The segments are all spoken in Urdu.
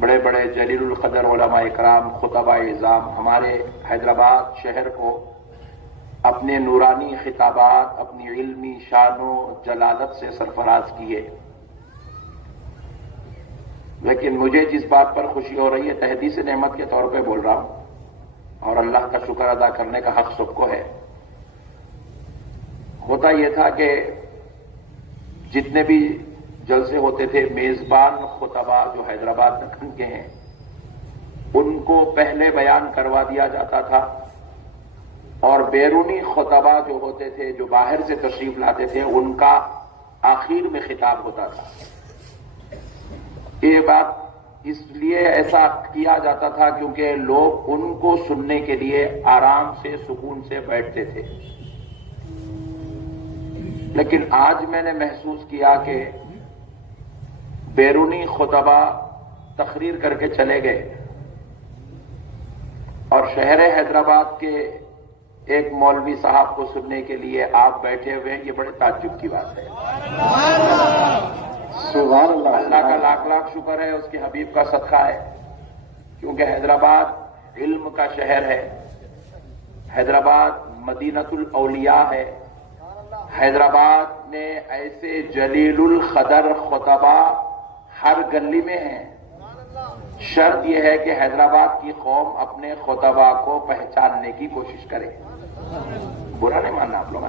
بڑے بڑے جلیل القدر علماء اکرام، خطباء اعظام ہمارے حیدرآباد شہر کو اپنے نورانی خطابات، اپنی علمی شان و جلالت سے سرفراز کیے، لیکن مجھے جس بات پر خوشی ہو رہی ہے تحدیث نعمت کے طور پہ بول رہا ہوں، اور اللہ کا شکر ادا کرنے کا حق سب کو ہے۔ ہوتا یہ تھا کہ جتنے بھی جلسے ہوتے تھے، میزبان خطباء جو حیدرآباد دکن کے ہیں ان کو پہلے بیان کروا دیا جاتا تھا، اور بیرونی خطباء جو ہوتے تھے، جو باہر سے تشریف لاتے تھے، ان کا آخر میں خطاب ہوتا تھا۔ یہ بات اس لیے ایسا کیا جاتا تھا کیونکہ لوگ ان کو سننے کے لیے آرام سے، سکون سے بیٹھتے تھے۔ لیکن آج میں نے محسوس کیا کہ بیرونی خطباء تقریر کر کے چلے گئے، اور شہر حیدرآباد کے ایک مولوی صاحب کو سننے کے لیے آپ بیٹھے ہوئے ہیں، یہ بڑے تعجب کی بات ہے۔ سبحان اللہ، اللہ کا لاکھ لاکھ شکر ہے، اس کے حبیب کا صدقہ ہے، کیونکہ حیدرآباد علم کا شہر ہے، حیدرآباد مدینۃ الاولیاء ہے، حیدرآباد میں ایسے جلیل القدر خطباء ہر گلی میں ہیں۔ شرط یہ ہے کہ حیدرآباد کی قوم اپنے خطباء کو پہچاننے کی کوشش کرے۔ برا نہیں ماننا آپ لوگ۔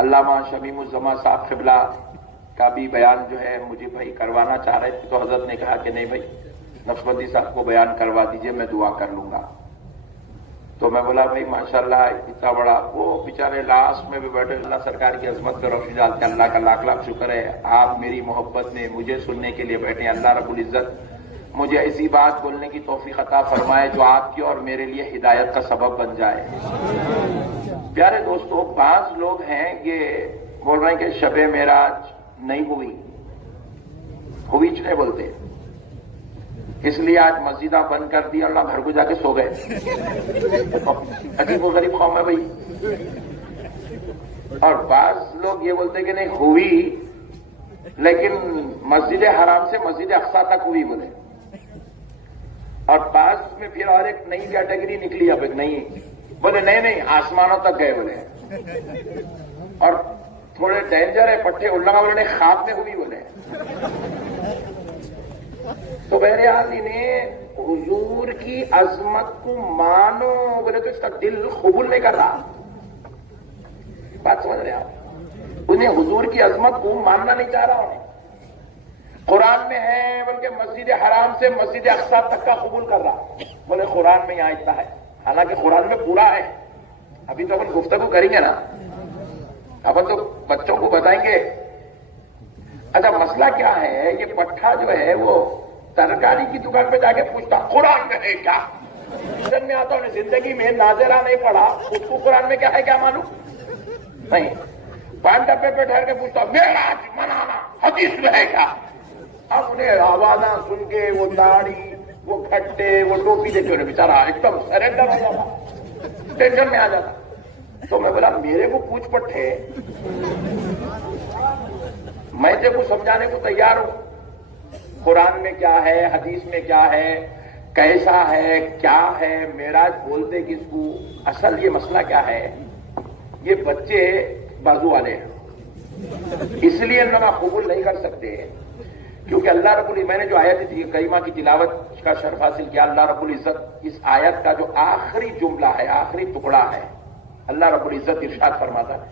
علامہ شمیم الزمان صاحب قبلہ کا بھی بیان جو ہے مجھے بھائی کروانا چاہ رہے تھے، تو حضرت نے کہا کہ نہیں بھائی، نقشبندی صاحب کو بیان کروا دیجئے، میں دعا کر لوں گا۔ تو میں بولا بھائی ماشاءاللہ اتنا بڑا، وہ بیچارے لاسٹ میں بھی بیٹھے، اللہ سرکار کی عظمت پہ روشنی ڈالتے، اللہ کا لاکھ لاکھ شکر ہے، آپ میری محبت میں مجھے سننے کے لیے بیٹھے۔ اللہ رب العزت مجھے ایسی بات بولنے کی توفیق عطا فرمائے جو آپ کی اور میرے لیے ہدایت کا سبب بن جائے۔ پیارے دوستو، بعض لوگ ہیں یہ بول رہے ہیں کہ شب معراج نہیں ہوئی، ہوئی نہیں بولتے، اس لیے آج مسجدیں بند کر دی، اللہ گھر کو جا کے سو گئے۔ عجیب و غریب قوم ہے بھائی۔ اور بعض لوگ یہ بولتے کہ نہیں ہوئی، لیکن مسجد حرام سے مسجد اقصی تک ہوئی بولے۔ اور بعض میں پھر اور ایک نئی کیٹیگری نکلی، اب ایک نئی بولے نہیں آسمانوں تک گئے بولے۔ اور تھوڑے ڈینجر ہے پٹھے الگا بولے نہیں خواب میں ہوئی بولے۔ تو بہرحال انہیں حضور کی عظمت کو مانو بولے تو اس کا دل قبول نہیں کر رہا۔ بات سمجھ رہے آپ؟ انہیں حضور کی عظمت کو ماننا نہیں چاہ رہا انہیں۔ قرآن میں ہے بلکہ مسجد حرام سے مسجد اقصی تک کا قبول کر رہا، بولے قرآن میں یہاں اتنا ہے، حالانکہ قرآن میں پورا ہے۔ ابھی تو اپن گفتگو کریں گے نا، اپن تو بچوں کو بتائیں گے۔ اچھا مسئلہ کیا ہے، یہ پٹھا جو ہے وہ ترکاری کی دکان پہ جا کے پوچھتا قرآن میں ہے کیا؟ سمجھ میں آتا انہیں زندگی میں ناظرہ نہیں پڑھا، اس کو قرآن میں کیا ہے کیا معلوم نہیں۔ پان ڈبے پہ ٹھہر کے پوچھتا معراج منانا حدیث میں ہے کیا؟ اب انہیں آوازاں سن کے وہ داڑھی، وہ گھٹے، وہ ٹوپی دیکھے انہیں بیچارہ ایک دم سرنڈر ہو جاتا، ٹینشن میں آ جاتا۔ تو میں بولا میرے کو پوچھ پٹھے، میں تیرے کو سمجھانے کو تیار ہوں، قرآن میں کیا ہے، حدیث میں کیا ہے، کیسا ہے، کیا ہے، معراج بولتے کس کو، اصل یہ مسئلہ کیا ہے۔ یہ بچے بازو والے ہیں، اس لیے ان لوگ قبول نہیں کر سکتے، کیونکہ اللہ رب العزت، میں نے جو آیت کریمہ کی تلاوت کا شرف حاصل کیا، اللہ رب العزت اس آیت کا جو آخری جملہ ہے، آخری ٹکڑا ہے، اللہ رب العزت ارشاد فرماتا ہے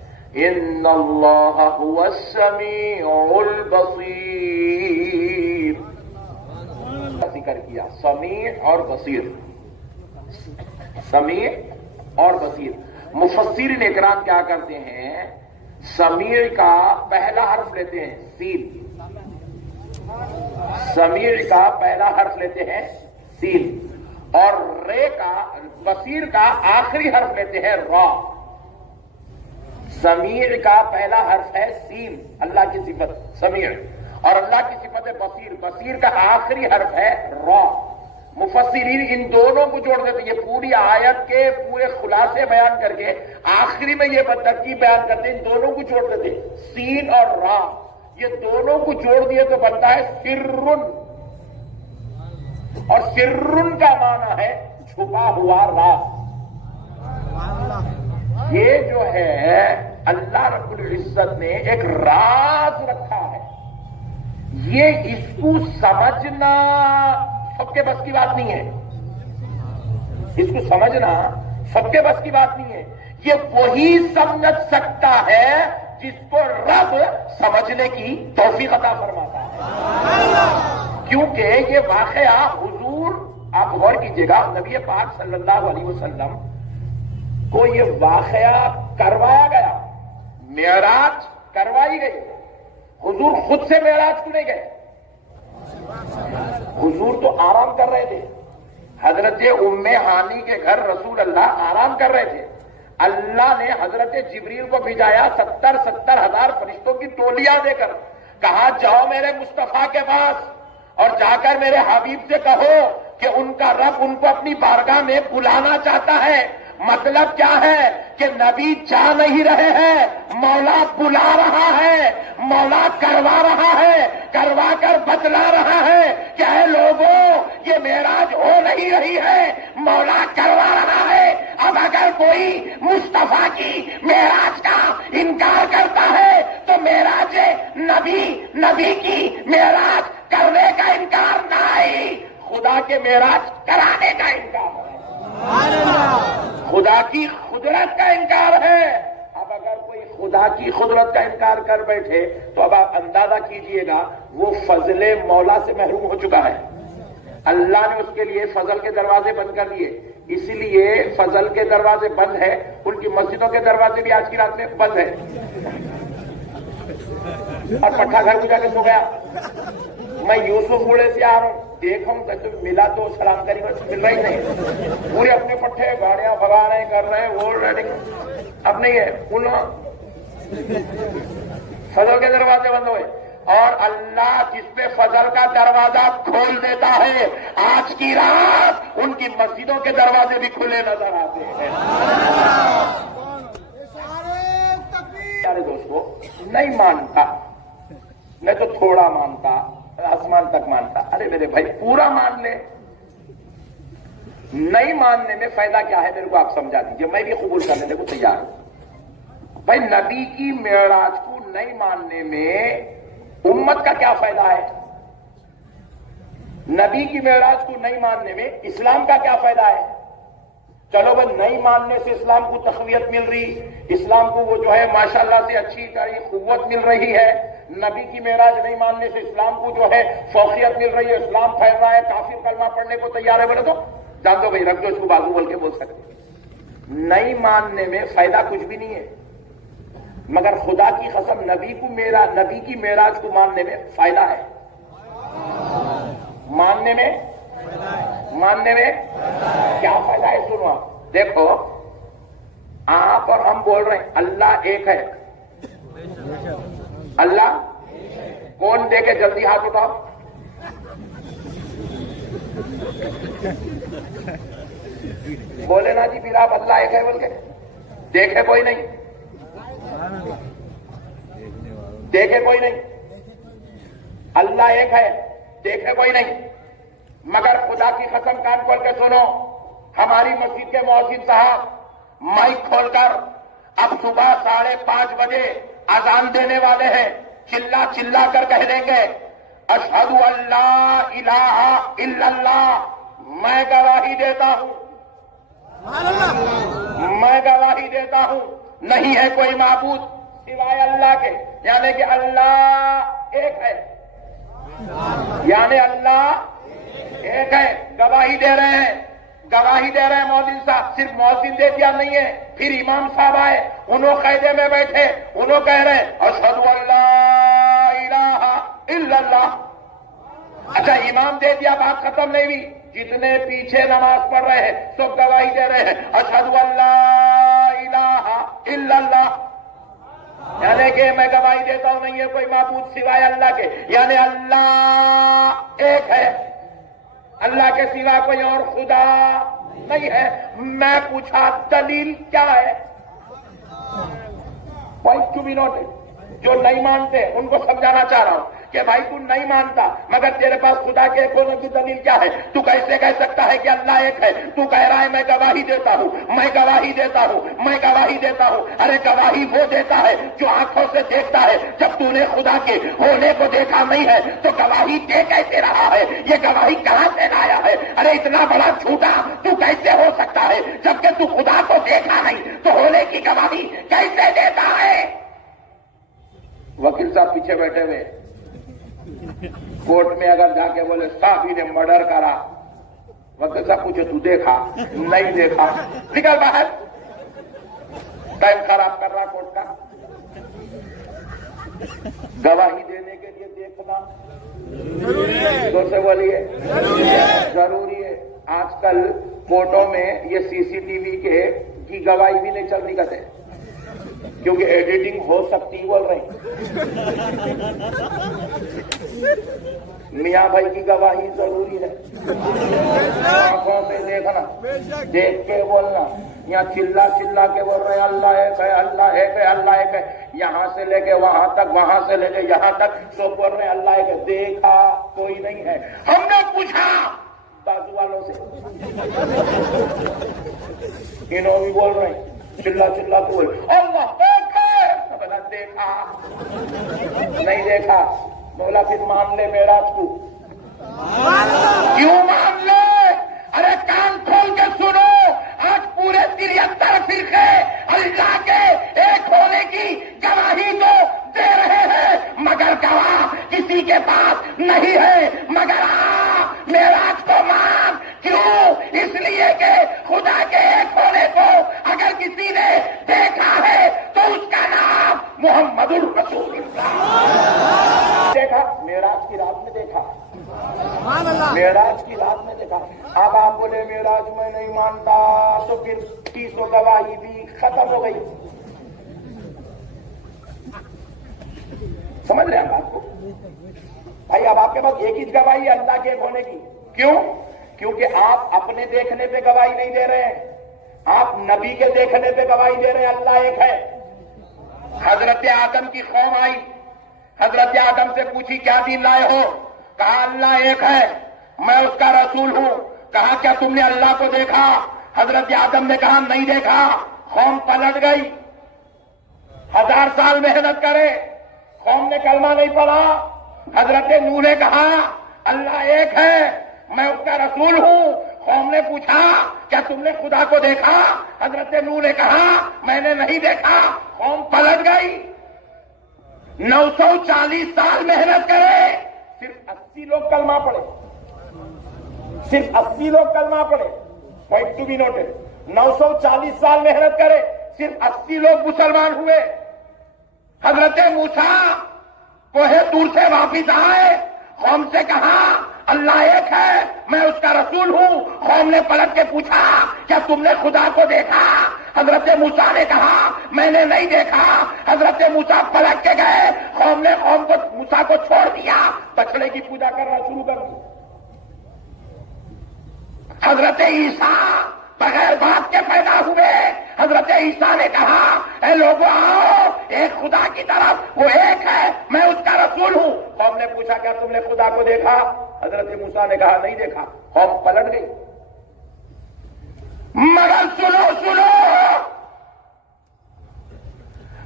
ان اللہ هو السمیع البصیر۔ ذکر کیا سمیع اور بصیر، سمیع اور بصیر۔ مفسرین اکرام کیا کرتے ہیں، سمیع کا پہلا حرف لیتے ہیں سین، سمیع کا پہلا حرف لیتے ہیں سین، اور رے کا، بصیر کا آخری حرف لیتے ہیں را۔ سمیع کا پہلا حرف ہے سین، اللہ کی صفت سمیع، اور اللہ کی صفت ہے بصیر، بصیر کا آخری حرف ہے را۔ مفسرین ان دونوں کو جوڑ دیتے، یہ پوری آیت کے پورے خلاصے بیان کر کے آخری میں یہ ترکیب بیان کرتے، ان دونوں کو جوڑ دیتے، سین اور را۔ یہ دونوں کو جوڑ دیے تو بنتا ہے سرن، اور سرن کا معنی ہے چھپا ہوا راز۔ یہ جو ہے اللہ رب العزت نے ایک راز رکھا ہے، یہ اس کو سمجھنا سب کے بس کی بات نہیں ہے، اس کو سمجھنا سب کے بس کی بات نہیں ہے۔ یہ وہی سمجھ سکتا ہے جس کو رب سمجھنے کی توفیق عطا فرماتا ہے، کیونکہ یہ واقعہ حضور، آپ غور کیجئے گا، نبی پاک صلی اللہ علیہ وسلم کو یہ واقعہ کروایا گیا، معراج کروائی گئی، حضور خود سے معراج کو نہیں گئے، حضور تو آرام کر رہے تھے، حضرت ام ہانی کے گھر رسول اللہ آرام کر رہے تھے، اللہ نے حضرت جبریل کو بھیجایا 70,000 فرشتوں کی ٹولیاں دے کر، کہا جاؤ میرے مصطفیٰ کے پاس اور جا کر میرے حبیب سے کہو کہ ان کا رب ان کو اپنی بارگاہ میں بلانا چاہتا ہے۔ مطلب کیا ہے کہ نبی جا نہیں رہے ہیں، مولا بلا رہا ہے، مولا کروا رہا ہے، کروا کر بتلا رہا ہے کہ اے لوگوں یہ معراج ہو نہیں رہی ہے، مولا کروا رہا ہے۔ اب اگر کوئی مصطفیٰ کی معراج کا انکار کرتا ہے تو معراج نبی کی معراج کرنے کا انکار نہیں، خدا کے معراج کرانے کا انکار ہے، خدا کی قدرت کا انکار ہے۔ اب اگر کوئی خدا کی قدرت کا انکار کر بیٹھے تو اب آپ اندازہ کیجئے گا وہ فضل مولا سے محروم ہو چکا ہے۔ اللہ نے اس کے لیے فضل کے دروازے بند کر دیے، اسی لیے فضل کے دروازے بند ہے، ان کی مسجدوں کے دروازے بھی آج کی رات میں بند ہے، اور پٹھا گھر کو جا کے سو گیا۔ میں یوسف گوڑے سے آ رہا ہوں، دیکھوں تو ملا تو سلام کری، مل رہی نہیں، پورے اپنے پٹھے گاڑیاں بھگا رہے ہیں، کر رہے ہیں، وہ ریڈنگ اب نہیں ہے، فضل کے دروازے بند ہوئے، اور اللہ جس پہ فضل کا دروازہ کھول دیتا ہے آج کی رات ان کی مسجدوں کے دروازے بھی کھلے نظر آتے ہیں۔ پیارے دوستو، نہیں مانتا، میں تو تھوڑا مانتا، آسمان تک مانتا، ارے میرے بھائی پورا مان لے۔ نہیں ماننے میں فائدہ کیا ہے میرے کو آپ سمجھا دیجئے، میں بھی قبول کرنے کو تیار ہوں۔ بھائی نبی کی معراج کو نہیں ماننے میں امت کا کیا فائدہ ہے؟ نبی کی معراج کو نہیں ماننے میں اسلام کا کیا فائدہ ہے؟ چلو بھائی نہیں ماننے سے اسلام کو تقویت مل رہی، اسلام کو وہ جو ہے ماشاءاللہ سے اچھی قوت مل رہی ہے، نبی کی معراج نہیں ماننے سے اسلام کو جو ہے فوقیت مل رہی ہے، اسلام پھیل رہا ہے، کافر کلمہ پڑھنے کو تیار ہے، بولے تو جان دو بھائی، رکھ دو اس کو بازو بول کے بول سکتے۔ نہیں ماننے میں فائدہ کچھ بھی نہیں ہے، مگر خدا کی قسم نبی کی معراج کو ماننے میں فائدہ ہے، ماننے میں کیا فائدہ ہے؟ سنو آپ، دیکھو آپ اور ہم بول رہے ہیں اللہ ایک ہے، اللہ کون دے کے جلدی ہاتھ اٹھاؤ، بولے نا جی پھر آپ اللہ ایک ہے بول کے، دیکھے کوئی نہیں، دیکھے کوئی نہیں، اللہ ایک ہے، دیکھے کوئی نہیں، مگر خدا کی قسم کان کھول کے سنو، ہماری مسجد کے مؤذن صاحب مائک کھول کر اب صبح 5:30 بجے اذان دینے والے ہیں، چلا چلا کر کہہ دیں گے اشہد ان لا الہ الا اللہ، میں گواہی دیتا ہوں، میں گواہی دیتا ہوں نہیں ہے کوئی معبود سوائے اللہ کے، یعنی کہ اللہ ایک ہے، یعنی اللہ ایک ہے، گواہی دے رہے ہیں، گواہی دے رہے ہیں مؤذن صاحب، صرف مؤذن دے دیا نہیں ہے، پھر امام صاحب آئے، انہوں قاعدے میں بیٹھے، انہوں کہہ رہے ہیں اشہد ان لا الہ الا اللہ۔ اچھا امام دے دیا، بات ختم نہیں ہوئی، جتنے پیچھے نماز پڑھ رہے ہیں سب گواہی دے رہے ہیں اشہد ان لا الہ الا اللہ، یعنی کہ میں گواہی دیتا ہوں نہیں ہے کوئی معبود سوائے اللہ کے، یعنی اللہ ایک ہے، اللہ کے سوا کوئی اور خدا نہیں ہے۔ میں پوچھا دلیل کیا ہے؟ پوائنٹ ٹو بی نوٹڈ، جو نہیں مانتے ان کو سمجھانا چاہ رہا ہوں کہ بھائی تو نہیں مانتا مگر تیرے پاس خدا کے ایک ہونے کی دلیل کیا ہے؟ تو کیسے کہہ سکتا ہے کہ اللہ ایک ہے؟ تو کہہ رہا ہے میں گواہی دیتا ہوں، میں گواہی دیتا ہوں، میں گواہی دیتا ہوں۔ ارے گواہی وہ دیتا ہے جو آنکھوں سے دیکھتا ہے، جب تو نے خدا کے ہونے کو دیکھا نہیں ہے تو گواہی دے کیسے رہا ہے؟ یہ گواہی کہاں سے لایا ہے؟ ارے اتنا بڑا جھوٹا تو کیسے ہو سکتا ہے؟ جبکہ تو خدا کو دیکھا نہیں تو ہونے کی گواہی کیسے دیتا ہے؟ وکیل صاحب پیچھے بیٹھے ہوئے کورٹ میں اگر جا کے بولے صاحب نے مرڈر کرا، وکیل صاحب پوچھے تو دیکھا؟ نہیں دیکھا، نکل باہر، ٹائم خراب کر رہا کورٹ کا۔ گواہی دینے کے لیے دیکھنا ضروری ہے، زور سے بولیے، ضروری ہے۔ آج کل کورٹوں میں یہ سی سی ٹی وی کی گواہی بھی نہیں چل رہی کہتے، کیونکہ ایڈیٹنگ ہو سکتی بول رہے ہیں۔ میاں بھائی کی گواہی ضروری ہے، آنکھوں سے دیکھنا، دیکھ کے بولنا۔ یہاں چلا چلا کے بول رہے ہیں اللہ ایک ہے، اللہ ایک ہے، اللہ ایک ہے، یہاں سے لے کے وہاں تک، وہاں سے لے کے یہاں تک سب بول رہے ہیں اللہ ایک ہے، دیکھا کوئی نہیں ہے۔ ہم نے پوچھا بازو والوں سے، انہوں بھی بول رہے ہیں چلا چلا کے بول اللہ ایک ہے، بولا دیکھا نہیں دیکھا، بولا پھر مان لے معراج کو۔ کیوں مان لے؟ ارے کان کھول کے سنو، آج پورے 73 فرقے اللہ کے ایک ہونے کی گواہی تو دے رہے ہیں، مگر گواہ کسی کے پاس نہیں ہے، مگر معراج کو مان۔ کیوں؟ اس لیے کہ خدا کے ایک ہونے کو اگر کسی نے دیکھا ہے تو اس کا نام محمد الرسول اللہ۔ دیکھا معراج کی رات میں دیکھا، معراج کی رات میں دیکھا۔ اب آپ بولے معراج میں نہیں مانتا تو پھر 300 گواہی بھی ختم ہو گئی۔ سمجھ رہے ہیں بات کو بھائی؟ اب آپ کے پاس ایک ہی گواہی ہے اللہ کے ایک ہونے کی۔ کیوں؟ کیونکہ آپ اپنے دیکھنے پہ گواہی نہیں دے رہے ہیں، آپ نبی کے دیکھنے پہ گواہی دے رہے ہیں اللہ ایک ہے۔ حضرت آدم کی قوم آئی، حضرت آدم سے پوچھی کیا دین لائے ہو؟ کہا اللہ ایک ہے، میں اس کا رسول ہوں۔ کہا کیا تم نے اللہ کو دیکھا؟ حضرت آدم نے کہا نہیں دیکھا۔ قوم پلٹ گئی، 1000 سال محنت کرے، قوم نے کلمہ نہیں پڑھا۔ حضرت نوح نے کہا اللہ ایک ہے، میں اس کا رسول ہوں۔ قوم نے پوچھا کیا تم نے خدا کو دیکھا؟ حضرت نوح نے کہا میں نے نہیں دیکھا۔ قوم پلٹ گئی، 940 سال محنت کرے، صرف 80 لوگ کلمہ پڑھے، صرف 80 لوگ کلمہ پڑھے۔ پوائنٹ ٹو بی نوٹڈ، 940 سال محنت کرے، صرف 80 لوگ مسلمان ہوئے۔ حضرت موسیٰ کوہ طور سے واپس آئے، قوم سے کہا اللہ ایک ہے، میں اس کا رسول ہوں۔ قوم نے پلٹ کے پوچھا کیا تم نے خدا کو دیکھا؟ حضرت موسیٰ نے کہا میں نے نہیں دیکھا۔ حضرت موسیٰ پلٹ کے گئے، قوم نے موسیٰ کو چھوڑ دیا، بچڑے کی پوجا کرنا شروع کر دی۔ حضرت عیسیٰ بغیر باپ کے پیدا ہوئے، حضرت عیسیٰ نے کہا اے لوگوں آؤ ایک خدا کی طرف، وہ ایک ہے، میں اس کا رسول ہوں۔ قوم نے پوچھا کیا تم نے خدا کو دیکھا؟ حضرت موسیٰ نے کہا نہیں دیکھا۔ قوم پلٹ گئی، مگر سنو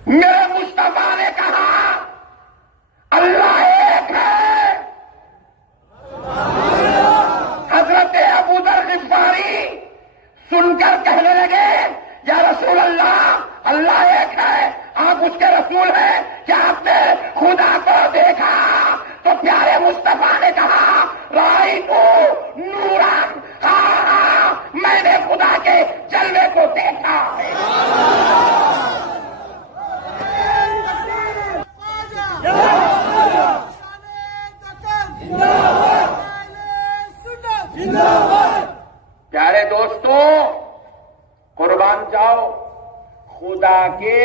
میرے مصطفیٰ نے کہا اللہ ایک ہے۔ حضرت ابو ذر غفاری سن کر کہنے لگے یا رسول اللہ، اللہ ایک ہے، آپ اس کے رسول ہیں، کیا آپ نے خدا کو دیکھا؟ تو پیارے مصطفیٰ نے کہا رأیت نورا، ہاں میں نے خدا کے جلوے کو دیکھا ہے۔ پیارے دوستوں قربان جاؤ، خدا کے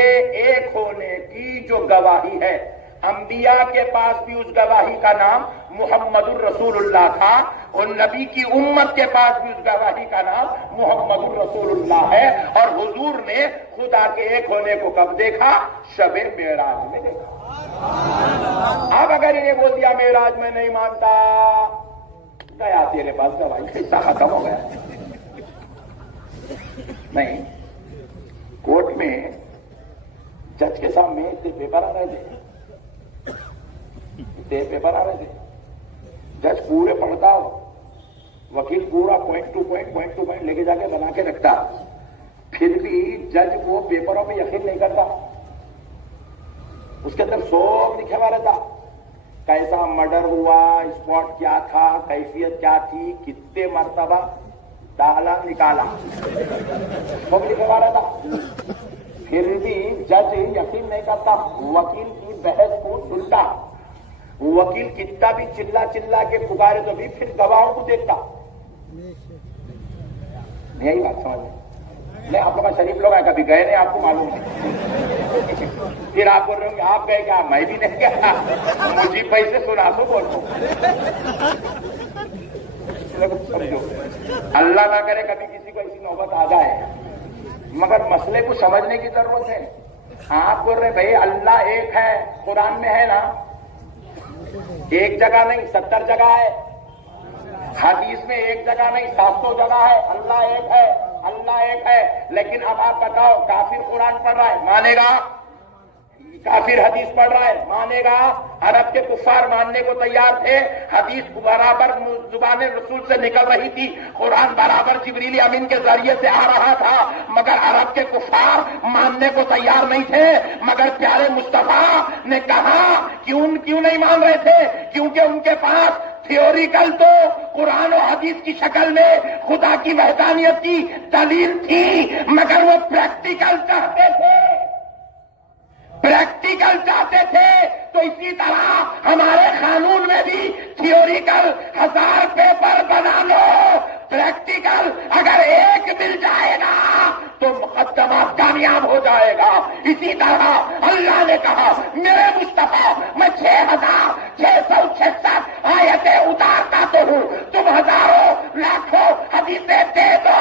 ایک ہونے کی جو گواہی ہے انبیاء کے پاس بھی اس گواہی کا نام محمد الرسول اللہ تھا، اور نبی کی امت کے پاس بھی اس گواہی کا نام محمد الرسول اللہ ہے۔ اور حضور نے خدا کے ایک ہونے کو کب دیکھا؟ شب معراج میں دیکھا۔ اب اگر انہیں بول دیا معراج میں نہیں مانتا، گیا تیرے پاس گواہی، قصہ ختم ہو گیا۔ نہیں، کورٹ میں جج کے سامنے پیپر آ رہے تھے، پیپر آ رہے تھے، جج پورے پڑھتا، وکیل پورا پوائنٹ ٹو پوائنٹ لے کے جا کے بنا کے رکھتا، پھر بھی جج وہ پیپروں میں یقین نہیں کرتا۔ اس کے اندر سب لکھا ہوا رہتا، کیسا مرڈر ہوا، اسپاٹ کیا تھا، کیفیت کیا تھی، کتنے مرتبہ ڈالا نکالا، سب لکھا ہوا رہتا۔ پھر بھی جج یقین نہیں کرتا، وکیل کی بحث کو سنتا، وکیل کتنا بھی چلا کے پکارے تو بھی پھر گواہوں کو دیکھتا۔ یہی بات سمجھ نہیں، آپ لوگ کا شریف لوگ ہیں، کبھی گئے نہیں، آپ کو معلوم ہے۔ پھر آپ بول رہے ہوں گے آپ گئے کیا؟ میں بھی نہیں گیا، مجھے پیسے سنا تو بول سمجھو، اللہ نہ کرے کبھی کسی کو ایسی نوبت آ جائے، مگر مسئلے کو سمجھنے کی ضرورت ہے۔ آپ بول رہے بھائی اللہ ایک ہے، قرآن میں ہے نا، ایک جگہ نہیں 70 جگہ ہے، حدیث میں ایک جگہ نہیں 700 جگہ ہے، اللہ ایک ہے، اللہ ایک ہے۔ لیکن اب آپ بتاؤ، کافر قرآن پڑھ رہا ہے مانے گا؟ کافر حدیث پڑھ رہا ہے مانے گا؟ عرب کے کفار ماننے کو تیار تھے، حدیث برابر زبان رسول سے نکل رہی تھی، قرآن برابر جبریل امین کے ذریعے سے آ رہا تھا، مگر عرب کے کفار ماننے کو تیار نہیں تھے۔ مگر پیارے مصطفیٰ نے کہا کیوں نہیں مان رہے تھے؟ کیونکہ ان کے پاس تھیوریکل تو قرآن و حدیث کی شکل میں خدا کی وحدانیت کی دلیل تھی، مگر وہ پریکٹیکل چاہتے تھے، تو اسی طرح ہمارے قانون میں بھی تھیوریکل 1000 پیپر بنا لو، پریکٹیکل اگر ایک مل جائے گا تو مقدمہ کامیاب ہو جائے گا۔ اسی طرح اللہ نے کہا میرے مصطفیٰ میں 6666 آیتیں اتارتا تو ہوں، تم ہزاروں لاکھوں حدیثیں دے دو،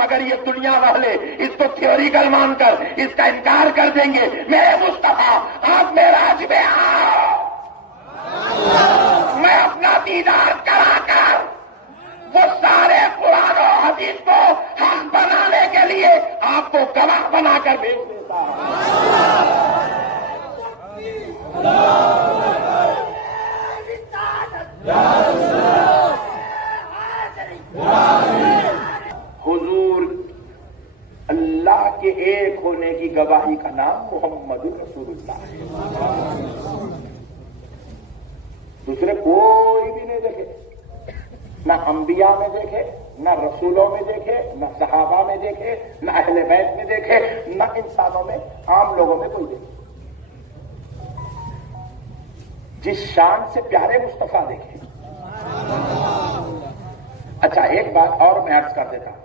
مگر یہ دنیا والے اس کو تھیوریکل مان کر اس کا انکار کر دیں گے۔ میرے مصطفیٰ آپ معراج میں آؤ، میں اپنا دیدار کرا کر وہ سارے قرآن و حدیث کو حق بنانے کے لیے آپ کو گواہ بنا کر بھیج دیتا ہوں۔ حضور اللہ کے ایک ہونے کی گواہی کا نام محمد رسول اللہ ہے، دوسرے کوئی بھی نہیں دیکھے، نہ انبیاء میں دیکھے، نہ رسولوں میں دیکھے، نہ صحابہ میں دیکھے، نہ اہل بیت میں دیکھے، نہ انسانوں میں، عام لوگوں میں کوئی دیکھے۔ جس شان سے پیارے مصطفیٰ دیکھے۔ اچھا ایک بات اور میں عرض کر دیتا ہوں،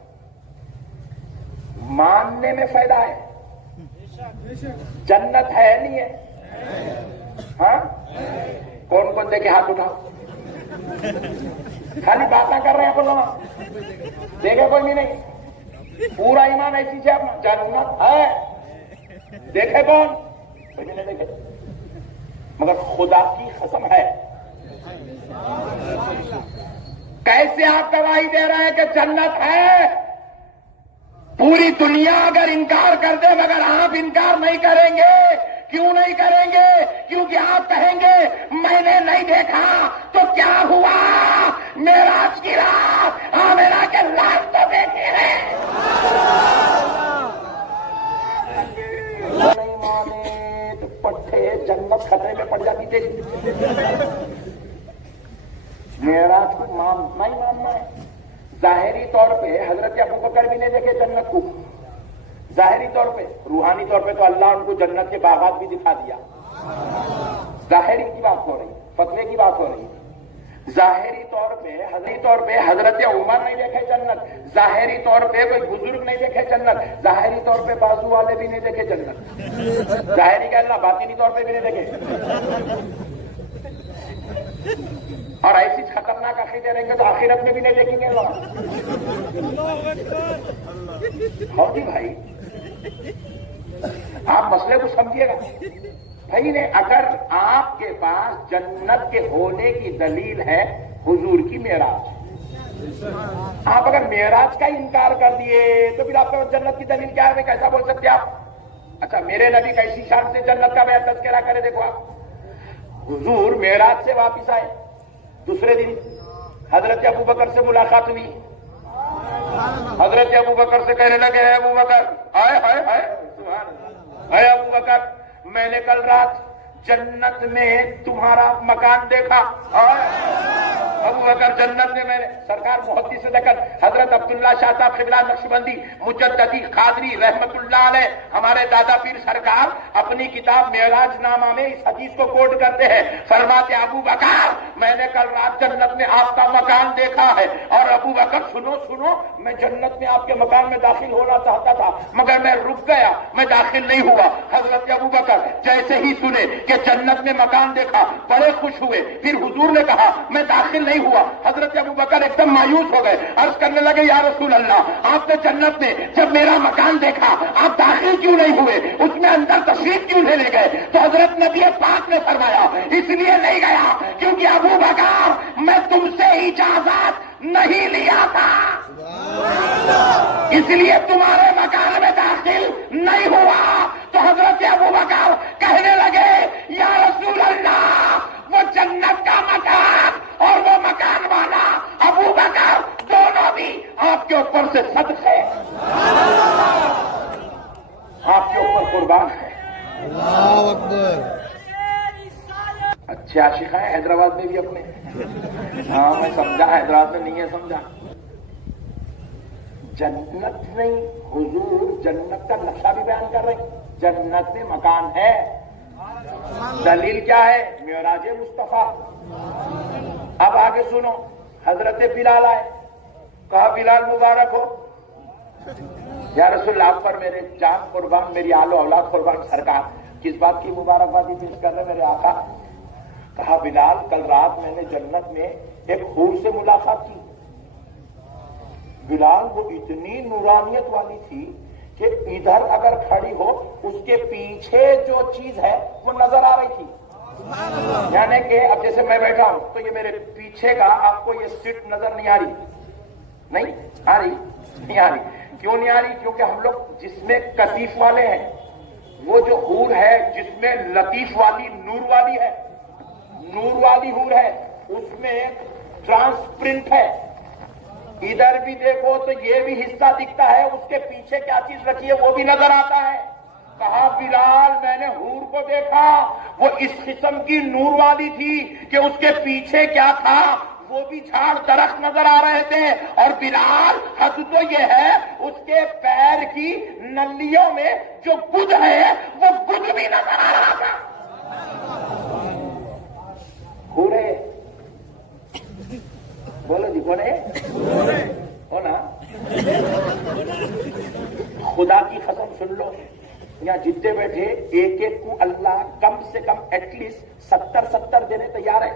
ماننے میں فائدہ ہے، جنت ہے نہیں ہے؟ ہاں، کون کون دیکھے ہاتھ اٹھاؤ، خالی باتیں کر رہے ہیں اپن لوگ، دیکھے کوئی بھی نہیں، پورا ایمان ایسی سے اپنا جنت ہے، دیکھے کون؟ کوئی بھی نہیں دیکھے، مگر خدا کی قسم ہے۔ کیسے آپ گواہی دے رہے ہیں کہ جنت ہے؟ پوری دنیا اگر انکار کر دے مگر آپ انکار نہیں کریں گے۔ کیوں نہیں کریں گے؟ کیونکہ آپ کہیں گے میں نے نہیں دیکھا تو کیا ہوا، معراج کی رات آمنہ کے لال تو دیکھے ہیں۔ نہیں مانے تو پٹھے جنت خطرے میں پڑ جاتی تھی۔ معراج کو نہیں ماننا ہے۔ ظاہری طور پہ حضرت ابوبکر بھی نہیں دیکھے جنت کو، ظاہری طور پہ، روحانی طور پہ تو اللہ ان کو جنت کے باغات بھی دکھا دیا۔ ظاہری کی بات ہو رہی، فتوے کی بات ہو رہی۔ ظاہری طور پہ حضرت عمر نہیں دیکھے جنت، ظاہری طور پہ کوئی بزرگ نہیں دیکھے جنت، ظاہری طور پہ بازو والے بھی نہیں دیکھے جنت، ظاہری کا اللہ باطنی طور پہ بھی نہیں دیکھے، اور ایسی خطرناک عقیدے رہیں گے تو آخرت میں بھی نہیں دیکھیں گے ہاں جی بھائی، آپ مسئلے کو سمجھیے گا بھائی نے، اگر آپ کے پاس جنت کے ہونے کی دلیل ہے حضور کی معراج، آپ اگر معراج کا انکار کر دیے تو پھر آپ کو جنت کی دلیل کیا ہے؟ میں کیسا بول سکتے آپ؟ اچھا میرے نبی کیسی شان سے جنت کا بیان تذکرہ کرے، دیکھو آپ، حضور معراج سے واپس آئے، دوسرے دن حضرت ابو بکر سے ملاقات ہوئی، حضرت ابو بکر سے کہنے لگے، اے ابو بکر، ہائے ہائے ہائے سبحان اللہ، اے ابو بکر، میں نے کل رات جنت میں تمہارا مکان دیکھا، ابو بکر جنت میں نے، سرکار محدث ذکر حضرت عبداللہ شاہ صاحب قبلہ نقشبندی مجددی قادری رحمت اللہ علیہ، ہمارے دادا پیر سرکار اپنی کتاب معراج نامہ میں اس حدیث کو کوٹ کرتے ہیں، فرماتے ابو بکر میں نے کل رات جنت میں آپ کا مکان دیکھا ہے، اور ابو بکر سنو سنو، میں جنت میں آپ کے مکان میں داخل ہونا چاہتا تھا مگر میں رک گیا، میں داخل نہیں ہوا۔ حضرت ابو بکر جیسے ہی سنے کہ جنت میں مکان دیکھا بڑے خوش ہوئے، پھر حضور نے کہا میں داخل نہیں ہوا، حضرت ابو بکر ایک دم مایوس ہو گئے، عرض کرنے لگے یا رسول اللہ، آپ نے جنت میں جب میرا مکان دیکھا آپ داخل کیوں نہیں ہوئے، اس میں اندر تشریف کیوں نہیں لے گئے؟ تو حضرت نبی پاک نے فرمایا اس لیے نہیں گیا کیونکہ ابو بکر میں تم سے اجازت نہیں لیا تھا، اس لیے تمہارے مکان میں داخل نہیں ہوا۔ تو حضرت ابو بکر کہنے لگے یا رسول اللہ، وہ جنت کا مکان اور وہ مکان والا ابو بکر دونوں بھی آپ کے اوپر سے صدقے، آپ کے اوپر قربان ہے۔ اللہ اکبر۔ اچھے عاشق ہیں حیدرآباد میں بھی اپنے، ہاں میں سمجھا، حیدرآباد میں نہیں ہے سمجھا۔ جنت نہیں، حضور جنت کا نقشہ بھی بیان کر رہے ہیں، جنت میں مکان ہے، دلیل کیا ہے؟ معراج مصطفیٰ۔ اب آگے سنو، حضرت بلال آئے، کہا بلال مبارک ہو، یا رسول اللہ آپ پر میرے جان قربان، میری آل و اولاد قربان، سرکار کس بات کی مبارکبادی پیش کر رہے میرے آقا؟ کہا بلال کل رات میں نے جنت میں ایک حور سے ملاقات کی، بلال وہ اتنی نورانیت والی تھی کہ ادھر اگر کھڑی ہو اس کے پیچھے جو چیز ہے وہ نظر آ رہی تھی، یعنی کہ اب جیسے میں بیٹھا ہوں تو یہ میرے پیچھے کا آپ کو یہ سیٹ نظر نہیں آ رہی، نہیں آ رہی، نہیں آ رہی، کیوں نہیں آ رہی؟ کیونکہ ہم لوگ جس میں کثیف والے ہیں، وہ جو حور ہے جس میں لطیف والی نور والی ہے، نور والی حور ہے، اس میں ٹرانسپرنٹ ہے، ادھر بھی دیکھو تو یہ بھی حصہ دکھتا ہے، اس کے پیچھے کیا چیز رکھی ہے وہ بھی نظر آتا ہے۔ کہا بلال میں نے حور کو دیکھا، وہ اس قسم کی نور والی تھی کہ اس کے پیچھے کیا تھا، وہ بھی جھاڑ درخت نظر آ رہے تھے، اور بلال حد تو یہ ہے اس کے پیر کی نلیوں میں جو گد ہے وہ گد بھی نظر آ رہا تھا۔ حور ہے، بولو جی کون ہے؟ ہونا، خدا کی قسم سن لو، یہاں جتنے بیٹھے ایک ایک کو اللہ کم سے کم ایٹ لیسٹ 70 دینے تیار ہے،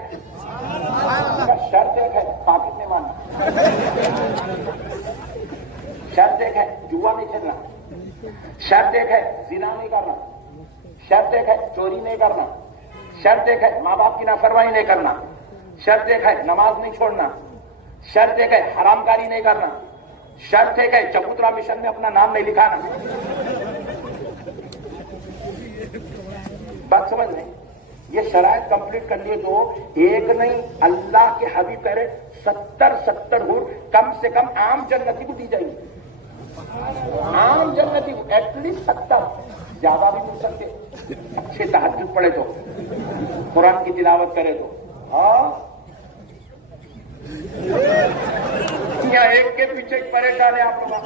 شرط ایک ہے پاکٹ نہیں ماننا، شرط ایک ہے جوا نہیں کھیلنا، شرط ایک ہے زنا نہیں کرنا، شرط ایک ہے چوری نہیں کرنا، شرط ایک ہے ماں باپ کی نافرمانی نہیں کرنا، شرط ایک ہے نماز نہیں چھوڑنا، شرط ایک ہے حرام کاری نہیں کرنا، شرط ایک ہے چبوترا مشن میں اپنا نام نہیں لکھانا۔ بات سمجھ رہے ہیں؟ یہ شرائط کمپلیٹ کر لیے تو ایک نہیں، اللہ کے حبیب کہہ رہے 70 حور کم سے کم عام جنتی کو دی جائیں گی، عام جنتی کو ایٹ لیسٹ 70، زیادہ بھی مل سکتے، اچھے تہجد پڑھے تو، قرآن کی تلاوت کرے تو۔ ہاں یہاں ایک کے پیچھے پریشان ہے آپ لوگ،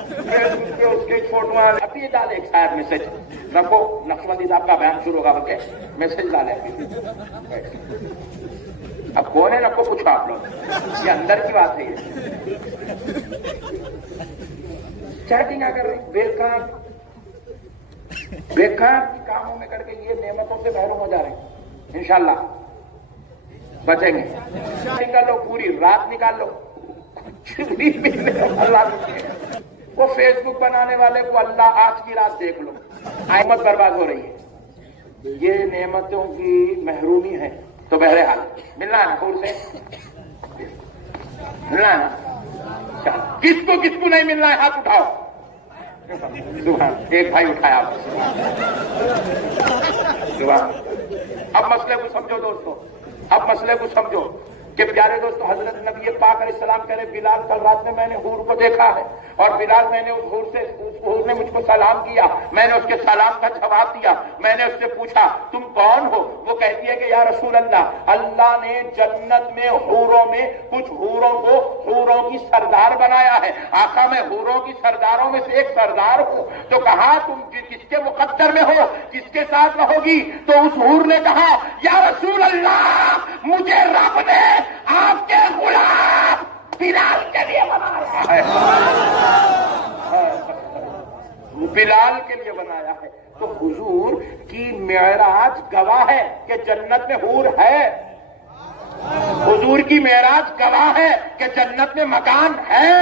اس کے فوٹو ابھی ڈالے ایک شاید میسج رکھو، نقشبندی صاحب کا بیان شروع ہوگا بلکہ میسج ڈالے ابھی۔ اب کون ہے نا کو پوچھو آپ لوگ، یہ اندر کی بات ہے. یہ چیٹنگ کر رہے بیکار کی کاموں میں کر کے یہ نعمتوں سے محروم ہو جا رہے ہیں. انشاءاللہ بچیں گے. نکال لو، پوری رات نکال لو. وہ فیس بک بنانے والے کو اللہ آج کی رات دیکھ لو، احمد برباد ہو رہی ہے. یہ نعمتوں کی محرومی ہے. تو بہرحال ملنا ہے حور سے، ملنا ہے. کس کو نہیں ملنا ہے ہاتھ اٹھاؤ. ایک بھائی اٹھایا. اب مسئلے کو سمجھو دوستو، اب مسئلے کو سمجھو کہ پیارے دوستو، حضرت نبی پاک علیہ السلام کہہ رہے بلال کل رات میں نے حور کو دیکھا ہے، اور بلال میں نے اس حور نے مجھ کو سلام کیا، میں نے اس کے سلام کا جواب دیا. میں نے اس سے پوچھا تم کون ہو؟ وہ کہتی ہے کہ یا رسول اللہ، اللہ نے جنت میں حوروں میں کچھ حوروں کو حوروں کی سردار بنایا ہے. آقا میں حوروں کی سرداروں میں سے ایک سردار ہوں. تو کہا تم کس کے مقدر میں ہو، کس کے ساتھ رہو گی؟ تو اس حور نے کہا یا رسول اللہ، مجھے رب نے آپ کے غلام بلال کے لیے بنایا ہے. بلال کے لیے بنایا ہے. تو حضور کی معراج گواہ ہے کہ جنت میں حور ہے. حضور کی معراج گواہ ہے کہ جنت میں مکان ہے.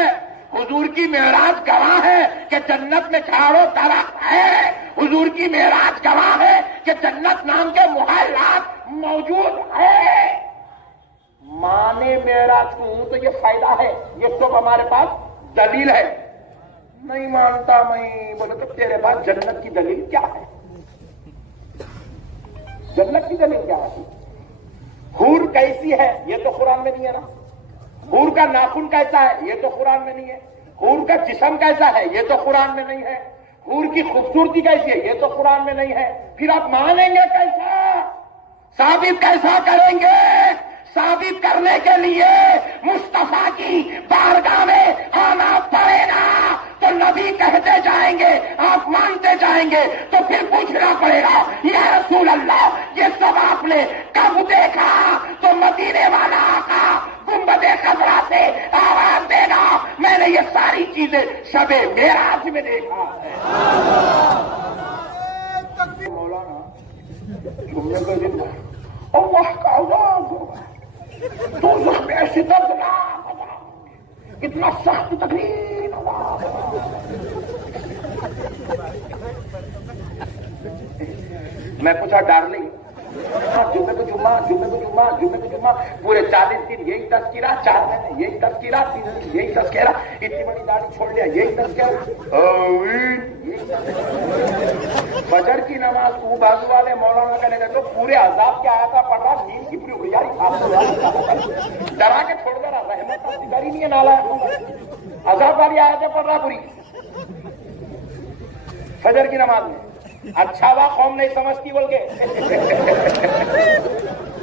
حضور کی معراج گواہ ہے کہ جنت میں چاروں طرف ہے. حضور کی معراج گواہ ہے کہ جنت نام کے محلات موجود ہے. مانے معراج کو تو یہ فائدہ ہے، یہ سب ہمارے پاس دلیل ہے. نہیں مانتا میں، بولے تو تیرے پاس جنت کی دلیل کیا ہے؟ جنت کی دلیل کیا ہے؟ حور کیسی ہے یہ تو قرآن میں نہیں ہے نا. حور کا ناخن کیسا ہے یہ تو قرآن میں نہیں ہے. حور کا جسم کیسا ہے یہ تو قرآن میں نہیں ہے. حور کی خوبصورتی کیسی ہے یہ تو قرآن میں نہیں ہے. پھر آپ مانیں گے کیسا؟ ثابت کیسا کریں گے؟ ثابت کرنے کے لیے مصطفیٰ کی بارگاہ میں آنا پڑے گا. تو نبی کہتے جائیں گے، آپ مانتے جائیں گے، تو پھر پوچھنا پڑے گا یا رسول اللہ یہ سب آپ نے کب دیکھا؟ تو مدینے والا آقا گنبد خضرا سے آواز دے گا میں نے یہ ساری چیزیں شب معراج میں دیکھا ہے. مولانا جمعے کا دن اللہ کا عذاب ہوگا، دوزخ میں ایسی دردناک عذاب، کتنا سخت تکلیف عذاب. میں پوچھا ڈارلنگ، جمعے کو جمعہ پورے 40 دن یہی تذکرہ، 4 مہینے یہی تذکرہ، 3 دن یہی تذکرہ، اتنی بڑی داڑھی چھوڑ لیا یہی تذکرہ. فجر کی نماز کو بازو والے مولانا کہنے لگے تو پورے عذاب کے آیاتیں پڑھ رہا، نیند کی پوری اڑیاری ڈرا کے چھوڑ دے رہا. رحمت کا ذکر ہی نہیں ہے، نالا عذاب والی آیاتیں پڑھ رہا پوری فجر کی نماز میں. اچھا وا قوم نہیں سمجھتی بول کے،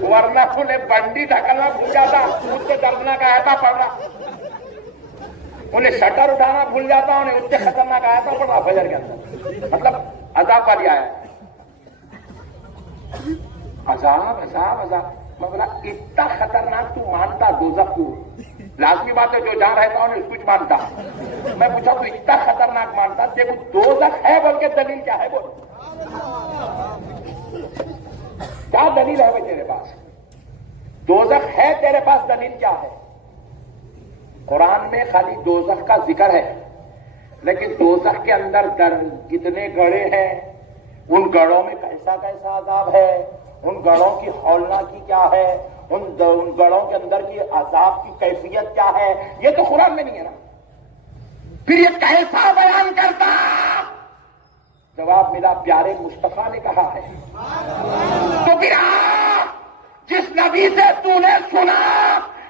ورنہ انہیں بنڈی ڈھکلنا بھول جاتا، اس سے دردناک آیاتیں پڑھ رہا. انہیں شٹر اٹھانا بھول جاتا، انہیں اس سے خطرناک آیاتیں پڑھ رہا فجر کے اندر. مطلب عذاب والی آیا، عذاب. میں بولا اتنا خطرناک تو مانتا دوزخ کو؟ لازمی بات ہے جو جہاں رہتا ہوں اس کچھ مانتا. میں پوچھا تو اتنا خطرناک مانتا، دیکھو دوزخ ہے بول کے دلیل کیا ہے؟ بول کیا دلیل ہے بھائی تیرے پاس؟ دوزخ ہے تیرے پاس، دلیل کیا ہے؟ قرآن میں خالی دوزخ کا ذکر ہے، لیکن دوزخ کے اندر کتنے گڑھے ہیں، ان گڑھوں میں کیسا کیسا عذاب ہے، ان گڑھوں کی ہولناکی کیا ہے، ان گڑھوں کے اندر کی عذاب کی کیفیت کیا ہے، یہ تو قرآن میں نہیں ہے نا. پھر یہ کیسا بیان کرتا؟ جواب ملا پیارے مصطفیٰ نے کہا ہے. تو پھر جس نبی سے تو نے سنا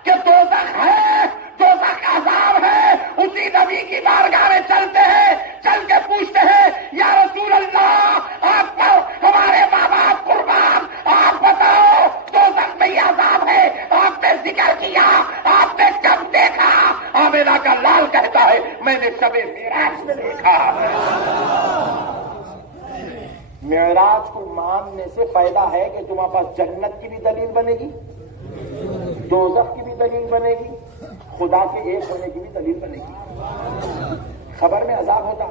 کہ دوزخ ہے، دوزخ عذاب ہے، اسی نبی کی بارگاہ میں چلتے ہیں، چل کے پوچھتے ہیں یا رسول اللہ آپ پر ہمارے ماں باپ قربان، آپ بتاؤ دوزخ میں یہ عذاب ہے، آپ نے ذکر کیا، آپ نے کب دیکھا؟ آمینہ کا لال کہتا ہے میں نے شب معراج میں دیکھا. معراج کو ماننے سے فائدہ ہے کہ تمہارے پاس جنت کی بھی دلیل بنے گی دوزخ کی بھی دلیل بنے گی, خدا کے ایک ہونے کی بھی دلیل بنے گی. خبر میں عذاب ہوتا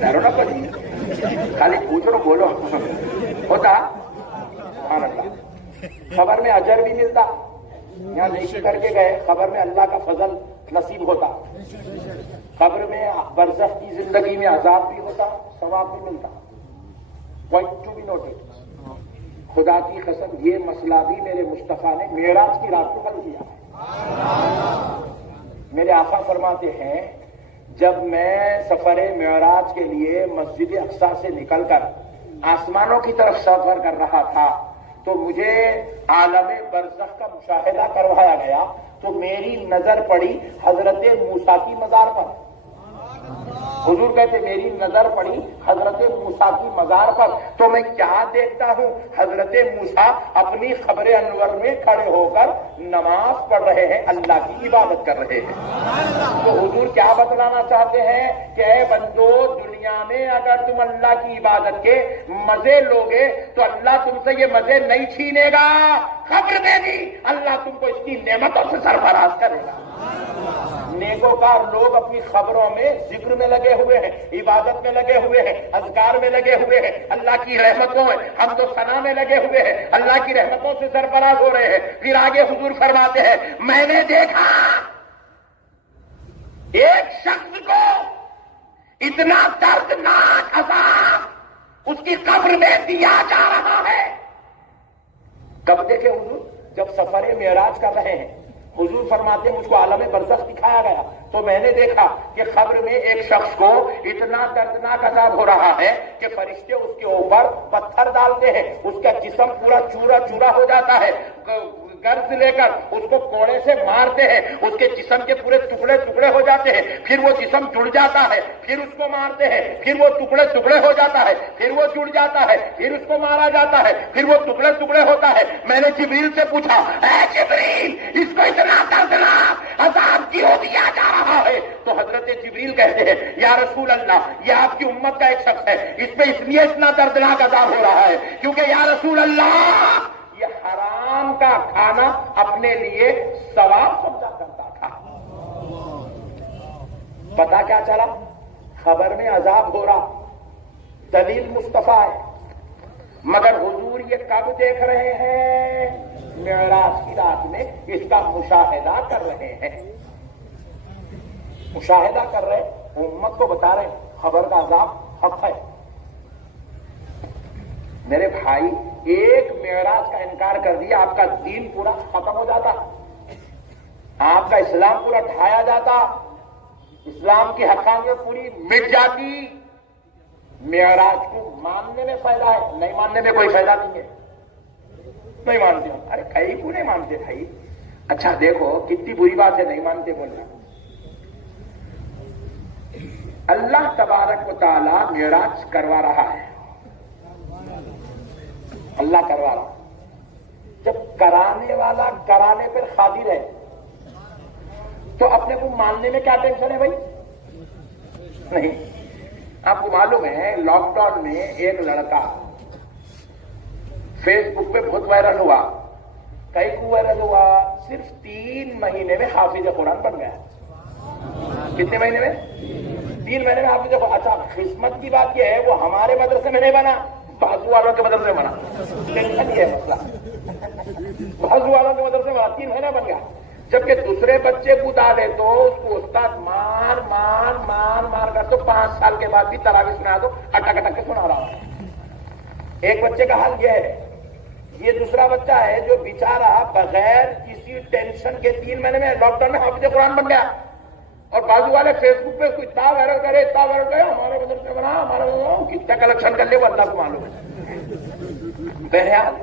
ڈرو نہ پڑی, خالی پوچھو نہ بولو, ہوتا. سبحان اللہ. خبر میں اجر بھی ملتا, یہاں نیکی کر کے گئے, خبر میں اللہ کا فضل نصیب ہوتا. قبر میں برزخ کی زندگی میں عذاب بھی ہوتا, ثواب بھی ملتا. Point to be noted. خدا کی قسم یہ مسئلہ بھی میرے مصطفیٰ نے معراج کی رات کو حل کیا ہے. میرے آقا فرماتے ہیں جب میں سفر معراج کے لیے مسجد اقصی سے نکل کر آسمانوں کی طرف سفر کر رہا تھا تو مجھے عالم برزخ کا مشاہدہ کروایا گیا, تو میری نظر پڑی حضرت موسیٰ کی مزار پر. حضور کہتے میری نظر پڑی حضرت موسیٰ کی مزار پر, تو میں کیا دیکھتا ہوں, حضرت موسیٰ اپنی قبر انور میں کھڑے ہو کر نماز پڑھ رہے ہیں, اللہ کی عبادت کر رہے ہیں. تو حضور کیا بتلانا چاہتے ہیں کہ اے بندو, دنیا میں اگر تم اللہ کی عبادت کے مزے لوگے تو اللہ تم سے یہ مزے نہیں چھینے گا, قبر میں بھی اللہ تم کو اس کی نعمتوں سے سرفراز کرے گا. نیکوکار لوگ اپنی خبروں میں ذکر میں لگے ہوئے ہیں, عبادت میں لگے ہوئے ہیں, اذکار میں لگے ہوئے ہیں, اللہ کی رحمتوں میں حمد و ثنا میں لگے ہوئے ہیں, اللہ کی رحمتوں سے سرفراز ہو رہے ہیں. پھر آگے حضور فرماتے ہیں میں نے دیکھا ایک شخص کو اتنا دردناک عذاب اس کی قبر میں دیا جا رہا ہے. کب دیکھے حضور؟ جب سفر معراج کر رہے ہیں. حضور فرماتے مجھ کو عالم برزخ دکھایا گیا تو میں نے دیکھا کہ قبر میں ایک شخص کو اتنا دردناک عذاب ہو رہا ہے کہ فرشتے اس کے اوپر پتھر ڈالتے ہیں, اس کا جسم پورا چورا چورا ہو جاتا ہے, گرز لے کر اس کو کوڑے سے مارتے ہیں, اس کے جسم کے پورے ٹکڑے ٹکڑے ہو جاتے ہیں, پھر وہ جسم جڑ جاتا ہے, پھر اس کو مارتے ہیں, پھر وہ ٹکڑے ٹکڑے ہو جاتا ہے, پھر وہ جڑ جاتا ہے, پھر اس کو مارا جاتا ہے, پھر وہ ٹکڑے ٹکڑے ہوتا ہے. میں نے جبریل سے پوچھا اے جبریل اس کو اتنا دردناک عذاب کیوں دیا جا رہا ہے؟ تو حضرت جبریل کہتے ہیں یا رسول اللہ یہ آپ کی امت کا ایک شخص ہے, اس پہ اس لیے اتنا دردناک عذاب ہو رہا ہے کیونکہ یا رسول اللہ یہ حرام کا کھانا اپنے لیے ثواب سمجھا کرتا تھا. پتا کیا چلا؟ خبر میں عذاب ہو رہا, دلیل مصطفیٰ ہے, مگر حضور یہ کب دیکھ رہے ہیں؟ معراج کی رات میں اس کا مشاہدہ کر رہے ہیں. مشاہدہ کر رہے, امت کو بتا رہے خبر کا عذاب حق ہے. میرے بھائی ایک معراج کا انکار کر دیا آپ کا دین پورا ختم ہو جاتا, آپ کا اسلام پورا ڈھایا جاتا, اسلام کی حقانیت پوری مٹ جاتی. معراج کو ماننے میں فائدہ ہے, نہیں ماننے میں کوئی فائدہ نہیں ہے. نہیں مانتے ہم, ارے کئی کو نہیں مانتے بھائی. اچھا دیکھو کتنی بری بات ہے نہیں مانتے بولنا. اللہ تبارک و تعالی معراج کروا رہا ہے, اللہ کروا رہا. جب کرانے والا کرانے پر قادر ہے تو اپنے کو ماننے میں کیا ٹینشن ہے بھائی؟ نہیں. آپ کو معلوم ہے لاک ڈاؤن میں ایک لڑکا فیس بک پہ بہت وائرل ہوا. کئی کو وائرل ہوا؟ صرف 3 مہینے میں حافظ قرآن بن گیا. کتنے مہینے میں؟ 3 مہینے میں حافظ قرآن. اچھا قسمت کی بات یہ ہے وہ ہمارے مدرسے میں نہیں بنا, بازو والوں کے مدرسے میں بنا. ٹینشن یہ ہے مسئلہ, بازو والوں کے مدرسے میں 3 مہینے بن گیا. جبکہ دوسرے بچے کو ڈالے تو اس کو استاد مار مار مار مار کر تو 5 سال کے بعد بھی تراویح سنا دو اٹک اٹک کے سنا رہا ہے. ایک بچے کا حال یہ ہے. یہ دوسرا بچہ ہے جو بیچارہ بغیر کسی ٹینشن کے 3 مہینے میں لاک ڈاؤن میں حافظ قرآن بن گیا, اور بازو والے فیس بک پہ اس کو اتنا وائرل کرے اتنا وائرل کرے ہمارے مدرسے بنا ہمارے کتنا کلیکشن کر لے وہ اللہ کو معلوم ہے. بہرحال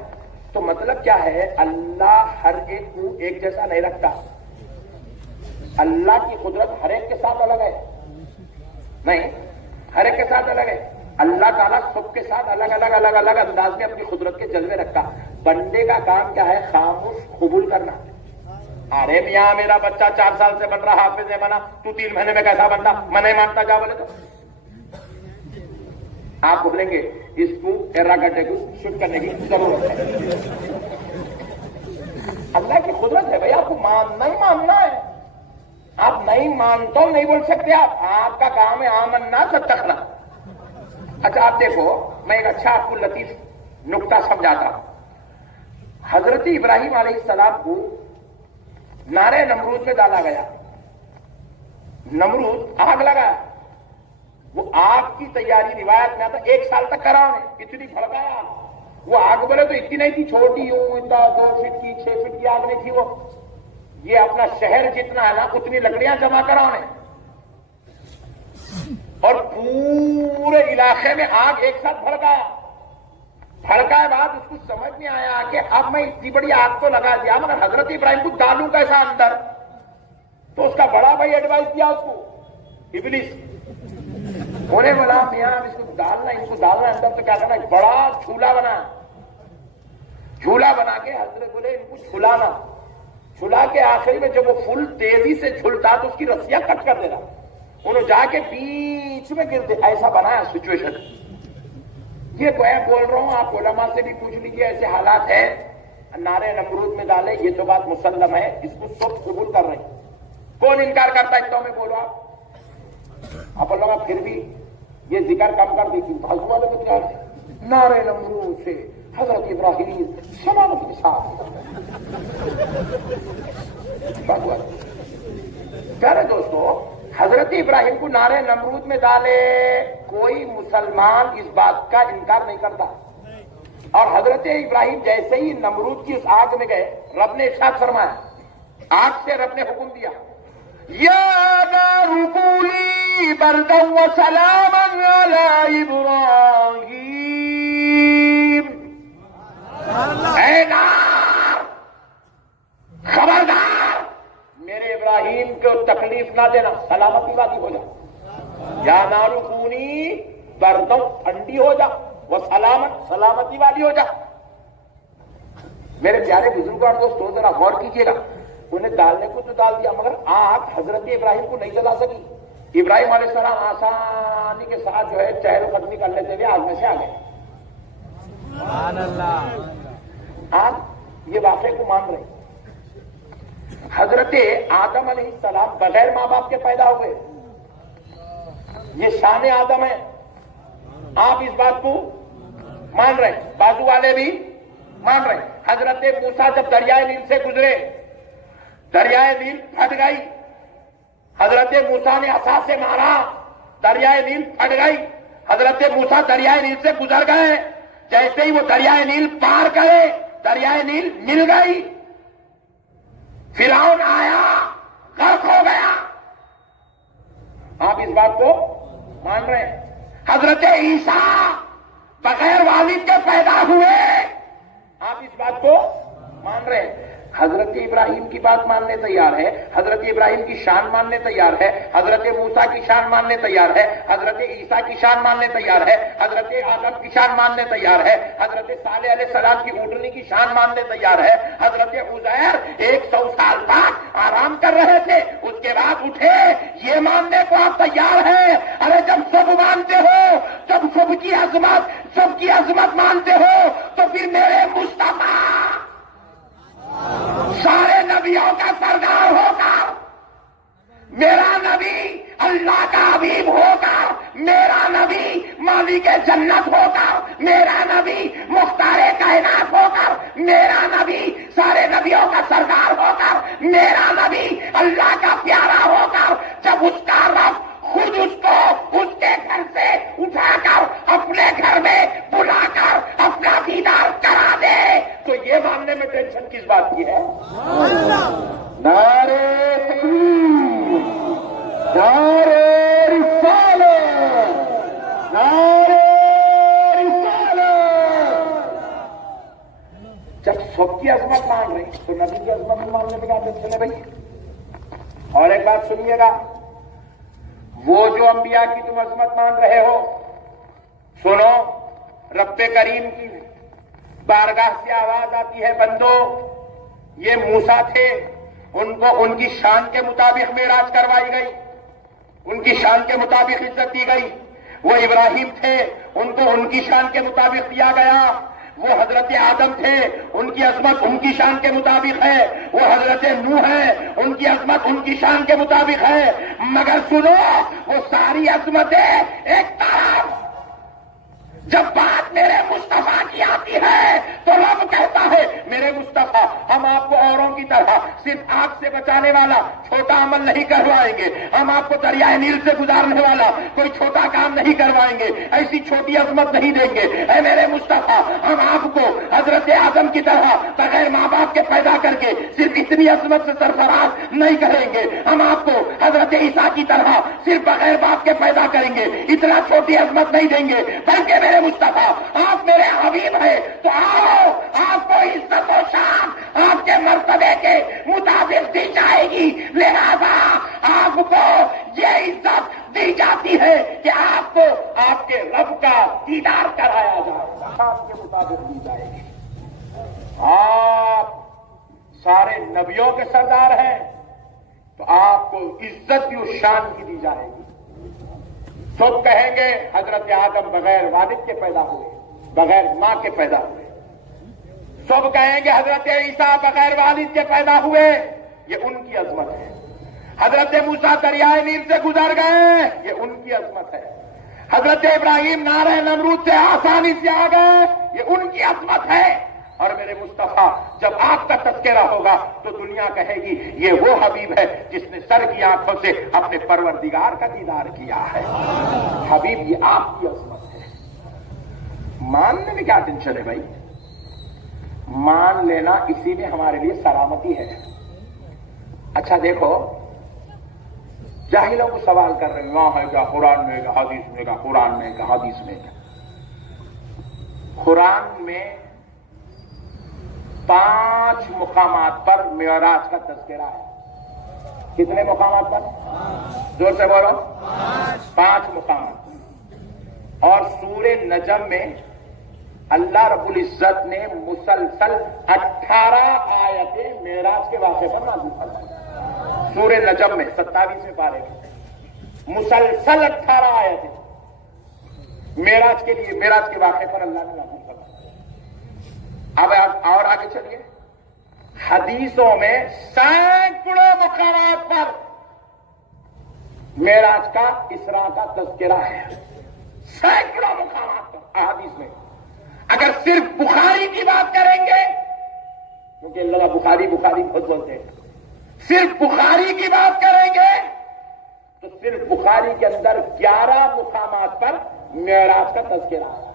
تو مطلب کیا ہے, اللہ ہر ایک کو ایک جیسا نہیں رکھتا. اللہ کی قدرت ہر ایک کے ساتھ الگ ہے, نہیں ہر ایک کے ساتھ الگ ہے. اللہ تعالیٰ سب کے ساتھ الگ الگ الگ الگ انداز میں اپنی قدرت کے جلوے رکھتا. بندے کا کام کیا ہے؟ خاموش قبول کرنا. ارے میاں میرا بچہ 4 سال سے بن رہا حافظ نہیں بنا, تو 3 مہینے میں کیسا بنتا؟ میں نہیں مانتا, جا بولے تو آپ بولیں گے اس کو ایرا گڈے کو شفٹ کرنے کی ضرورت ہے. اللہ کی قدرت ہے بھائی، آپ کو ماننا ہی ماننا ہے. آپ نہیں مانتا ہوں نہیں بول سکتے. آپ کا کام ہے آمنا صدقنا. اچھا آپ دیکھو، میں ایک اچھا آپ کو لطیف نقطہ سمجھاتا ہوں. حضرت ابراہیم علیہ السلام کو نارے نمرود میں ڈالا گیا. نمرود آگ لگا، وہ آگ کی تیاری روایت میں آتا 1 سال تک کرا انہیں، اتنی بھڑکایا. وہ آگ بولے تو اتنی نہیں تھی، چھوٹی ہوں اتنا 2 فٹ کی 6 فٹ کی آگ نہیں تھی. وہ یہ اپنا شہر جتنا ہے نا اتنی لکڑیاں جمع کرا انہیں، اور پورے علاقے میں آگ ایک ساتھ بھڑکایا. بھڑکائے بعد اس کو سمجھ میں آیا کہ اب میں اتنی بڑی آگ تو لگا دیا مگر حضرت ابراہیم کو ڈالوں کیسا اندر. تو اس کا بڑا بھائی ایڈوائز دیا اس کو، ابلیس. انہیں بولا میاں اس کو ڈالنا اندر. تو کیا کرنا، بڑا جھولا بنا کے حضرت بولے ان کو جھلانا. جھلا کے آخری میں جب وہ فل تیزی سے جھلتا تو اس کی رسیاں کٹ کر دینا. انہوں جا کے بیچ میں گرتے. ایسا بنایا سچویشن. یہ میں بول رہا ہوں، آپ علماء سے بھی پوچھ لیجیے، ایسے حالات ہیں. نعرے نمرود میں ڈالے، یہ تو بات مسلم ہے، اس کو سب قبول کر رہے ہیں. کون انکار کرتا ہے؟ تو میں بولو آپ لوگ پھر بھی یہ ذکر کم کر دیتی. بھازو والے کو کیا نعرے نمرود سے حضرت ابراہیم سلامت کے ساتھ. پیارے دوستو، حضرت ابراہیم کو نعرے نمرود میں ڈالے، کوئی مسلمان اس بات کا انکار نہیں کرتا. اور حضرت ابراہیم جیسے ہی نمرود کی اس آگ میں گئے، رب نے ارشاد فرمایا، آگ سے رب نے حکم دیا، یا نار کونی بردا وسلاما علی ابراہیم. اے نار، خبردار میرے ابراہیم کو تکلیف نہ دینا، سلامتی والی ہو جا. یا نار کونی بردا، ٹھنڈی ہو جا، وہ سلامتی والی ہو جا. میرے پیارے بزرگان دوستوں ذرا غور کیجیے گا. انہیں ڈالنے کو تو ڈال دیا مگر آگ حضرت ابراہیم کو نہیں جلا سکی. ابراہیم علیہ السلام آسانی کے ساتھ جو ہے چہل قدمی کر لیتے ہوئے آگ میں سے آ گئے. سبحان اللہ. آج یہ واقعے کو مان رہے. حضرت آدم علیہ السلام بغیر ماں باپ کے پیدا ہوئے، یہ شان آدم ہے. آپ اس بات کو مان رہے، بازو والے بھی مان رہے. حضرت موسیٰ جب دریائے نیل سے گزرے، دریائے نیل پھٹ گئی. حضرت موسیٰ نے عصا سے مارا، دریائے نیل پھٹ گئی. حضرت موسیٰ دریائے نیل سے گزر گئے. جیسے ہی وہ دریائے نیل پار کرے، دریائے نیل مل گئی. فرعون آیا، غرق ہو گیا. آپ اس بات کو مان رہے ہیں. حضرت عیسیٰ بغیر والد کے پیدا ہوئے، آپ اس بات کو مان رہے ہیں. حضرت ابراہیم کی بات ماننے تیار ہے، حضرت ابراہیم کی شان ماننے تیار ہے، حضرت موسیٰ کی شان ماننے تیار ہے، حضرت عیسیٰ کی شان ماننے تیار ہے، حضرت آدم کی شان ماننے تیار ہے، حضرت صالح علیہ السلام کی اونٹنی کی شان ماننے تیار ہے. حضرت عزیر 100 سال تک آرام کر رہے تھے، اس کے بعد اٹھے، یہ ماننے کو آپ تیار ہیں؟ ارے جب سب مانتے ہو، جب سب کی عظمت مانتے ہو تو پھر میرے مصطفیٰ سارے نبیوں کا سردار ہو کر، میرا نبی اللہ کا حبیب ہو کر، میرا نبی مالک جنت ہو کر، میرا نبی مختار کائنات ہو کر، میرا نبی سارے نبیوں کا سردار ہو کر، میرا نبی اللہ کا پیارا ہو کر، جب اس کا رب خود اس کو اس کے گھر سے اٹھا کر اپنے گھر میں بلا کر اپنا دیدار کرا دے، تو یہ ماننے میں ٹینشن کس بات کی ہے؟ نعرے تکبیر، نعرے رسالت، نعرے رسالت. جب سب کی عظمت مان رہی تو نبی کی عظمت بھی ماننے میں کیا ٹینشن ہے بھائی؟ اور ایک بات سنیے گا، وہ جو انبیاء کی تم عظمت مان رہے ہو، سنو، رب کریم کی بارگاہ سے آواز آتی ہے، بندو یہ موسیٰ تھے، ان کو ان کی شان کے مطابق معراج کروائی گئی، ان کی شان کے مطابق عزت دی گئی. وہ ابراہیم تھے، ان کو ان کی شان کے مطابق دیا گیا. وہ حضرت آدم تھے، ان کی عظمت ان کی شان کے مطابق ہے. وہ حضرت نوح ہے، ان کی عظمت ان کی شان کے مطابق ہے. مگر سنو، وہ ساری عظمتیں ایک طرف، جب بات میرے مصطفیٰ کی آتی ہے تو رب کہتا ہے میرے مصطفیٰ ہم آپ کو اوروں کی طرح صرف آگ سے بچانے والا چھوٹا عمل نہیں کروائیں گے، ہم آپ کو دریائے نیل سے گزارنے والا کوئی چھوٹا کام نہیں کروائیں گے، ایسی چھوٹی عظمت نہیں دیں گے. اے میرے مصطفیٰ ہم آپ کو حضرت آدم کی طرح بغیر ماں باپ کے پیدا کر کے صرف اتنی عظمت سے سرفراز نہیں کریں گے، ہم آپ کو حضرت عیسیٰ کی طرح صرف بغیر باپ کے پیدا کریں گے، اتنا چھوٹی عظمت نہیں دیں گے، بلکہ میرے مصطفیٰ آپ میرے حبیب ہیں تو آؤ آپ کو عزت و شان آپ کے مرتبے کے مطابق دی جائے گی. لہذا آپ کو یہ عزت دی جاتی ہے کہ آپ کو آپ کے رب کا دیدار کرایا جائے، آپ کے مطابق دی جائے گی. آپ سارے نبیوں کے سردار ہیں تو آپ کو عزت کی اس شان کی دی جائے گی. سب کہیں گے حضرت آدم بغیر والد کے پیدا ہوئے، بغیر ماں کے پیدا ہوئے. سب کہیں گے حضرت عیسیٰ بغیر والد کے پیدا ہوئے، یہ ان کی عظمت ہے. حضرت موسیٰ دریائے نیل سے گزر گئے، یہ ان کی عظمت ہے. حضرت ابراہیم نعرہ نمرود سے آسانی سے آ گئے، یہ ان کی عظمت ہے. اور میرے مصطفیٰ جب آپ کا تذکرہ ہوگا تو دنیا کہے گی یہ وہ حبیب ہے جس نے سر کی آنکھوں سے اپنے پروردگار کا دیدار کیا ہے. حبیب یہ آپ کی عظمت ہے. ماننے میں کیا ٹینشن ہے بھائی؟ مان لینا اسی میں ہمارے لیے سلامتی ہے. اچھا دیکھو، جاہلوں کو سوال کر رہے ہیں وہاں ہے کیا، قرآن میں کیا، حدیث میں کیا، قرآن میں کیا، حدیث میں کیا. قرآن میں 5 مقامات پر معراج کا تذکرہ ہے. کتنے مقامات پر؟ زور سے بولو. 5 مقامات. اور سورہ نجم میں اللہ رب العزت نے مسلسل 18 آیتیں معراج کے واقعے پر نازل فرمائی. سورہ نجم میں 27ویں پارے میں مسلسل 18 آیتیں معراج کے لیے، معراج کے واقعے پر اللہ نے نازل فرمائی. اب اور آگے چلیے، حدیثوں میں سینکڑوں مقامات پر معراج کا، اسراء کا تذکرہ ہے. سینکڑوں مقامات پر احادیث میں. اگر صرف بخاری کی بات کریں گے، کیونکہ اللہ بخاری خود بولتے ہیں، صرف بخاری کی بات کریں گے تو صرف بخاری کے اندر 11 مقامات پر معراج کا تذکرہ ہے.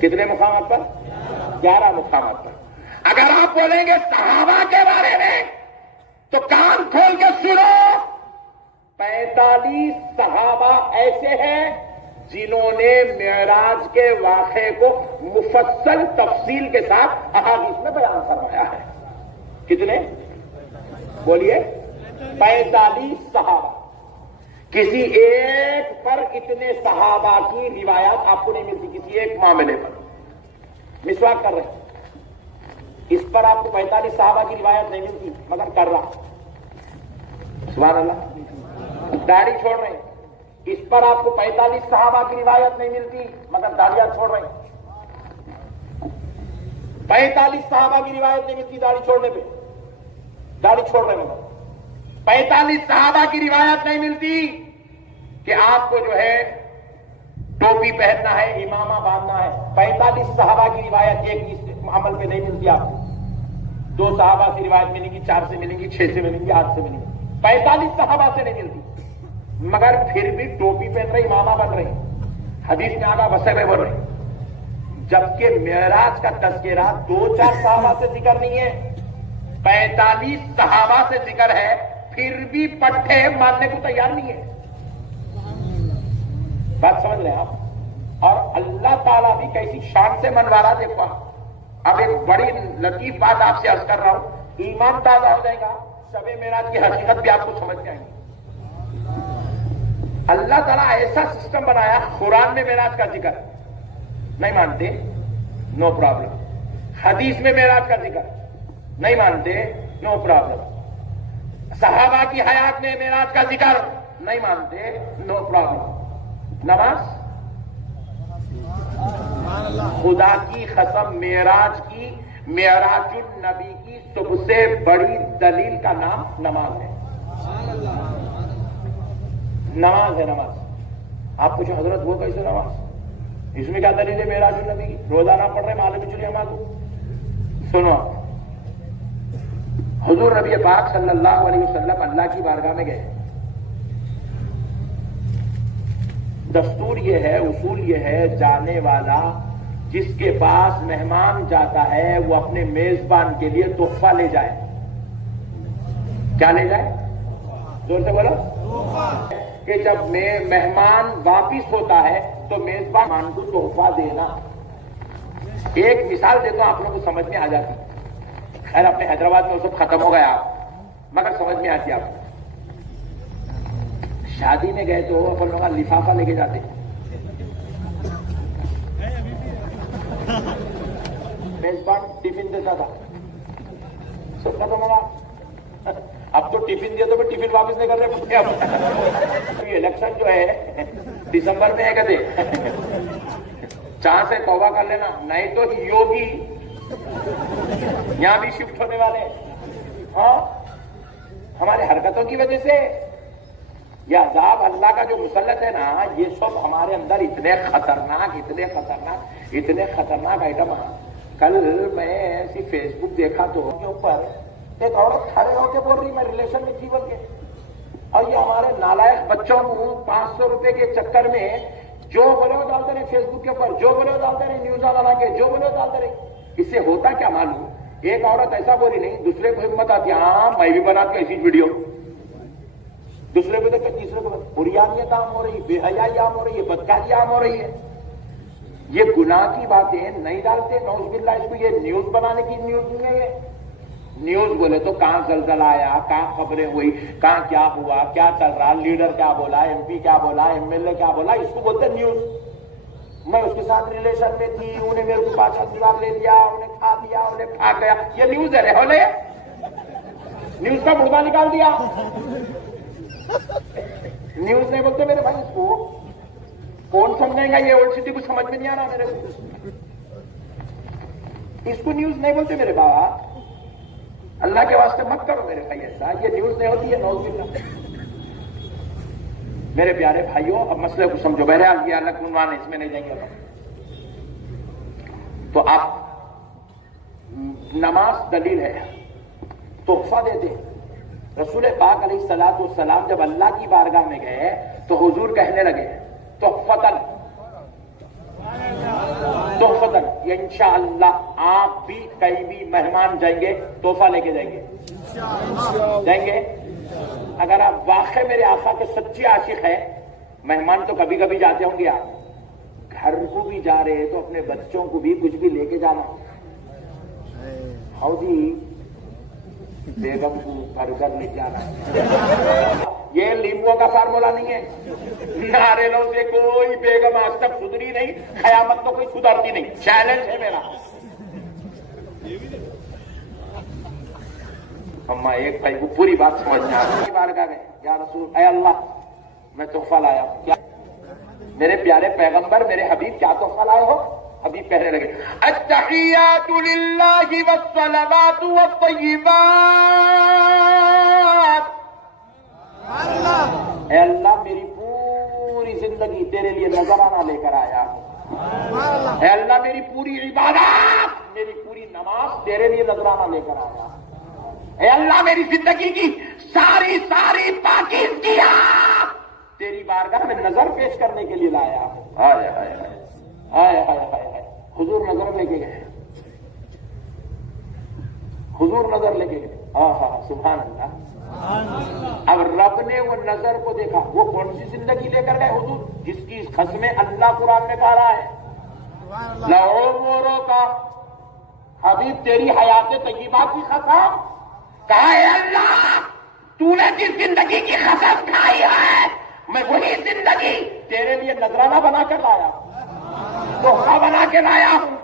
کتنے مقامات پر؟ 11 مقامات پر. اگر آپ بولیں گے صحابہ کے بارے میں تو کان کھول کے سنو، 45 صحابہ ایسے ہیں جنہوں نے معراج کے واقعے کو مفصل تفصیل کے ساتھ احادیث میں بیان فرمایا ہے. کتنے؟ بولیے. 45 صحابہ. کسی ایک پر اتنے صحابہ کی روایات آپ کو نہیں ملتی، کسی ایک معاملے پر. مسواک کر رہے ہیں، اس پر آپ کو 45 صحابہ کی روایت نہیں ملتی مگر کر رہا. سبحان اللہ. داڑھی چھوڑ رہے ہیں، اس پر آپ کو 45 صحابہ کی روایت نہیں ملتی مگر داڑیاں چھوڑ رہے ہیں. 45 صحابہ کی روایت نہیں ملتی داڑھی چھوڑنے پہ، داڑھی چھوڑ رہے ہیں. 45 صحابہ کی روایت نہیں ملتی کہ آپ کو جو ہے ٹوپی پہننا ہے، امامہ باندھنا ہے. 45 صحابہ کی روایت ایک اس عمل پہ نہیں ملتی آپ کو. 2 صحابہ سے روایت ملیں گی، 4 سے ملیں گی، 6 سے ملیں گی، 8 سے ملیں گی. 45 صحابہ سے نہیں ملتی مگر پھر بھی ٹوپی پہن رہے، امامہ بن رہے. حدیث میں آگا بسے میں بول رہے. جبکہ معراج کا تذکرہ 2-4 صحابہ سے ذکر نہیں ہے، 45 صحابہ سے ذکر ہے. پھر بھی پٹھے ماننے کو تیار نہیں ہے. بات سمجھ رہے ہیں آپ؟ اور اللہ تعالیٰ بھی کیسی شان سے منوالا دیکھو. اب ایک بڑی لطیف بات آپ سے عرض کر رہا ہوں، ایمان تازہ ہو جائے گا، شب معراج کی حقیقت بھی آپ کو سمجھ جائیں گے. اللہ تعالیٰ ایسا سسٹم بنایا، قرآن میں معراج کا ذکر نہیں مانتے، نو پرابلم. حدیث میں معراج کا ذکر نہیں مانتے، نو پرابلم. صحابہ کی حیات میں معراج کا ذکر نہیں مانتے، نو پرابلم. نماز خدا کی قسم معراج کی، معراج النبی کی سب سے بڑی دلیل کا نام نماز ہے. نماز ہے نماز. آپ پوچھو حضرت وہ کیسے نماز؟ اس میں کیا دلیل ہے معراج النبی کی؟ روزانہ پڑھ رہے معلوم چلیے ہمارے کو. سنو، حضور نبی پاک صلی اللہ علیہ وسلم اللہ کی بارگاہ میں گئے. دستور یہ ہے، اصول یہ ہے، جانے والا جس کے پاس مہمان جاتا ہے وہ اپنے میزبان کے لیے تحفہ لے جائے. کیا لے جائے؟ زور سے بولو. کہ جب مہمان واپس ہوتا ہے تو میزبان کو تحفہ دینا. ایک مثال دیتا ہوں، آپ لوگوں کو سمجھ میں آ جاتی. خیر اپنے حیدرآباد میں وہ سب ختم ہو گیا مگر سمجھ میں آتی. آپ شادی میں گئے تو اپن لوگ لفافہ لے کے جاتے. میزبان ٹفن دیتا تھا، سب ختم ہوگا. اب تو ٹفن دیا تو میں ٹفن واپس نہیں کر رہے. الیکشن جو ہے دسمبر میں ہے کہتے، چاہ سے توبہ کر لینا، نہیں تو یوگی یہاں بھی شفٹ ہونے والے. ہاں، ہمارے حرکتوں کی وجہ سے یہ عذاب اللہ کا جو مسلط ہے نا، یہ سب ہمارے اندر اتنے خطرناک آئٹم. کل میں ایسی فیس بک دیکھا تو کے اوپر ایک عورت کھڑے ہو کے بول رہی میں ریلیشن میں تھی بول کے. اور یہ ہمارے نالائق بچوں کو 500 روپے کے چکر میں جو بولے وہ ڈالتے رہے فیس بک کے اوپر، جو بولے وہ ڈالتے رہے نیوز بنا کے، جو بولے وہ ڈالتے رہے. اس سے ہوتا کیا معلوم؟ ایک عورت ایسا بولی نہیں، دوسرے کو ہمت آتی، ہاں میں بھی بنا کے ایسی ویڈیو. دوسرے کو دیکھ کے تیسرے کو بریانیت عام ہو رہی، بے حیائی عام ہو رہی ہے، بدکاری عام ہو رہی ہے. یہ گناہ کی باتیں نہیں ڈالتے. نعوذ باللہ. اس کو یہ نیوز بنانے کی نیوز نہیں ہے. نیوز بولے تو کہاں زلزلہ آیا، کہاں خبریں ہوئی، کہاں کیا ہوا، کیا چل رہا، لیڈر کیا بولا، ایم پی کیا بولا، ایم ایل اے کیا بولا، اس کو بولتے نیوز. میں اس کے ساتھ ریلیشن میں تھی، انہیں میرے کو 5,000 لے لیا، انہیں کھا دیا، انہیں بھاگ گیا. یہ نیوز ہے رہو لے. نیوز کا مردہ نکال دیا. نیوز نہیں بولتے میرے بھائی. اس کو کون سمجھیں گا؟ یہ اولڈ سٹی کو سمجھ میں نہیں آ رہا میرے کو. اس کو نیوز نہیں بولتے میرے بابا. اللہ کے واسطے مت کرو میرے بھائی ایسا. یہ نیوز نہیں ہوتی ہے. نعوذ باللہ. میرے پیارے بھائیوں، اب مسئلے کو سمجھو. بہرحال یہ الگ عنوان ہے، اس میں نہیں جائیں گے. تو آپ نماز دلیل ہے، تحفہ دیتے. رسول پاک علیہ الصلوۃ والسلام جب اللہ کی بارگاہ میں گئے تو حضور کہنے لگے تحفتن، یہ انشاءاللہ آپ بھی کہیں بھی مہمان جائیں گے تحفہ لے کے جائیں گے. اگر آپ واقعی میرے آقا کے سچے عاشق ہیں، مہمان تو کبھی کبھی جاتے ہوں گے، آپ گھر کو بھی جا رہے تو اپنے بچوں کو بھی کچھ بھی لے کے جانا. ہاؤ جی بیگم کو گھر گھر لے کے آنا. یہ لیمبو کا فارمولا نہیں ہے. ناریلوں سے کوئی بیگم آج تک سدھری نہیں، قیامت تو کوئی سدھرتی نہیں. چیلنج ہے میرا. اما ایک بھائی کو پوری بات سمجھنا ہے. بارگاہ میں یا رسول، اے اللہ میں تحفہ لایا ہوں. کیا میرے پیارے پیغمبر، میرے حبیب، کیا تحفہ لائے ہو؟ حبیب کہنے لگے التحیات للہ والصلوات والطیبات. اے اللہ میری پوری زندگی تیرے لیے نذرانہ لے کر آیا. اے اللہ میری پوری عبادات، میری پوری نماز تیرے لیے نذرانہ لے کر آیا. اے اللہ میری زندگی کی ساری پاکیزگیاں تیری بارگاہ میں نظر پیش کرنے کے لیے لایا. ہائے ہائے ہائے ہائے ہائے. حضور نظر لے کے گئے. حضور نظر لے کے گئے. ہاں سبحان اللہ. اب رب نے وہ نظر کو دیکھا. وہ کون سی زندگی لے کر گئے حضور؟ جس کی قسمیں اللہ قرآن میں کہہ رہا ہے لعمرک کا حبیب تیری حیات طیبہ کی قسم. کہا اے اللہ تو نے جس زندگی کی قسم کھائی ہے میں وہی زندگی تیرے لیے نذرانہ بنا کر لایا، تحفہ بنا کے لایا ہوں.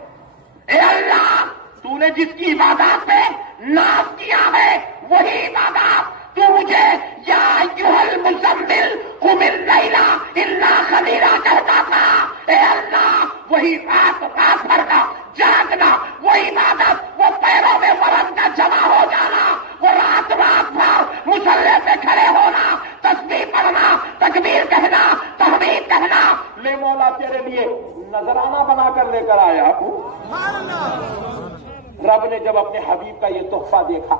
اے اللہ تو نے جس کی عبادات پہ ناز کیا ہے وہی عبادات تو مجھے یا ایھا المزمل قم اللیل الا قلیلا کہتا تھا، اے اللہ وہی رات بھر کا جاگنا، وہ عبادت، وہ پیروں میں ورم کا جمع ہو جانا، وہ رات بھر مصلی پہ کھڑے ہونا، تسبیح پڑھنا، تکبیر کہنا، تحمید کہنا، لے مولا تیرے لیے نذرانہ بنا کر لے کر آیا ہوں۔ رب نے جب اپنے حبیب کا یہ تحفہ دیکھا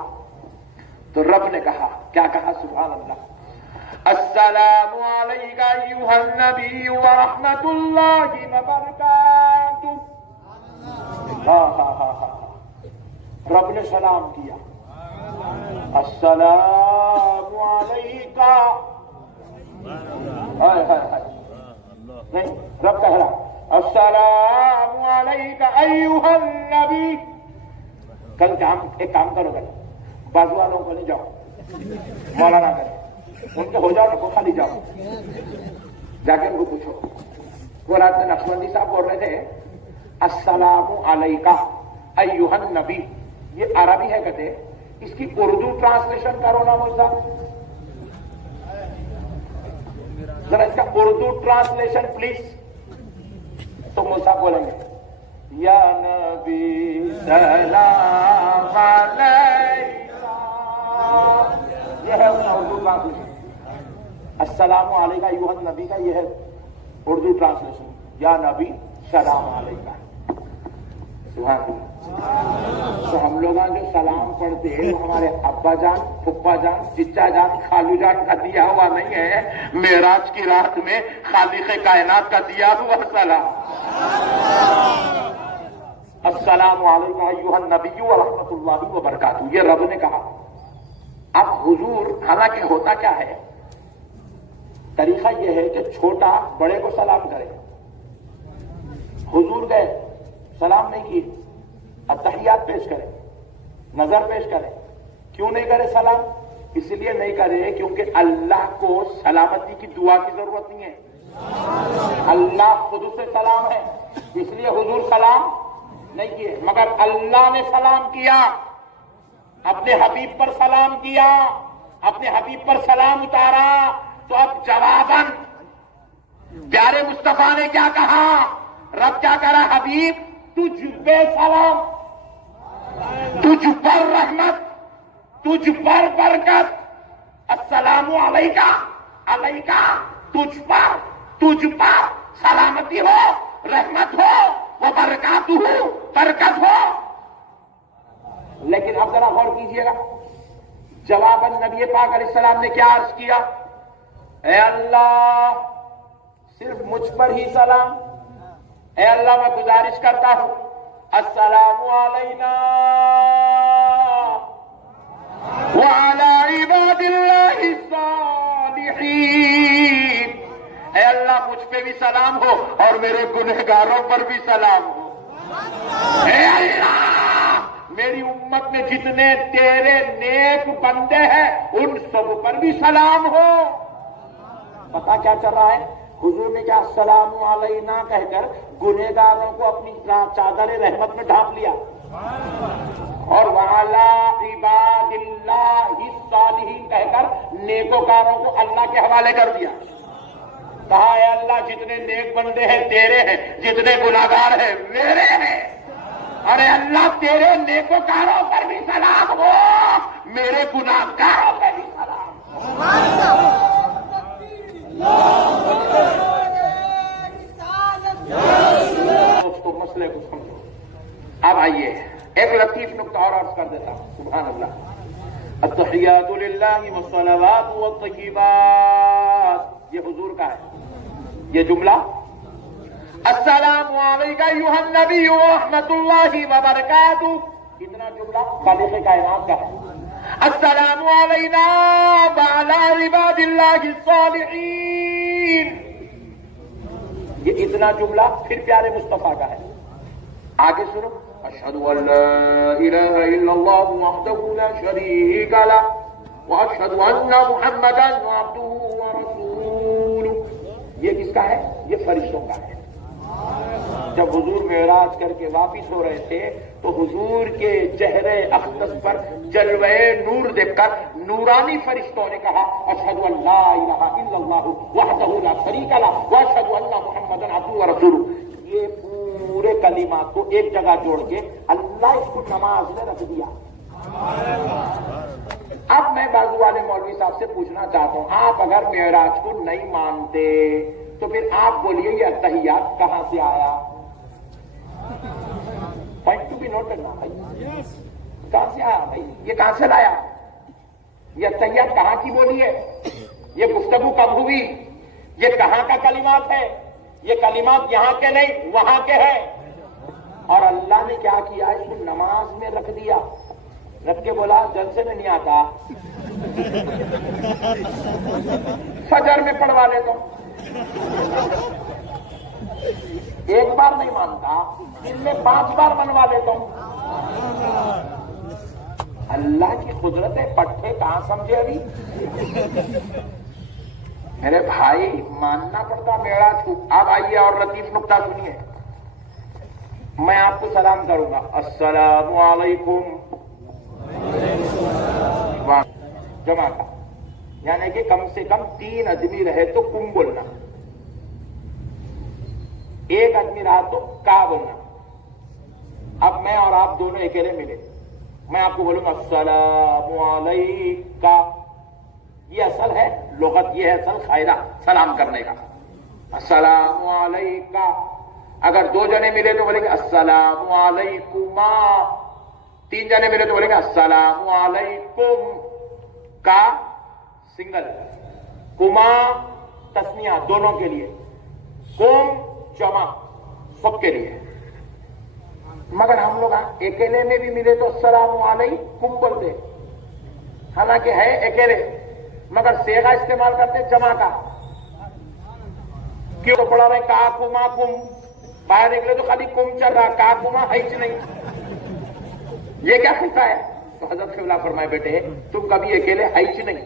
تو رب نے کہا، کیا کہا؟ سبحان اللہ، السلام علیک ایھا النبی ورحمۃ اللہ وبرکاتہ۔ رب نے سلام کیا، السلام علیک، نہیں، رب کہہ رہا السلام علیک ایھا النبی۔ کل ایک کام کرو گے، بازو والوں کو نہیں جاؤ، مولانا کرے ان کے ہو جاؤ نا، کو خالی جاؤ، جا کے ان کو پوچھو۔ وہ رات میں نقشبندی صاحب بول رہے تھے السلام علیکہ ایھا النبی، یہ عربی ہے کہتے، اس کی اردو ٹرانسلیشن کرو نا مولانا، ذرا اس کا اردو ٹرانسلیشن پلیز۔ تو مولانا بولیں گے یا نبی سلام علیکہ، یہ ہے اس کا اردو ٹرانسلیشن۔ السلام علیکہ ایھا النبی کا یہ ہے اردو ٹرانسلیشن، یا نبی سلام علیکہ۔ سبحان اللہ۔ تو ہم لوگ جو سلام پڑھتے ہیں وہ ہمارے ابا جان، پھپھا جان، چچا جان، خالو جان کا دیا ہوا نہیں ہے، معراج کی رات میں خالق کائنات کا دیا ہوا سلام۔ السلام علیکم ایھا النبی ورحمۃ اللہ وبرکاتہ، یہ رب نے کہا۔ اب حضور، حالانکہ ہوتا کیا ہے، طریقہ یہ ہے کہ چھوٹا بڑے کو سلام کرے۔ حضور گئے، سلام نہیں کیے، التحیات پیش کرے، نظر پیش کرے۔ کیوں نہیں کرے سلام؟ اس لیے نہیں کرے کیونکہ اللہ کو سلامتی کی دعا کی ضرورت نہیں ہے، اللہ خود سے سلام ہے، اس لیے حضور سلام نہیں کیے۔ مگر اللہ نے سلام کیا، اپنے حبیب پر سلام کیا، اپنے حبیب پر سلام اتارا۔ تو اب جواباً پیارے مصطفیٰ نے کیا کہا؟ رب کیا کہہ رہا؟ حبیب تجھ پہ سلام، تجھ پر رحمت، تجھ پر برکت، السلام علیکہ، علیکہ، تجھ پر سلامتی ہو، رحمت ہو، وہ برکات ہو، برکت ہو۔ لیکن اب ذرا غور کیجئے گا، جواباً نبی پاک علیہ السلام نے کیا عرض کیا؟ اے اللہ صرف مجھ پر ہی سلام، اے اللہ میں گزارش کرتا ہوں السلام علینا وعلی عباد اللہ الصالحین، اے اللہ مجھ پہ بھی سلام ہو اور میرے گنہگاروں پر بھی سلام ہو۔ اے اللہ میری امت میں جتنے تیرے نیک بندے ہیں ان سب پر بھی سلام ہو۔ پتا کیا چل رہا ہے؟ حضور نے کیا السلام علینا کہہ کر گنہگاروں کو اپنی چادر رحمت میں ڈھانپ لیا، اور وعلی عباد اللہ الصالحین کہہ کر نیکوکاروں کو اللہ کے حوالے کر دیا۔ کہا اے اللہ جتنے نیک بندے ہیں تیرے ہیں، جتنے گناہگار ہیں میرے ہیں، ارے اللہ تیرے نیکوکاروں پر بھی سلام ہو، میرے گناہگاروں پر بھی سلام ہو۔ دوستو مسئلے کو سمجھو۔ اب آئیے ایک لطیف نکتہ اور عرض کر دیتا ہوں۔ سبحان اللہ، التحیات للہ والصلوات والطیبات، یہ حضور کا ہے یہ جملہ۔ السلام علیکم ایھا النبی ورحمۃ اللہ وبرکاتہ، اتنا جملہ خالق کائنات کا ہے۔ السلام علینا وعلی عباد اللہ الصالحین، یہ اتنا جملہ پھر پیارے مصطفیٰ کا ہے۔ آگے سنو، اشہد ان لا الہ الا اللہ وحدہ لا شریک لہ واشہد ان محمدا عبدہ ورسولہ، یہ کس کا ہے؟ یہ فرشتوں کا ہے۔ جب حضور معراج کر کے واپس ہو رہے تھے تو حضور کے چہرے اقدس پر جلوہ نور دیکھ کر نورانی فرشتوں نے کہا اشہد ان لا الہ الا اللہ وحدہ لا شریک لہ واشہد ان محمدا عبدہ ورسولہ. یہ پورے کلمات کو ایک جگہ جوڑ کے اللہ اس کو نماز میں رکھ دیا. اب میں بازو والے مولوی صاحب سے پوچھنا چاہتا ہوں، آپ اگر معراج کو نہیں مانتے تو پھر آپ بولیے یہ اتحیات کہاں سے آیا؟ پوائنٹ ٹو بی نوٹ کرنا بھائی، کہاں سے آیا بھائی؟ یہ کہاں سے لایا؟ یہ اتحیات کہاں کی بولی ہے؟ یہ گفتگو کب ہوئی؟ یہ کہاں کا کلمات ہے؟ یہ کلمات یہاں کے نہیں وہاں کے ہیں. اور اللہ نے کیا کیا؟ اس کو نماز میں رکھ دیا. رکھ کے بولا جلسے میں نہیں آتا، فجر میں پڑھوا لیتا ہوں. ایک بار نہیں مانتا، دن میں 5 بار منوا لیتا ہوں. اللہ کی قدرت ہے، پٹھے کہاں سمجھے ابھی؟ میرے بھائی ماننا پڑتا معراج کو. اب آئیے اور لطیف نقطہ سنیے. میں آپ کو سلام کروں گا، السلام علیکم، جمع کا یعنی کہ کم سے کم 3 آدمی رہے تو کم بولنا، 1 آدمی رہا تو کا بولنا. اب میں اور آپ دونوں اکیلے ملے، میں آپ کو بولوں گا السلام علیکم. یہ اصل ہے لغت، یہ ہے اصل قاعدہ سلام کرنے کا، السلام علیکم. اگر 2 جنے ملے تو بولیں گے السلام علیکما، 3 جنے ملے تو بولیں گے السلام علیکم. کا سنگل، کما تسنیہ دونوں کے لیے، کم جمع سب کے لیے. مگر ہم لوگ اکیلے میں بھی ملے تو السلام علیکم بولتے، حالانکہ ہے اکیلے، مگر سیغہ استعمال کرتے جمع کا. کیوں تو پڑھا رہے کا کما کم، باہر نکلے تو خالی کم چل رہا، کا کما ہیچ نہیں. یہ کیا خطہ ہے؟ تو حضرت قبلہ فرمائے بیٹے تم کبھی اکیلے ہیچ نہیں،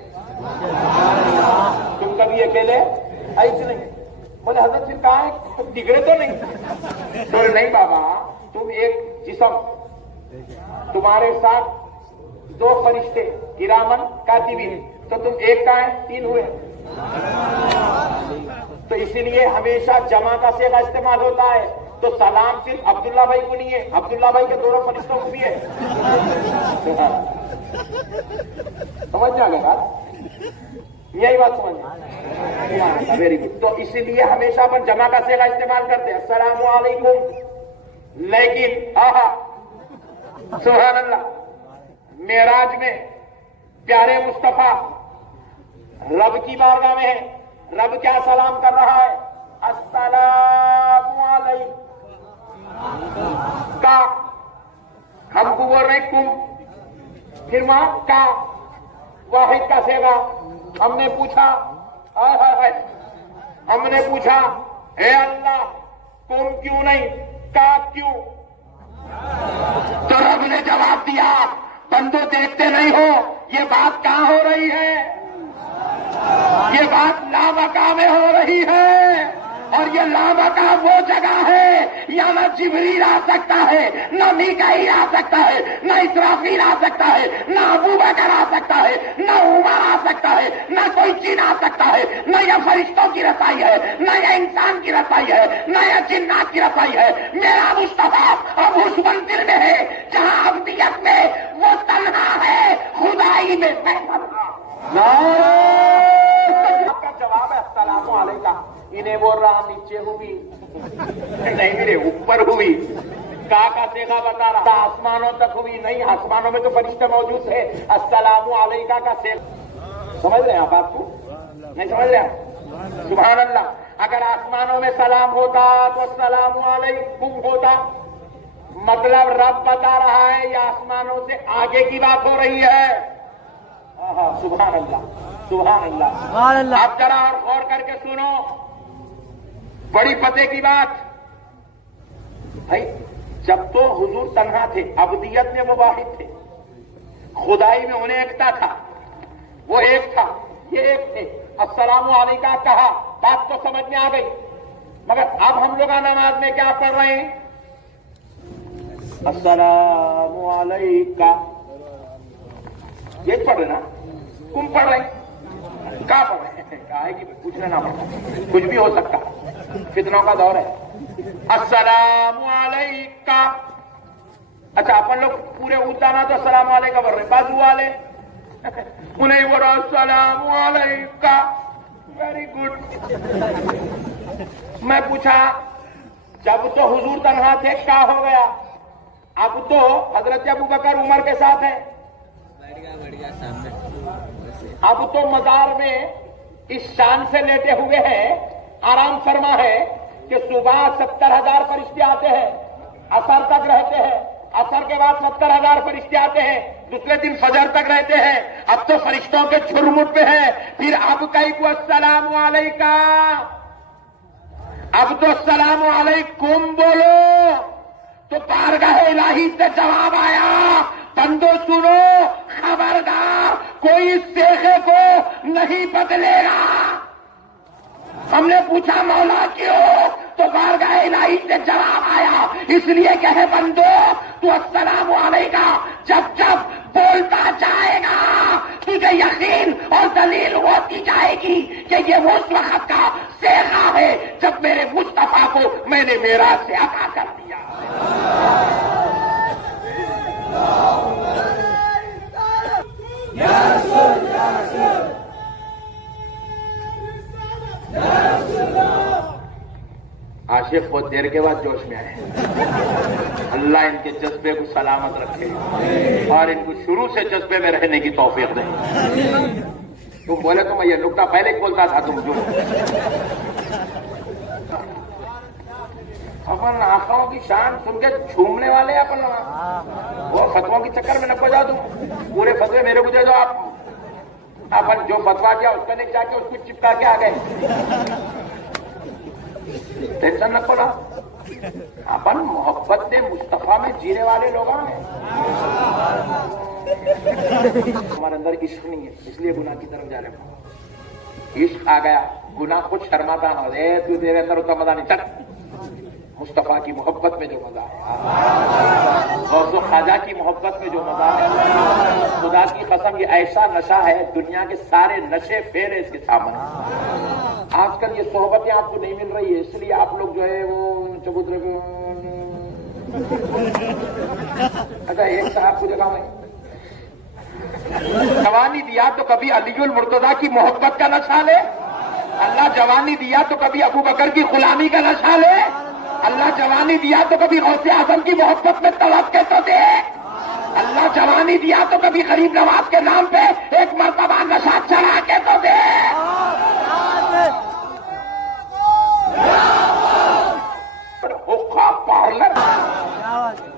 تم کبھی اکیلے ہیچ نہیں. بولے حضرت پھر کہاں ہے، بگڑے تو نہیں؟ بولے نہیں بابا، تم ایک جسم، تمہارے ساتھ 2 فرشتے کرامن کاتبین، تو تم ایک کا ہے 3 ہوئے. تو اسی لیے ہمیشہ جمع کا صیغہ استعمال ہوتا ہے. تو سلام صرف عبداللہ بھائی کو نہیں ہے، عبداللہ بھائی کے دونوں فرشتوں کو بھی ہے. سمجھ میں آ گیا بات؟ یہی بات سمجھ میں؟ Very good. تو اسی لیے ہمیشہ اپن جمع کا صیغہ استعمال کرتے ہیں السلام علیکم. لیکن سبحان اللہ، معراج میں پیارے مصطفیٰ رب کی بارگاہ میں ہے. رب کیا سلام کر رہا ہے؟ السلام علیکم. کا ہم کو بول رہے کم، پھر وہاں کا واحد کا صیغہ. ہم نے پوچھا ہم نے پوچھا اے اللہ کم کیوں نہیں، کا کیوں؟ تو رب نے جواب دیا بندو دیکھتے نہیں ہو یہ بات کہاں ہو رہی ہے؟ یہ بات لامکہ میں ہو رہی ہے. اور یہ لامکہ وہ جگہ ہے یہاں نہ جبریل آ سکتا ہے، نہ میکائیل آ سکتا ہے، نہ اسرافیل آ سکتا ہے، نہ ابوبکر آ سکتا ہے، نہ عمر آ سکتا ہے، نہ کوئی جن آ سکتا ہے. نہ یہ فرشتوں کی رسائی ہے، نہ یہ انسان کی رسائی ہے، نہ یہ جنات کی رسائی ہے. میرا مصطفیٰ اب اس منزل میں ہے جہاں ابدیت میں وہ تنہا ہے، خدائی میں کا جواب ہے السلام علیکم. انہیں بول رہا نیچے ہوئی نہیں میرے اوپر ہوئی. کا صیغہ بتا رہا آسمانوں تک ہوئی نہیں، آسمانوں میں تو فرشتے موجود ہے. السلام علیکم کا صیغہ سمجھ رہے ہیں آپ؟ آپ کو نہیں سمجھ رہے ہیں؟ سبحان اللہ. اگر آسمانوں میں سلام ہوتا تو السلام علیکم ہوتا. مطلب رب بتا رہا ہے یہ آسمانوں سے آگے کی بات ہو رہی ہے. سبحان اللہ سبحان اللہ. آپ ذرا اور غور کر کے سنو، بڑی پتے کی بات. بھائی جب تو حضور تنہا تھے، ابدیت میں وہ واحد تھے، خدائی میں انہیں ایکتا تھا، وہ ایک تھا یہ ایک تھے. السلام علیکم کہا، بات تو سمجھ میں آ گئی. مگر اب ہم لوگ نماز میں کیا پڑھ رہے ہیں؟ السلام علیکم، یہ پڑھ رہے نا؟ تم پڑھ رہے کیا پڑھ رہے ہیں؟ کہا ہے کہ کچھ نہ پڑھا، کچھ بھی ہو سکتا، فتنوں کا دور ہے۔ السلام علیکم، اچھا اپن لوگ پورے اردانا تو السلام علیکم پڑھ رہے، بازو والے انہیں بولو السلام علیکم، ویری گڈ۔ میں پوچھا جب تو حضور تنہا تھے کیا ہو گیا؟ اب تو حضرت ابوبکر عمر کے ساتھ ہیں، اب تو مزار میں اس شان سے لیٹے ہوئے ہیں، آرام فرما ہے کہ صبح 70,000 فرشتے آتے ہیں، عصر تک رہتے ہیں، عصر کے بعد 70,000 فرشتے آتے ہیں، دوسرے دن فجر تک رہتے ہیں۔ اب تو فرشتوں کے جھرمٹ پہ ہے، پھر اب کئی کو السلام علیکم، اب تو السلام علیکم بولو تو بارگاہ الہی سے جواب آیا، بندو سنو خبردار کوئی اس سیخے کو نہیں بدلے گا۔ ہم نے پوچھا مولا کیوں؟ تو بارگاہ الہی سے جواب آیا، اس لیے کہ ہے بندو تو السلام علیکم جب جب بولتا جائے گا تجھے یقین اور دلیل ہوتی جائے گی کہ یہ وہ اس وقت کا سیخا ہے جب میرے مصطفیٰ کو میں نے معراج سے عطا کر دیا۔ عاشق بہت دیر کے بعد جوش میں آئے، اللہ ان کے جذبے کو سلامت رکھے اور ان کو شروع سے جذبے میں رہنے کی توفیق دے۔ تم بولے تو میں یہ نکتہ پہلے ہی بولتا تھا، تم جو اپن آنکھوں کی شان سن کے جھومنے والے اپن وہ فتووں کے چکر میں نہ پڑ جاؤ، تم پورے فتوے میرے کو دے دو، آپ اپن جو فتوا کیا اس کا نہیں جا کے اس کو چپکا کے آ گئے، ٹینشن نہ پڑا۔ اپن محبت سے مصطفیٰ میں جینے والے لوگ ہیں، ہمارے اندر عشق نہیں ہے اس لیے گناہ کی طرف جا رہے ہیں۔ عشق آ گیا گناہ خود شرماتا نہ ہو، تو تیرے اندر اتنا مزہ نہیں، چل مصطفیٰ کی محبت میں جو مزہ ہے، غوث و خواجہ کی محبت میں جو مزہ ہے، خدا کی قسم یہ ایسا نشہ ہے دنیا کے سارے نشے فیل ہے اس کے سامنے۔ آج کل یہ صحبتیں آپ کو نہیں مل رہی ہے، اس لیے آپ لوگ جو ہے وہ چبوترے کو اچھا ایک صاحب کو جگہ میں جوانی دیا تو کبھی علی المرتضیٰ کی محبت کا نشہ لے، اللہ جوانی دیا تو کبھی ابو بکر کی غلامی کا نشہ لے، اللہ جوانی دیا تو کبھی غوث اعظم کی محبت میں تڑپ کے تو دے، اللہ جوانی دیا تو کبھی غریب نواز کے نام پہ ایک مرتبہ نشہ چڑھا کے تو دے۔ پارلر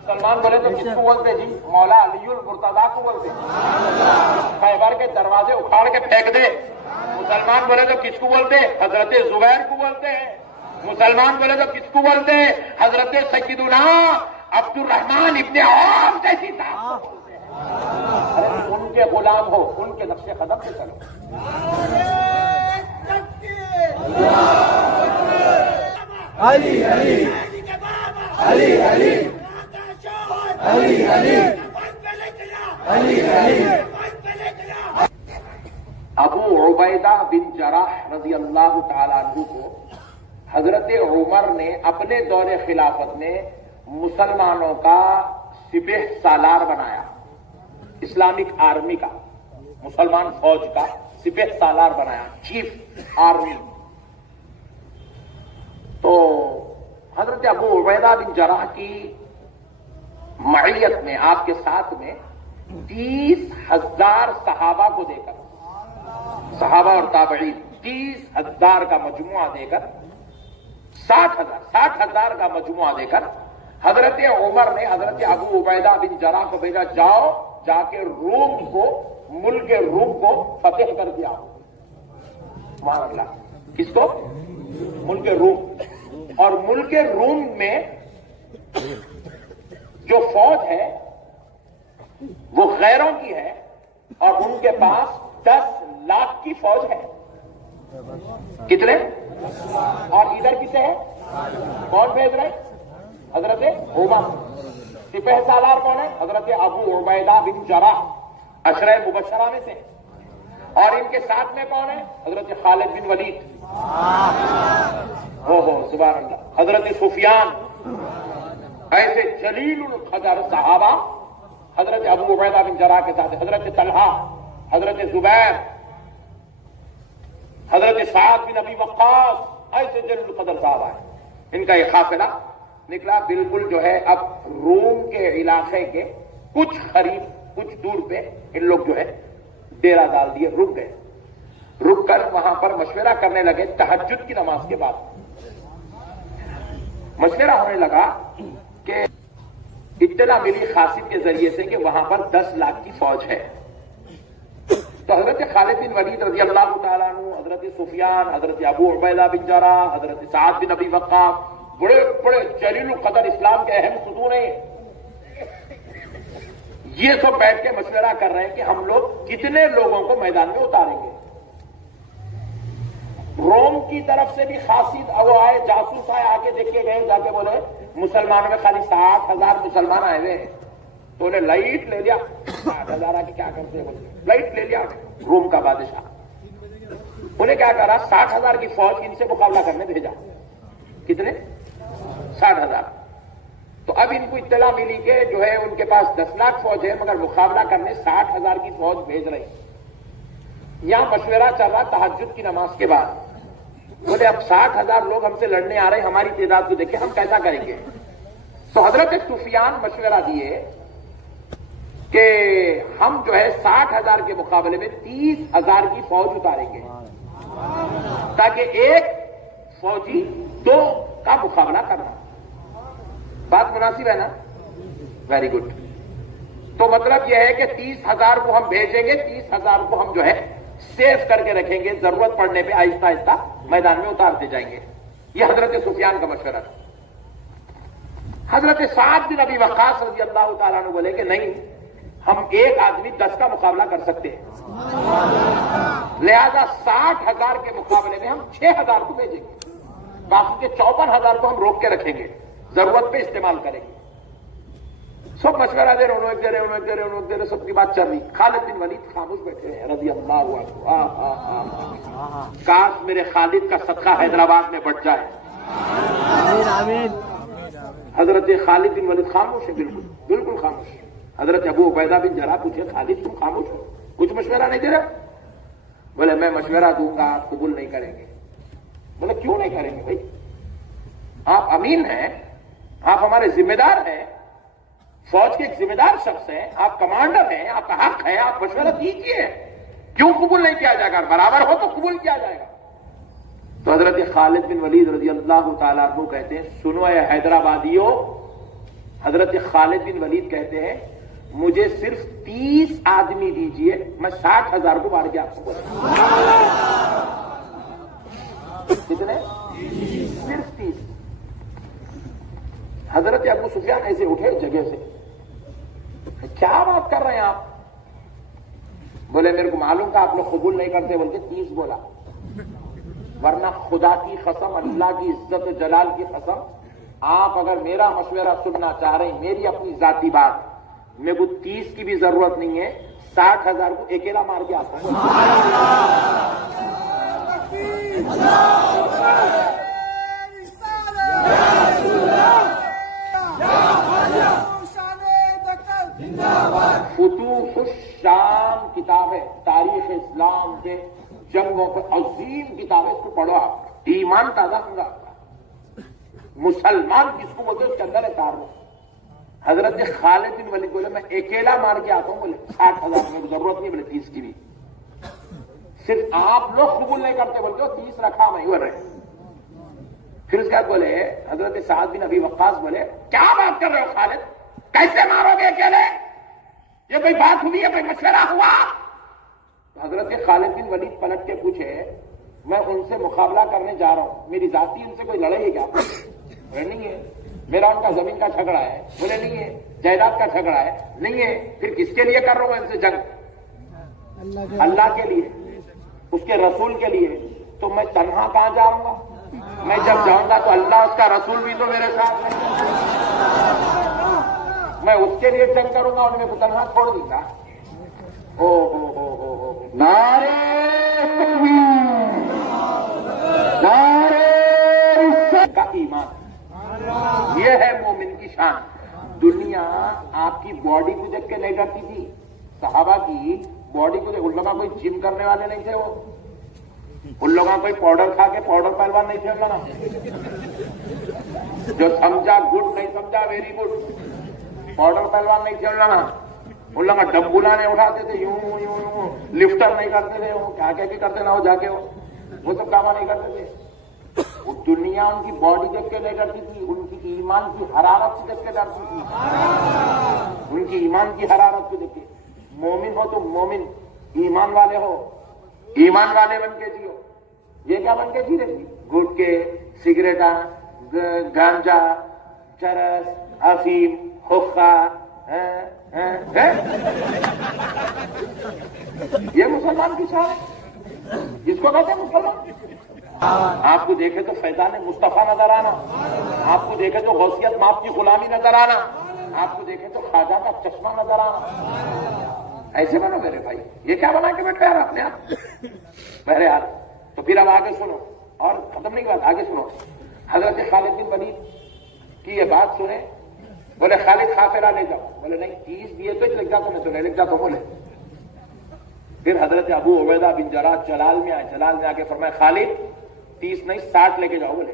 سلمان بولے تو کس کو بولتے جی؟ مولا علی المرتضیٰ کو بولتے، خیبر کے دروازے اکھاڑ کے پھینک دے۔ مسلمان بولے تو کس کو بولتے؟ حضرت زبیر کو بولتے ہیں۔ مسلمان بولے تو کس کو بولتے؟ حضرت سیدنا عبد الرحمن ابن عوف جیسی صاحب کو بولتے ہیں۔ ارے ان کے غلام ہو، ان کے نقش قدم سے چلو۔ علی علی علی علی علی علی علی علی۔ ابو عبیدہ بن جراح رضی اللہ تعالیٰ عنہ کو حضرت عمر نے اپنے دور خلافت میں مسلمانوں کا سپہ سالار بنایا، اسلامک آرمی کا، مسلمان فوج کا سپہ سالار بنایا، چیف آرمی۔ تو حضرت ابو عبیدہ بن جراح کی معیت میں، آپ کے ساتھ میں 30,000 صحابہ کو دے کر، صحابہ اور تابعین 30,000 کا مجموعہ دے کر، 60,000 کا مجموعہ دے کر حضرت عمر نے حضرت ابو عبیدہ بن جراح کو بھیجا، جاؤ جا کے روم کو، ملک روم کو فتح کر دیا۔ سبحان اللہ، کس کو؟ ملک روم۔ اور ملک روم میں جو فوج ہے وہ غیروں کی ہے، اور ان کے پاس 10 لاکھ کی فوج ہے۔ کتنے؟ اور ادھر کسے ہے؟ کون بھیج رہے؟ حضرت عمر. سپہ سالار کون ہے؟ حضرت ابو عبیدہ بن جراح، عشرہ مبشرہ میں سے. اور ان کے ساتھ میں کون ہے؟ حضرت خالد بن ولید. سبحان اللہ. حضرت سفیان. ایسے جلیل القدر صحابہ حضرت ابو عبیدہ بن جراح کے ساتھ. حضرت طلحہ، حضرت زبیر، حضرت سعد بن ابی وقاص، ایسے جلیل القدر صحابہ ہیں. ان کا یہ قافلہ نکلا بالکل جو ہے اب روم کے علاقے کے کچھ قریب کچھ دور پہ ان لوگ جو ہے ڈیرا ڈال دیے، رک گئے. رک کر وہاں پر مشورہ کرنے لگے. تہجد کی نماز کے بعد مشورہ ہونے لگا کہ اطلاع ملی خاصد کے ذریعے سے کہ وہاں پر 10 لاکھ کی فوج ہے. تو حضرت خالد بن ولید رضی اللہ تعالیٰ عنہ، حضرت سفیان، حضرت ابو عبیدہ بن جراح، حضرت سعد بن ابی وقاص، بڑے بڑے جلیل القدر اسلام کے اہم ستون ہیں، یہ سب بیٹھ کے مشورہ کر رہے ہیں کہ ہم لوگ کتنے لوگوں کو میدان میں اتاریں گے. روم کی طرف سے بھی خاصی وہ آئے، جاسوس آئے، آ کے دیکھ کے گئے، جا کے بولے مسلمانوں میں خالی 60,000 مسلمان آئے ہوئے ہیں. تو انہیں لائٹ لے لیا. 60,000 آ کے کیا کرتے ہیں؟ لائٹ لے لیا. روم کا بادشاہ انہیں کیا کرا؟ 60,000 کی فوج ان سے مقابلہ کرنے بھیجا. کتنے؟ 60,000. تو اب ان کو اطلاع ملی کہ جو ہے ان کے پاس 10 لاکھ فوج ہے، مگر مقابلہ کرنے 60,000 کی فوج بھیج رہے. یہاں مشورہ چل رہا تہجد کی نماز کے بعد. بولے اب 60,000 لوگ ہم سے لڑنے آ رہے ہیں، ہماری تعداد کو دیکھیں ہم کیسا کریں گے. تو حضرت سفیان مشورہ دیے کہ ہم جو ہے 60,000 کے مقابلے میں 30,000 کی فوج اتاریں گے تاکہ ایک فوجی 2 کا مقابلہ کرنا. بات مناسب ہے نا؟ Very good. تو مطلب یہ ہے کہ 30,000 کو ہم بھیجیں گے، 30,000 کو ہم جو ہے سیف کر کے رکھیں گے، ضرورت پڑنے پہ آہستہ آہستہ میدان میں اتارتے جائیں گے. یہ حضرت سفیان کا مشورہ تھا. حضرت سعد بن ابی وقاص رضی اللہ تعالیٰ عنہ بولے کہ نہیں، ہم ایک آدمی 10 کا مقابلہ کر سکتے ہیں، لہذا 60,000 کے مقابلے میں ہم 6,000 کو بھیجیں گے، باقی کے 54,000 کو ہم روک کے رکھیں گے، ضرورت پہ استعمال کریں گے. سب مشورہ دے رہے، انہوں ایک دے رہے، انہوں ایک دے رہے، انہوں ایک دے رہے، سب کی بات چل رہی. خالد بن ولید خاموش بیٹھے ہیں رضی اللہ عنہ. کاش میرے خالد کا صدقہ حیدرآباد میں بٹ جائے. حضرت خالد بن ولید خاموش ہے، بالکل بالکل خاموش. حضرت ابو عبیدہ بن جراح پوچھے خالد تم خاموش ہو، کچھ مشورہ نہیں دے رہے؟ بولے میں مشورہ دوں گا، آپ قبول نہیں کریں گے. بولے کیوں نہیں کریں گے بھائی؟ آپ امین ہیں، آپ ہمارے ذمہ دار ہیں، فوج کے ایک ذمہ دار شخص ہیں، آپ کمانڈر ہیں، آپ کا حق ہے، آپ مشورہ دیجیے. کیوں قبول نہیں کیا جائے گا؟ برابر ہو تو قبول کیا جائے گا. تو حضرت خالد بن ولید رضی اللہ تعالیٰ عنہ کہتے ہیں سنو اے حیدرآبادیوں. حضرت خالد بن ولید کہتے ہیں مجھے صرف 30 آدمی دیجئے، میں 60,000 کو مار کے آپ کو بولوں. کتنے؟ صرف 30. حضرت ابو سفیان ایسے اٹھے جگہ سے، کیا بات کر رہے ہیں آپ؟ بولے میرے کو معلوم تھا آپ لوگ قبول نہیں کرتے، بول کے 30 بولا، ورنہ خدا کی قسم، اللہ کی عزت و جلال کی قسم، آپ اگر میرا مشورہ سننا چاہ رہے ہیں، میری اپنی ذاتی بات، میرے کو 30 کی بھی ضرورت نہیں ہے، 60,000 کو اکیلا مار کے آتا ہوں. فتوح الشام کتاب ہے، تاریخ اسلام کے جنگوں پر عظیم کتاب ہے، اس کو پڑھو، آپ ایمان تازہ ہوگا آپ کا. مسلمان جس کو بولتے اس کے اندر ہے تعارف. حضرت خالد بن ولید بولے میں اکیلا مار کے آتا ہوں، بولے 60,000 میں ضرورت نہیں، بولے 30 کی بھی. صرف آپ لوگ قبول نہیں کرتے، بولتے ہو 30 رکھا میں بول رہے. پھر اس کے بعد بولے حضرت سعد بن ابی وقاص بولے کیا بات کر رہے ہو خالد، کیسے مارو گے اکیلے؟ یہ کوئی بات ہوئی ہے، کوئی مشورہ ہوا؟ حضرت خالد بن ولید پلٹ کے پوچھے میں ان سے مقابلہ کرنے جا رہا ہوں، میری ذاتی ان سے کوئی لڑائی ہے کیا؟ بولے نہیں ہے. میرا ان کا زمین کا جھگڑا ہے؟ بولے نہیں ہے. جائیداد کا جھگڑا ہے؟ نہیں ہے. پھر کس کے لیے کر رہا ہوں ان سے جنگ؟ اللہ کے لیے، اس کے رسول کے لیے. تو میں تنہا کہاں جا رہا ہوں گا؟ میں جب جاؤں گا تو اللہ اس کا رسول بھی تو میرے ساتھ ہے، میں اس کے لیے جنگ کروں گا اور میں کو تنہا چھوڑ دوں گا. نعرے تکبیر، نعرے رسالت کا ایمان، یہ ہے مومن کی شان. دنیا آپ کی باڈی کو دیکھ کے نہیں ڈرتی تھی. صحابہ کی باڈی کو دیکھ، ان لوگوں کوئی جم کرنے والے نہیں تھے، وہ ان لوگوں کوئی پاؤڈر کھا کے پاؤڈر پہلوان نہیں تھے. ان لوگوں جو سمجھا گڈ، نہیں سمجھا ویری گڈ، پاؤڈر پہلوان نہیں تھے. ان لوگ ڈبولا نے اٹھاتے تھے، یوں یوں یوں، لفٹر نہیں کرتے تھے، وہ کیا کہ کرتے نہ ہو جا کے وہ سب کام نہیں کرتے تھے. وہ دنیا ان کی باڈی دیکھ کے نہیں ڈرتی تھی، ان کی ایمان کی حرارت سے دیکھ کے ڈرتی تھی. ان کی ایمان کی حرارت کو دیکھ کے. مومن ہو تو مومن، ایمان والے ہو، ایمان والے بن کے جیو. یہ کیا بن کے جی رہے تھی؟ گٹکے، سگریٹاں، گانجا، چرس، افیم، حقہ. یہ مسلمان کی شان ہے، جس کو کہتے ہیں مسلمان. آپ کو دیکھے تو فیضان مصطفیٰ نظر آنا، آپ کو دیکھے تو غوثیت ماپ کی غلامی نظر آنا، آپ کو دیکھے تو خواجہ کا چشمہ نظر آنا. ایسے بنو میرے بھائی. یہ کیا بنا کے بیٹھے یار اپنے آپ میرے یار. تو پھر اب آگے سنو، اور ختم نہیں بات، آگے سنو. حضرت خالد بن ولید کی یہ بات سنے. بولے خالد قافلہ لے جاؤ. بولے نہیں، 30 دیے تو لکھ جاتا، میں تو نہیں لکھ جاتا. بولے پھر حضرت ابو عبیدہ بن جراح جلال میں آئے. جلال میں آ کے فرمایا خالد 30 نہیں 60 لے کے جاؤ. بولے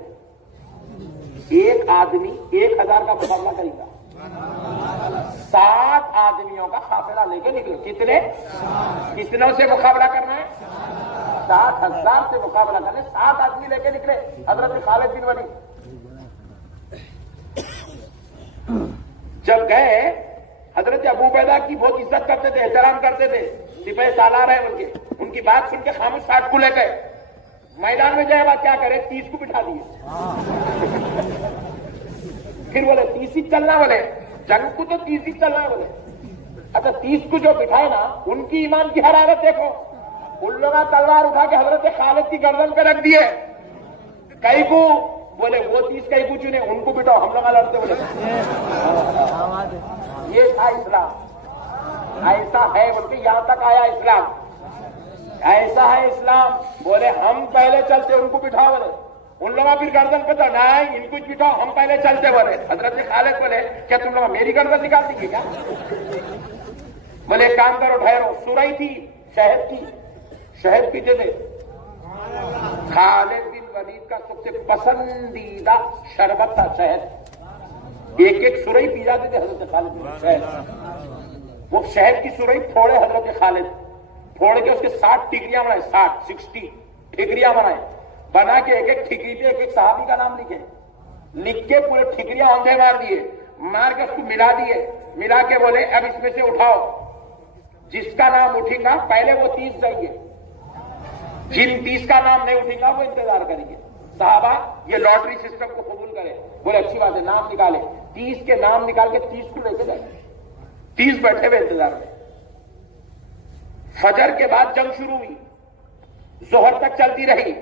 ایک آدمی 1000 کا مقابلہ کرے گا، 7 آدمیوں کا قافلہ لے کے نکلے. کتنوں سے مقابلہ کرنا ہے؟ 60,000 سے مقابلہ کرنے. 7 آدمی لے کے نکلے حضرت خالد بن ولید. جب گئے، حضرت ابو عبیدہ کی بہت عزت کرتے تھے، احترام کرتے تھے. سپاہی سالار ہے بول کے ان کی بات سن کے خاموش 60 کو لے گئے. میدان میں جائے بات کیا کرے، 30 کو بٹھا دیے. پھر بولے 30 ہی چلنا. بولے جنگ کو تو 30 ہی چلنا. بولے اچھا 30 کو جو بٹھائے نا، ان کی ایمان کی حرارت دیکھو. ان لوگوں تلوار اٹھا کے حضرت خالد کی گردن پہ رکھ دیے. کئی کو بولے وہ 30 کئی کو چنے، ان کو بٹھاؤ، ہم لوگ لڑتے. بولے یہ تھا اسلام، ایسا ہے بول کے یہاں تک آیا اسلام. ایسا ہے اسلام. بولے ہم پہلے چلتے، ان کو بٹھاؤ. بولے ان لوگوں پھر گردن پہ تو نہیں، ان کو بٹھاؤ، ہم پہلے چلتے. بولے حضرت خالد بولے کیا تم لوگ میری گردن نکال دیں گے کیا؟ بولے ایک کام کرو، ٹھہرو. سورائی تھی شہد کی، شہد پیتے تھے. خالد بن ولید کا سب سے پسندیدہ شربت تھا شہد. ایک سورائی پی جاتے تھے حضرت خالد بن شہد. وہ شہد کی سورائی پھوڑے حضرت خالد، پھوڑ کے اس کے 60 ٹھیکریاں بنائے. 60 ٹھیکریاں بنائے. بنا کے ایک ٹھیکری پہ ایک صحابی کا نام لکھے. لکھ کے پورے ٹھیکریاں اوندھے مار دیے. مار کے اس کو ملا دیے. ملا کے بولے اب اس میں سے اٹھاؤ، جس کا نام اٹھے گا پہلے وہ 30 جائیں گے، جن 30 کا نام نہیں اٹھے گا وہ انتظار کریں گے. صحابہ یہ لاٹری سسٹم کو قبول کرے. بولے اچھی بات ہے، نام نکالے. 30 کے نام نکال کے 30 کو لے کے جائیں. 30 بیٹھے ہوئے انتظار میں. فجر کے بعد جنگ شروع ہوئی، ظہر تک چلتی رہی.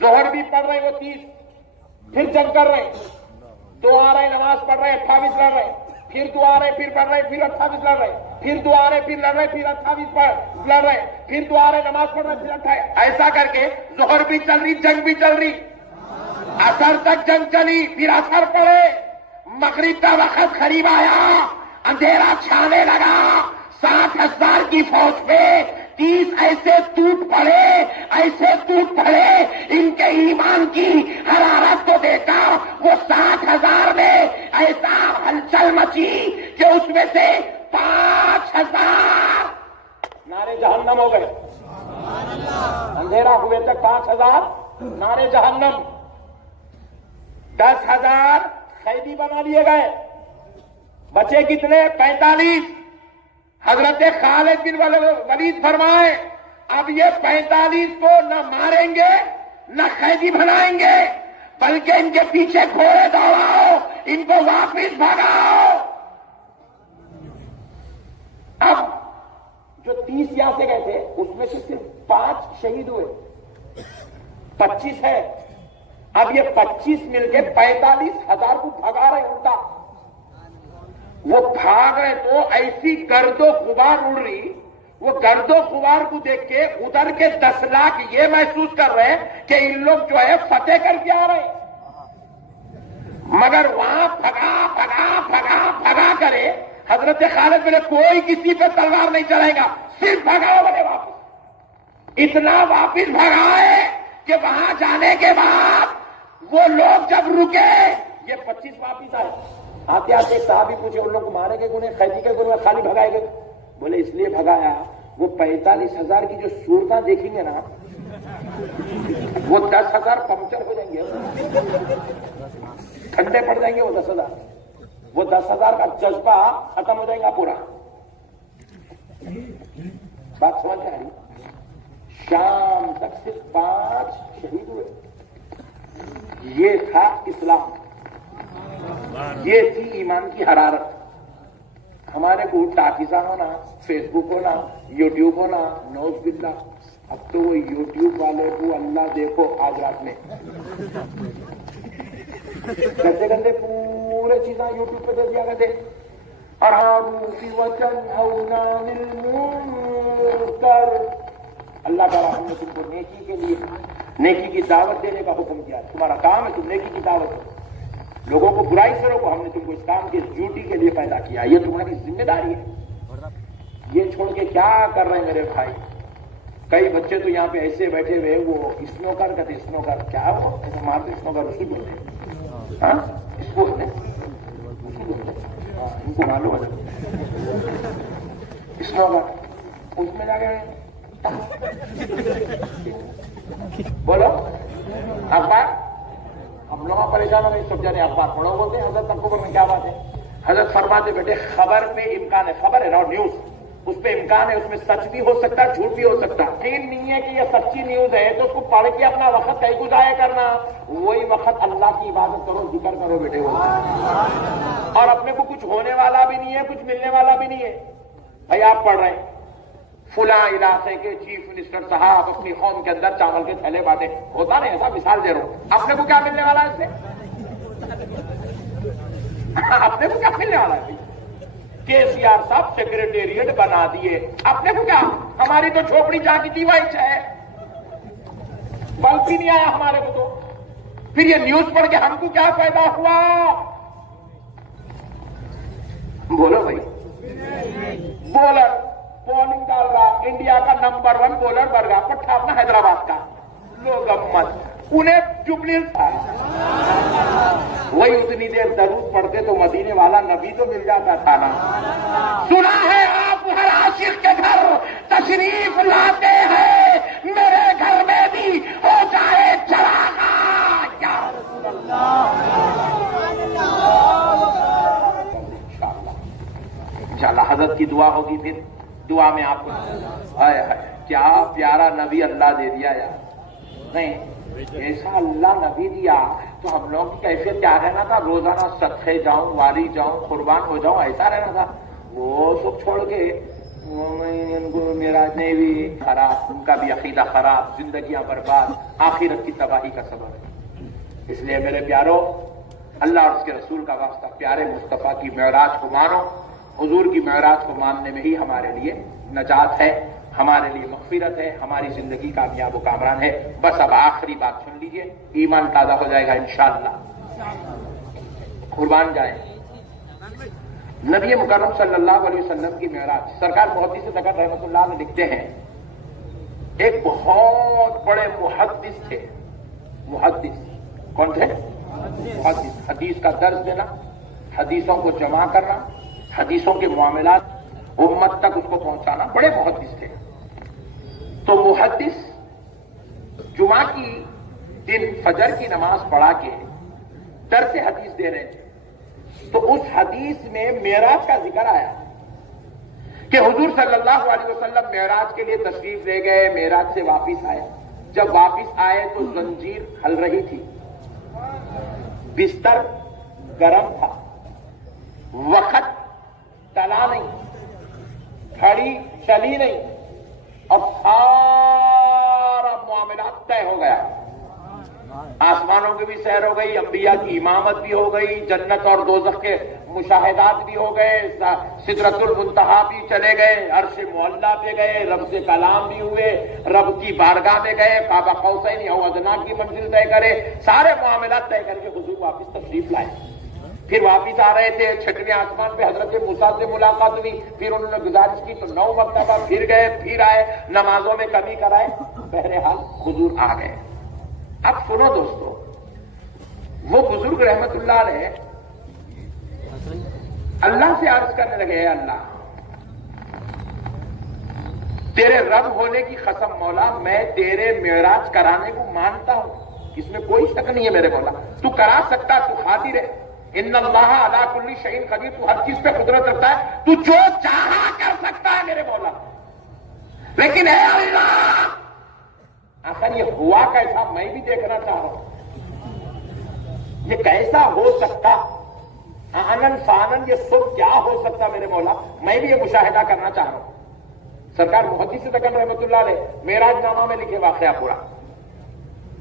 ظہر بھی پڑھ رہے وہ 30، پھر جنگ کر رہے. 2 آ رہے نماز پڑھ رہے، 28 لڑ رہے. پھر 2 آ رہے، پھر پڑھ رہے، پھر 28 لڑ رہے. پھر 2 آ رہے، پھر لڑ رہے، پھر 28 لڑ رہے. پھر 2 آ رہے نماز پڑھ رہے، پھر 28. ایسا کر کے ظہر بھی چل رہی، جنگ بھی چل رہی. عصر تک جنگ چلی. پھر عصر پڑے، مغرب کا وقت قریب آیا، اندھیرا چھانے لگا. 60,000 کی فوج پہ 30 ایسے ٹوٹ پڑے، ایسے ٹوٹ پڑے. ان کے ایمان کی حرارت کو دیکھا. وہ 60,000 میں ایسا ہلچل مچی کہ اس میں سے 5,000 نعرے جہنم ہو گئے. اندھیرا ہوئے تک 5,000 نعرے جہنم. 10,000 قیدی بنا لیے گئے. بچے کتنے؟ 45. حضرت خالد بن ولید فرمائے اب یہ 45 کو نہ ماریں گے نہ قیدی بنائیں گے، بلکہ ان کے پیچھے گھوڑے دوڑاؤ، ان کو واپس بھگاؤ. اب جو 30 یہاں سے گئے تھے اس میں سے صرف 5 شہید ہوئے. 25 ہے. اب یہ 25 مل کے 45,000 کو بھگا رہے الٹا. وہ بھاگ رہے تو ایسی گرد و غبار اڑ رہی, وہ گرد و غبار کو دیکھ کے ادھر کے 10 لاکھ یہ محسوس کر رہے ہیں کہ ان لوگ جو ہے فتح کر کے آ رہے ہیں. مگر وہاں بھگا بھگا بھگا بھگا کرے حضرت خالد بولے کوئی کسی پہ تلوار نہیں چلائے گا, صرف بھگاؤ بولے واپس. اتنا واپس بھگائے کہ وہاں جانے کے بعد وہ لوگ جب رکے یہ 25 واپس آئے. آتے آتے ایک صحابی پوچھے ان لوگ کو مارے گئے گنے خیدی کے گنے خالی بھگائے گئے؟ بولے اس لیے بھگایا وہ 45,000 کی جو صورتیں دیکھیں گے نا وہ 10,000 پنکچر ہو جائیں گے, ٹھنڈے پڑ جائیں گے وہ 10,000. وہ 10,000 کا جذبہ ختم ہو جائے گا پورا. بات سمجھ میں آئی؟ شام تک صرف 5 شہید ہوئے. یہ تھا اسلام, یہ تھی ایمان کی حرارت. ہمارے کو ٹاکیزہ ہونا, فیس بک ہونا, یوٹیوب ہونا, نوز باللہ. اب تو وہ یوٹیوب والے کو اللہ دیکھو آج رات میں گندے گندے پورے چیزیں یوٹیوب پہ دے دیا کرتے. اور اللہ تعالیٰ ہم نے تم کو نیکی کے لیے نیکی کی دعوت دینے کا حکم کیا. تمہارا کام ہے تم نیکی کی دعوت دو, لوگوں کو برائی سے روکو. ہم نے تم کو اس کام کی ڈیوٹی کے لیے پیدا کیا, یہ تمہاری ذمہ داری ہے. یہ چھوڑ کے کیا کر رہے ہیں میرے بھائی؟ کئی بچے تو یہاں پہ ایسے بیٹھے ہوئے وہ اسنوکر کہتے, اسنوکر کیا وہ ایسے مارتے اسنوکر اسی بولتے ہیں. ہاں اس کو بولتے ان کو معلوم ہے اسنوکر. اس میں جا کے بولو اخبار, ہم لوگ پریشان ہو گئے سب جانے اخبار پڑھو بولتے ہیں. حضرت تک میں کیا بات ہے؟ حضرت فرماتے بیٹے خبر پہ امکان ہے, خبر ہے نا نیوز, اس پہ امکان ہے, اس میں سچ بھی ہو سکتا ہے جھوٹ بھی ہو سکتا ہے. یقین نہیں ہے کہ یہ سچی نیوز ہے تو اس کو پڑھ کے اپنا وقت کہیں گزارا کرنا. وہی وقت اللہ کی عبادت کرو, ذکر کرو بیٹے وہ. اور اپنے کو کچھ ہونے والا بھی نہیں ہے, کچھ ملنے والا بھی نہیں ہے. بھائی آپ پڑھ رہے ہیں فلاں علاقے کے چیف منسٹر صاحب اپنی قوم کے اندر چاول کے تھیلے بانٹے, ہوتا نہیں ایسا, مثال دے رہا ہوں. اپنے کو کیا ملنے والا ہے اس سے؟ اپنے کو کیا ملنے والا ہے؟ KCR صاحب سیکریٹریٹ بنا دیے, اپنے کو کیا؟ ہماری تو جھوپڑی جا کی دیوائی ہے, بلب بھی نہیں آیا ہمارے کو. تو پھر یہ نیوز پڑھ کے ہم کو کیا فائدہ ہوا؟ بولو بھائی. بولر بولنگ ڈال رہا, انڈیا کا نمبر 1 بولر بن گیا پٹھا اپنا حیدرآباد کا. لوگ مت انہیں جبلی وہی اتنی دیر درود پڑھتے تو مدینے والا نبی تو مل جاتا تھا نا. سنا ہے آپ ہر عاشق کے گھر تشریف لاتے ہیں, میرے گھر میں بھی ہو جائے چراغا. یا رسول اللہ انشاءاللہ حضرت کی دعا ہوگی. پھر دعا میں آپ کو کیا پیارا نبی اللہ دے دیا یار. نہیں ایسا اللہ نبی دیا تو ہم لوگ کی کیفیت کیا رہنا تھا؟ روزانہ صدقے جاؤں, واری جاؤں, قربان ہو جاؤں, ایسا رہنا تھا. وہ سب چھوڑ کے ان کو میرا بھی خراب, ان کا بھی عقیدہ خراب, زندگیاں برباد, آخرت کی تباہی کا سبب ہے. اس لیے میرے پیارو اللہ اور اس کے رسول کا واسطہ پیارے مصطفیٰ کی معراج کو مانو. حضور کی معراج کو ماننے میں ہی ہمارے لیے نجات ہے, ہمارے لیے مغفرت ہے, ہماری زندگی کامیاب و کامران ہے. بس اب آخری بات سن لیجئے, ایمان تازہ ہو جائے گا انشاءاللہ. قربان جائیں. نبی مکرم صلی اللہ علیہ وسلم کی معراج, سرکار محدث زکر رحمۃ اللہ علیہ لکھتے ہیں ایک بہت بڑے محدث تھے. محدث کون تھے؟ محدث, حدیث کا درس دینا, حدیثوں کو جمع کرنا, حدیثوں کے معاملات امت تک اس کو پہنچانا, بڑے محدث تھے. تو محدث جمعہ کی دن فجر کی نماز پڑھا کے درس حدیث دے رہے تھے. تو اس حدیث میں معراج کا ذکر آیا کہ حضور صلی اللہ علیہ وسلم معراج کے لیے تشریف لے گئے, معراج سے واپس آئے. جب واپس آئے تو زنجیر ہل رہی تھی, بستر گرم تھا, وقت ٹلا نہیں, گھڑی چلی نہیں, اب سارا معاملات طے ہو گیا. آسمانوں کی بھی سیر ہو گئی، انبیاء کی امامت بھی ہو گئی، جنت اور دوزخ کے مشاہدات بھی ہو گئے، سدرۃ المنتہا بھی چلے گئے، عرش معلیٰ پہ گئے، رب سے کلام بھی ہوئے، رب کی بارگاہ میں گئے، قاب قوسین او ادنیٰ کی منزل طے کرے، سارے معاملات طے کر کے حضور واپس تشریف لائے۔ پھر واپس آ رہے تھے، چھٹویں آسمان پہ حضرت موسیٰ سے ملاقات ہوئی، پھر انہوں نے گزارش کی تو 9 مرتبہ پھر گئے، پھر آئے، نمازوں میں کمی کرائے، بہرحال حضور آ گئے۔ اب سنو دوستو، وہ بزرگ رحمت اللہ علیہ اللہ سے عرض کرنے لگے، اے اللہ تیرے رب ہونے کی قسم مولا، میں تیرے معراج کرانے کو مانتا ہوں، اس میں کوئی شک نہیں ہے میرے مولا، تو کرا سکتا، تو قادر ہے، ان اللہ علی کل شیء قدیر، تو ہر چیز پہ قدرت رکھتا ہے، تو جو چاہا کر سکتا ہے میرے مولا، لیکن اے اللہ آخر یہ ہوا کیسا میں بھی دیکھنا چاہ رہا ہوں، یہ کیسا ہو سکتا، آنن فانن یہ سب کیا ہو سکتا میرے مولا، میں بھی یہ مشاہدہ کرنا چاہ رہا ہوں۔ سرکار محدث دکن رحمت اللہ علیہ معراج نامہ میں لکھے واقعہ پورا،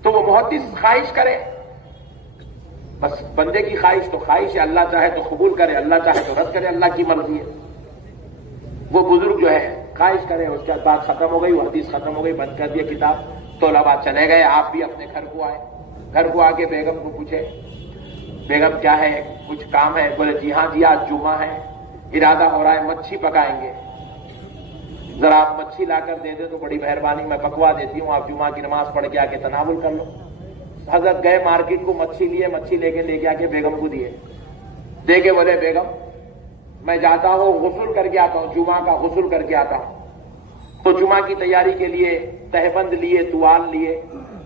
تو وہ محدث خواہش کرے، بس بندے کی خواہش تو خواہش ہے، اللہ چاہے تو قبول کرے، اللہ چاہے تو رد کرے، اللہ کی مرضی ہے۔ وہ بزرگ جو ہے خواہش کرے، اس کے بعد بات ختم ہو گئی، وہ حدیث ختم ہو گئی، بند کر دیا کتاب، طلباء چلے گئے، آپ بھی اپنے گھر کو آئے، گھر کو آ کے بیگم کو پوچھے، بیگم کیا ہے، کچھ کام ہے؟ بولے جی ہاں جی آج جمعہ ہے، ارادہ ہو رہا ہے مچھی پکائیں گے، ذرا آپ مچھی لا کر دے دے تو بڑی مہربانی، میں پکوا دیتی ہوں، آپ جمعہ کی نماز پڑھ کے آ کے تناول کر لو۔ حضرت گئے مارکیٹ کو، مچھی لیے، مچھی لے کے آ کے بیگم کو دیے، دے کے بولے بیگم میں جاتا ہوں غسل کر کے آتا ہوں، جمعہ کا غسل کر کے آتا ہوں۔ تو جمعہ کی تیاری کے لیے تہبند لیے، توال لیے،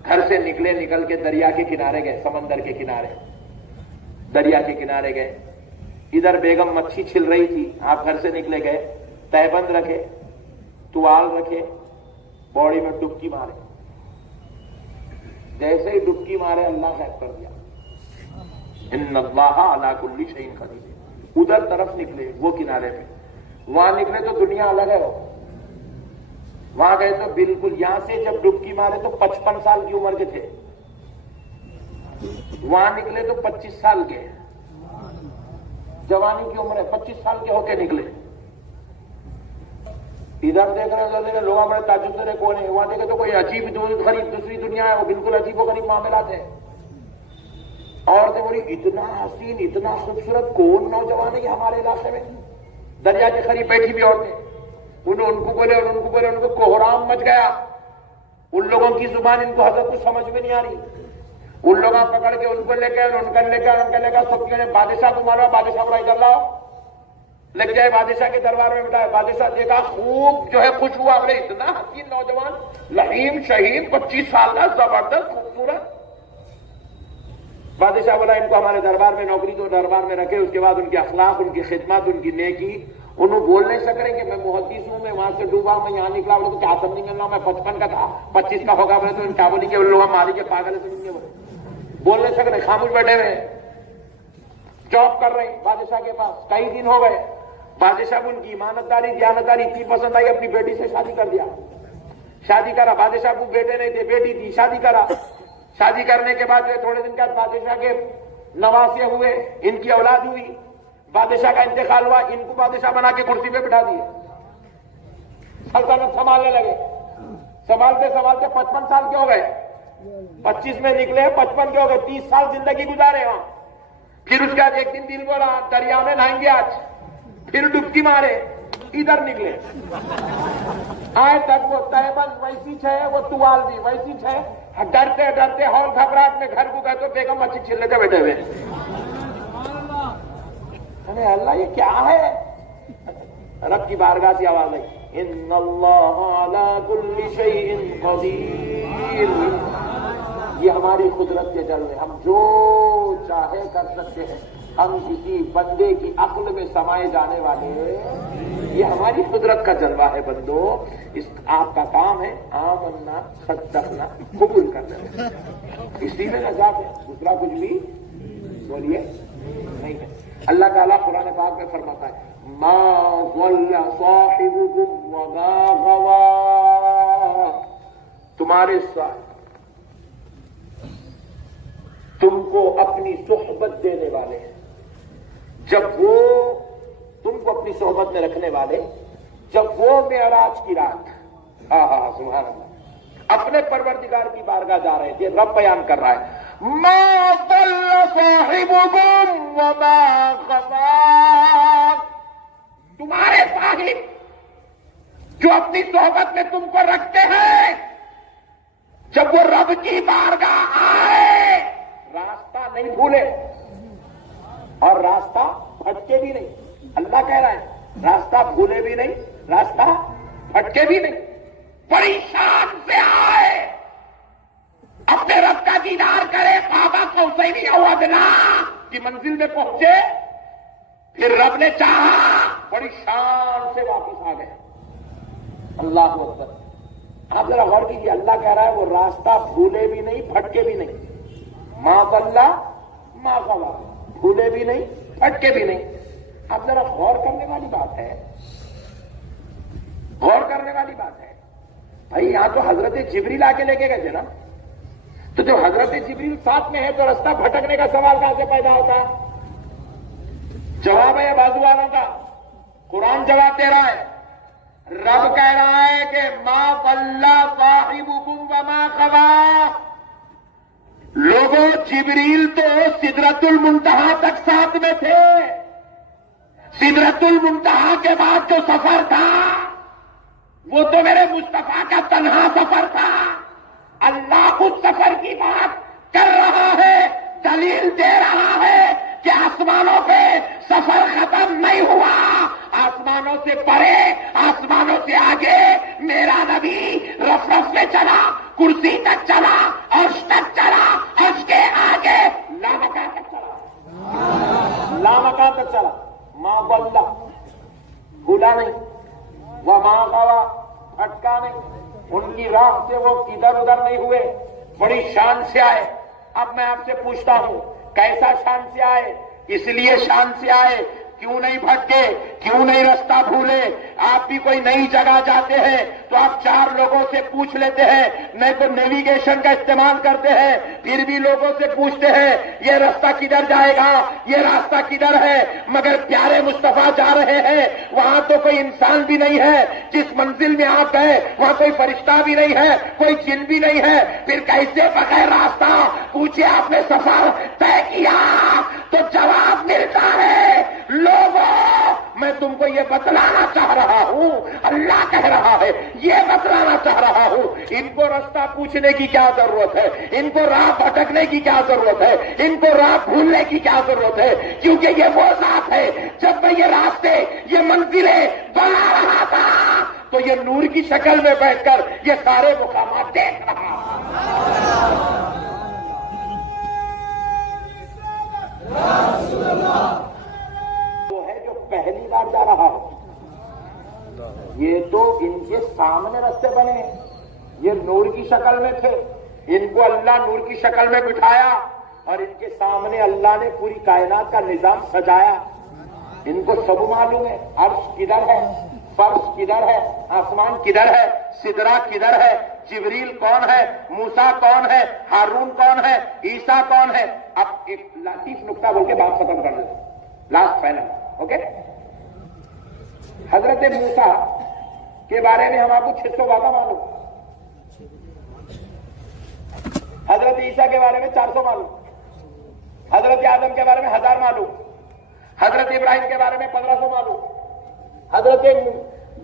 گھر سے نکلے، نکل کے دریا کے کنارے گئے، سمندر کے کنارے، دریا کے کنارے گئے، ادھر بیگم مچھی چھل رہی تھی، آپ گھر سے نکلے گئے، تہبند رکھے، توال رکھے، باڑی میں ڈبکی مارے، جیسے ہی ڈبکی مارے اللہ غائب کر دیا، ان اللہ علی کل شیء قدیر۔ ادھر طرف نکلے، وہ کنارے پہ، وہاں نکلے تو دنیا الگ ہے، وہاں گئے تو بالکل یہاں سے جب ڈبکی مارے تو 55 سال کی عمر کے تھے، وہاں نکلے تو 25 سال کے، جوانی کی عمر ہے، 25 سال کے ہو کے نکلے، ادھر دیکھ رہے ہیں لوگ بڑے تعجب سے کون ہے، وہاں دیکھے تو کوئی عجیب غریب دوسری دنیا ہے، وہ بالکل عجیب و غریب معاملات ہیں، عورتیں بولی اتنا حسین اتنا خوبصورت کون نوجوان ہے یہ ہمارے علاقے میں، دریا کے قریب بیٹھی بھی عورتیں، ان کو بولے اور ان کو بولے، ان کو کوہرام مچ گیا، ان لوگوں کی زبان ان کو حضرت کو سمجھ میں نہیں آ رہی، ان لوگوں پکڑ کے ان کو لے کے ان کا لے کے سب نے بادشاہ کو مارا، بادشاہ بڑا ادھر لاؤ، لگ جائے بادشاہ کے دربار میں بٹھائے، بادشاہ دیکھا خوب جو ہے خوش ہوا، بولے اتنا حسین نوجوان، لحیم شہیم 25 سال کا، زبردست خوبصورت، بادشاہ بولا ان کو ہمارے دربار میں نوکری دو، دربار میں رکھے، اس کے بعد ان کے اخلاق، ان کی خدمت، ان کی نیکی، انہوں بول نہیں سک رہے کہ میں محدث ہوں، میں وہاں سے ڈوبا، میں یہاں نکلا، بولے تو کیا سمجھیں گے، میں 55 کا تھا 25 کا ہوگا، بولے تو ان کیا بولیں گے، ان لوگ ماری کے پاگل سمجھیں گے، بول نہیں سک رہے، خاموش بیٹھے ہوئے، جاب کر رہے بادشاہ کے پاس، کئی دن ہو گئے، بادشاہ کو ان کی ایمانداری دیانتداری اتنی پسند آئی، اپنی بیٹی سے شادی کر دیا، شادی کرا، بادشاہ کو بیٹے نہیں تھے، بیٹی تھی، شادی کرا، شادی کرنے کے بعد تھوڑے دن کے بعد بادشاہ کے نواسے ہوئے، ان کی اولاد ہوئی، بادشاہ کا انتقال ہوا، ان کو بادشاہ بنا کے کرسی پہ بٹھا دیے، سلطنت سنبھالنے لگے، سنبھالتے سنبھالتے 55 سال کے ہو گئے، 25 میں نکلے، 55 کے ہو گئے، 30 سال زندگی گزارے وہاں، پھر اس کے بعد ایک دن دل بولا دریا میں نہائیں گے آج، پھر ڈبکی مارے، ادھر نکلے، آئے تک وہ تہبند ویسی ہے، وہ توال بھی ویسی ہے، ڈرتے ڈرتے ہول گھبراہٹ میں گھر کو گئے تو بیگم مچھی چھلنے کے بیٹھے ہوئے، ارے اللہ یہ کیا ہے، رب کی بارگاہ سے آواز آئی، ان اللہ علی کل شیء قدیر، یہ ہماری قدرت کے جلوے، ہم جو چاہے کر سکتے ہیں، ہم کسی بندے کی عقل میں سمائے جانے والے، یہ ہماری قدرت کا جلوہ ہے بندو، اس آپ کا کام ہے آمنا صدقنا قبول کرنا، اسی میں نجات ہے، دوسرا کچھ بھی بولیے نہیں ہے۔ اللہ تعالیٰ قرآن پاک میں فرماتا ہے ما ضل صاحبكم وما غوى، تمہارے ساتھ تم کو اپنی صحبت دینے والے، جب وہ تم کو اپنی صحبت میں رکھنے والے، جب وہ معراج کی رات، سبحان اللہ، اپنے پروردگار کی بارگاہ جا رہے تھے، رب بیان کر رہا ہے ما ضل صاحبكم وما غوى، تمہارے صاحب جو اپنی صحبت میں تم کو رکھتے ہیں، جب وہ رب کی بارگاہ آئے راستہ نہیں بھولے اور راستہ بھٹکے بھی نہیں۔ اللہ کہہ رہا ہے راستہ بھولے بھی نہیں، راستہ بھٹکے بھی نہیں، بڑی شان سے آئے، اپنے رب کا دیدار کرے، بابا قوسین او ادنی کی منزل میں پہنچے، پھر رب نے چاہا بڑی شان سے واپس آ گئے۔ اللہ اکبر، آپ ذرا غور کیجیے، اللہ کہہ رہا ہے وہ راستہ بھولے بھی نہیں، بھٹکے بھی نہیں، ما ضل ما غوى، بھولے بھی نہیں، بھٹکے بھی نہیں۔ آپ ذرا غور کرنے والی بات ہے، غور کرنے والی بات ہے بھائی، یہاں تو حضرت جبریل آ کے لے کے گئے تھے نا، تو جو حضرت جبریل ساتھ میں ہے تو راستہ بھٹکنے کا سوال کہاں سے پیدا ہوتا ہے؟ جواب ہے بازو والوں کا، قرآن جواب دے رہا ہے، رب کہہ رہا ہے کہ ما ضل صاحبكم وما غوى، لوگوں جبریل تو سدرۃ المنتہا تک ساتھ میں تھے، سدرۃ المنتہا کے بعد جو سفر تھا وہ تو میرے مصطفیٰ کا تنہا سفر تھا۔ اللہ اس سفر کی بات کر رہا ہے، دلیل دے رہا ہے کہ آسمانوں پہ سفر ختم نہیں ہوا، آسمانوں سے پرے، آسمانوں سے آگے میرا نبی رف رف میں چلا، کرسی تک چلا، عرش تک چلا، عرش کے آگے لامکان تک چلا، لامکان تک چلا، ما ضل، بھولا نہیں، وما غوى، بھٹکا نہیں، ان کی راہ سے وہ ادھر ادھر نہیں ہوئے، بڑی شان سے آئے۔ اب میں آپ سے پوچھتا ہوں کیسا شان سے آئے؟ اس لیے شان سے آئے، کیوں نہیں بھٹکے، کیوں نہیں راستہ بھولے؟ آپ بھی کوئی نئی جگہ جاتے ہیں تو آپ 4 لوگوں سے پوچھ لیتے ہیں، نہیں تو نیویگیشن کا استعمال کرتے ہیں، پھر بھی لوگوں سے پوچھتے ہیں یہ راستہ کدھر جائے گا، یہ راستہ کدھر ہے، مگر پیارے مصطفیٰ جا رہے ہیں، وہاں تو کوئی انسان بھی نہیں ہے، جس منزل میں آپ گئے وہاں کوئی فرشتہ بھی نہیں ہے، کوئی جن بھی نہیں ہے، پھر کیسے بغیر راستہ پوچھے آپ نے سفر طے کیا؟ تو جواب ملتا ہے، لوگوں میں تم کو یہ بتلانا چاہ رہا ہوں، اللہ کہہ رہا ہے یہ بتلانا چاہ رہا ہوں، ان کو راستہ پوچھنے کی کیا ضرورت ہے، ان کو راہ بھٹکنے کی کیا ضرورت ہے، ان کو راہ بھولنے کی کیا ضرورت ہے، کیونکہ یہ وہ ذات ہے جب میں یہ راستے، یہ منزلیں بنا رہا تھا تو یہ نور کی شکل میں بیٹھ کر یہ سارے مقامات دیکھ رہا تھا۔ وہ ہے جو پہلی بار جا رہا ہو، یہ تو ان کے سامنے راستے بنے، یہ نور کی شکل میں تھے، ان کو اللہ نور کی شکل میں بٹھایا اور ان کے سامنے اللہ نے پوری کائنات کا نظام سجایا، ان کو سب معلوم ہے، عرش کدھر ہے، فرش کدھر ہے، آسمان کدھر ہے، سدرہ کدھر ہے، جبریل کون ہے، موسیٰ کون ہے، ہارون کون ہے، عیسیٰ کون ہے۔ اب ایک لطیف نقطہ بول کے بات ختم کر دیں، لاسٹ فائنل، اوکے۔ حضرت موسیٰ کے بارے میں ہم آپ کو 600 باتیں معلوم، حضرت عیسیٰ کے بارے میں 400 معلوم، حضرت آدم کے بارے میں 1000 معلوم، حضرت ابراہیم کے بارے میں 1500 معلوم، حضرت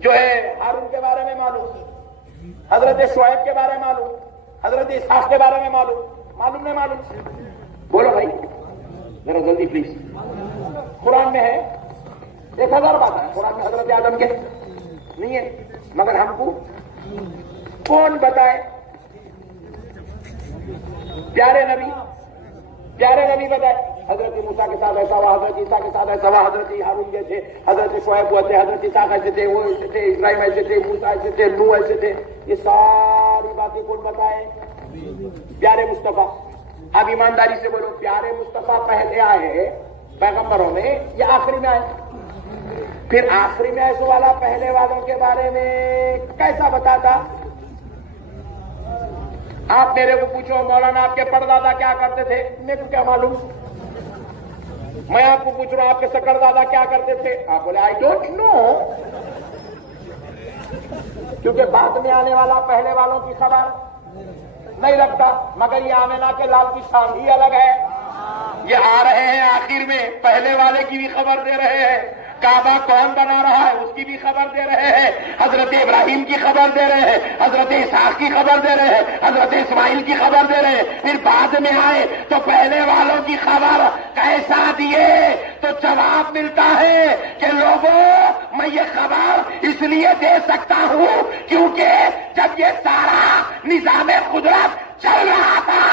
جو ہے ہارون کے بارے میں معلوم، حضرت شعیب کے بارے میں معلوم، حضرت اسحاق کے بارے میں معلوم نہیں معلوم؟ بولو بھائی ذرا جلدی پلیز۔ قرآن میں ہے 1000 باتیں، قرآن میں حضرت آدم کے نہیں ہے، مگر ہم کو کون بتائے؟ پیارے نبی بتائے، حضرت موسیٰ کے ساتھ ایسا ہوا، حضرت عیسیٰ کے ساتھ ایسا ہوا، حضرت ہارون کے تھے، حضرت شعیب ہوئے تھے، حضرت اسحاق ایسے تھے، وہ ایسے تھے، ابراہیم ایسے تھے، موسیٰ ایسے تھے، نوح ایسے تھے، یہ ساری باتیں کون بتائے؟ پیارے مصطفیٰ۔ اب ایمانداری سے بولو، پیارے مصطفیٰ پہلے آئے پیغمبروں میں یا آخری میں آئے؟ پھر آخری میں ایسے والا پہلے والوں کے بارے میں کیسا بتاتا؟ آپ میرے کو پوچھو مولانا آپ کے پردادا کیا کرتے تھے، میرے کو کیا معلوم؟ میں آپ کو پوچھ رہا ہوں آپ کے سکر دادا کیا کرتے تھے، آپ بولے آئی ڈونٹ نو، کیونکہ بعد میں آنے والا پہلے والوں کی خبر نہیں رکھتا۔ مگر یہ آمینہ کے لال کی شان ہی الگ ہے، یہ آ رہے ہیں آخر میں، پہلے والے کی بھی خبر دے رہے ہیں، کعبہ کون بنا رہا ہے اس کی بھی خبر دے رہے ہیں، حضرت ابراہیم کی خبر دے رہے ہیں، حضرت اسحاق کی خبر دے رہے ہیں، حضرت اسماعیل کی خبر دے رہے ہیں۔ پھر بعد میں آئے تو پہلے والوں کی خبر کیسا دیے؟ تو جواب ملتا ہے کہ لوگوں میں یہ خبر اس لیے دے سکتا ہوں کیونکہ جب یہ سارا نظام قدرت چل رہا تھا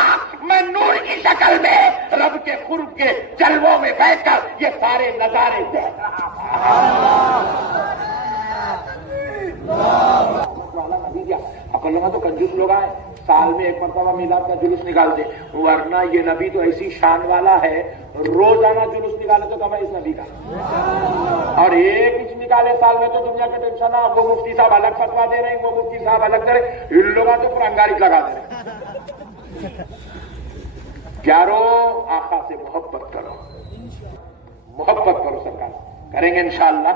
میں نور کی شکل میں رب کے قرب کے جلووں میں بیٹھ کر یہ سارے نظارے دیکھ رہا تھا۔ اکلما تو کنجوس لوگ آئے، سال میں ایک مرتبہ میلاد کا جلوس نکالتے، ورنہ یہ نبی تو ایسی شان والا ہے، روزانہ جلوس نکالے تو کم ہے اس نبی کا، اور ایک انچ نکالے سال میں تو دنیا کے ٹینشن نہ، وہ مفتی صاحب الگ فتوا دے رہے ہیں، وہ مفتی صاحب الگ دے رہے، ان لوگوں تو پورا انگارش لگا دے رہے۔ پیارو آقا سے محبت کرو، محبت کرو، سرکار کریں گے انشاءاللہ۔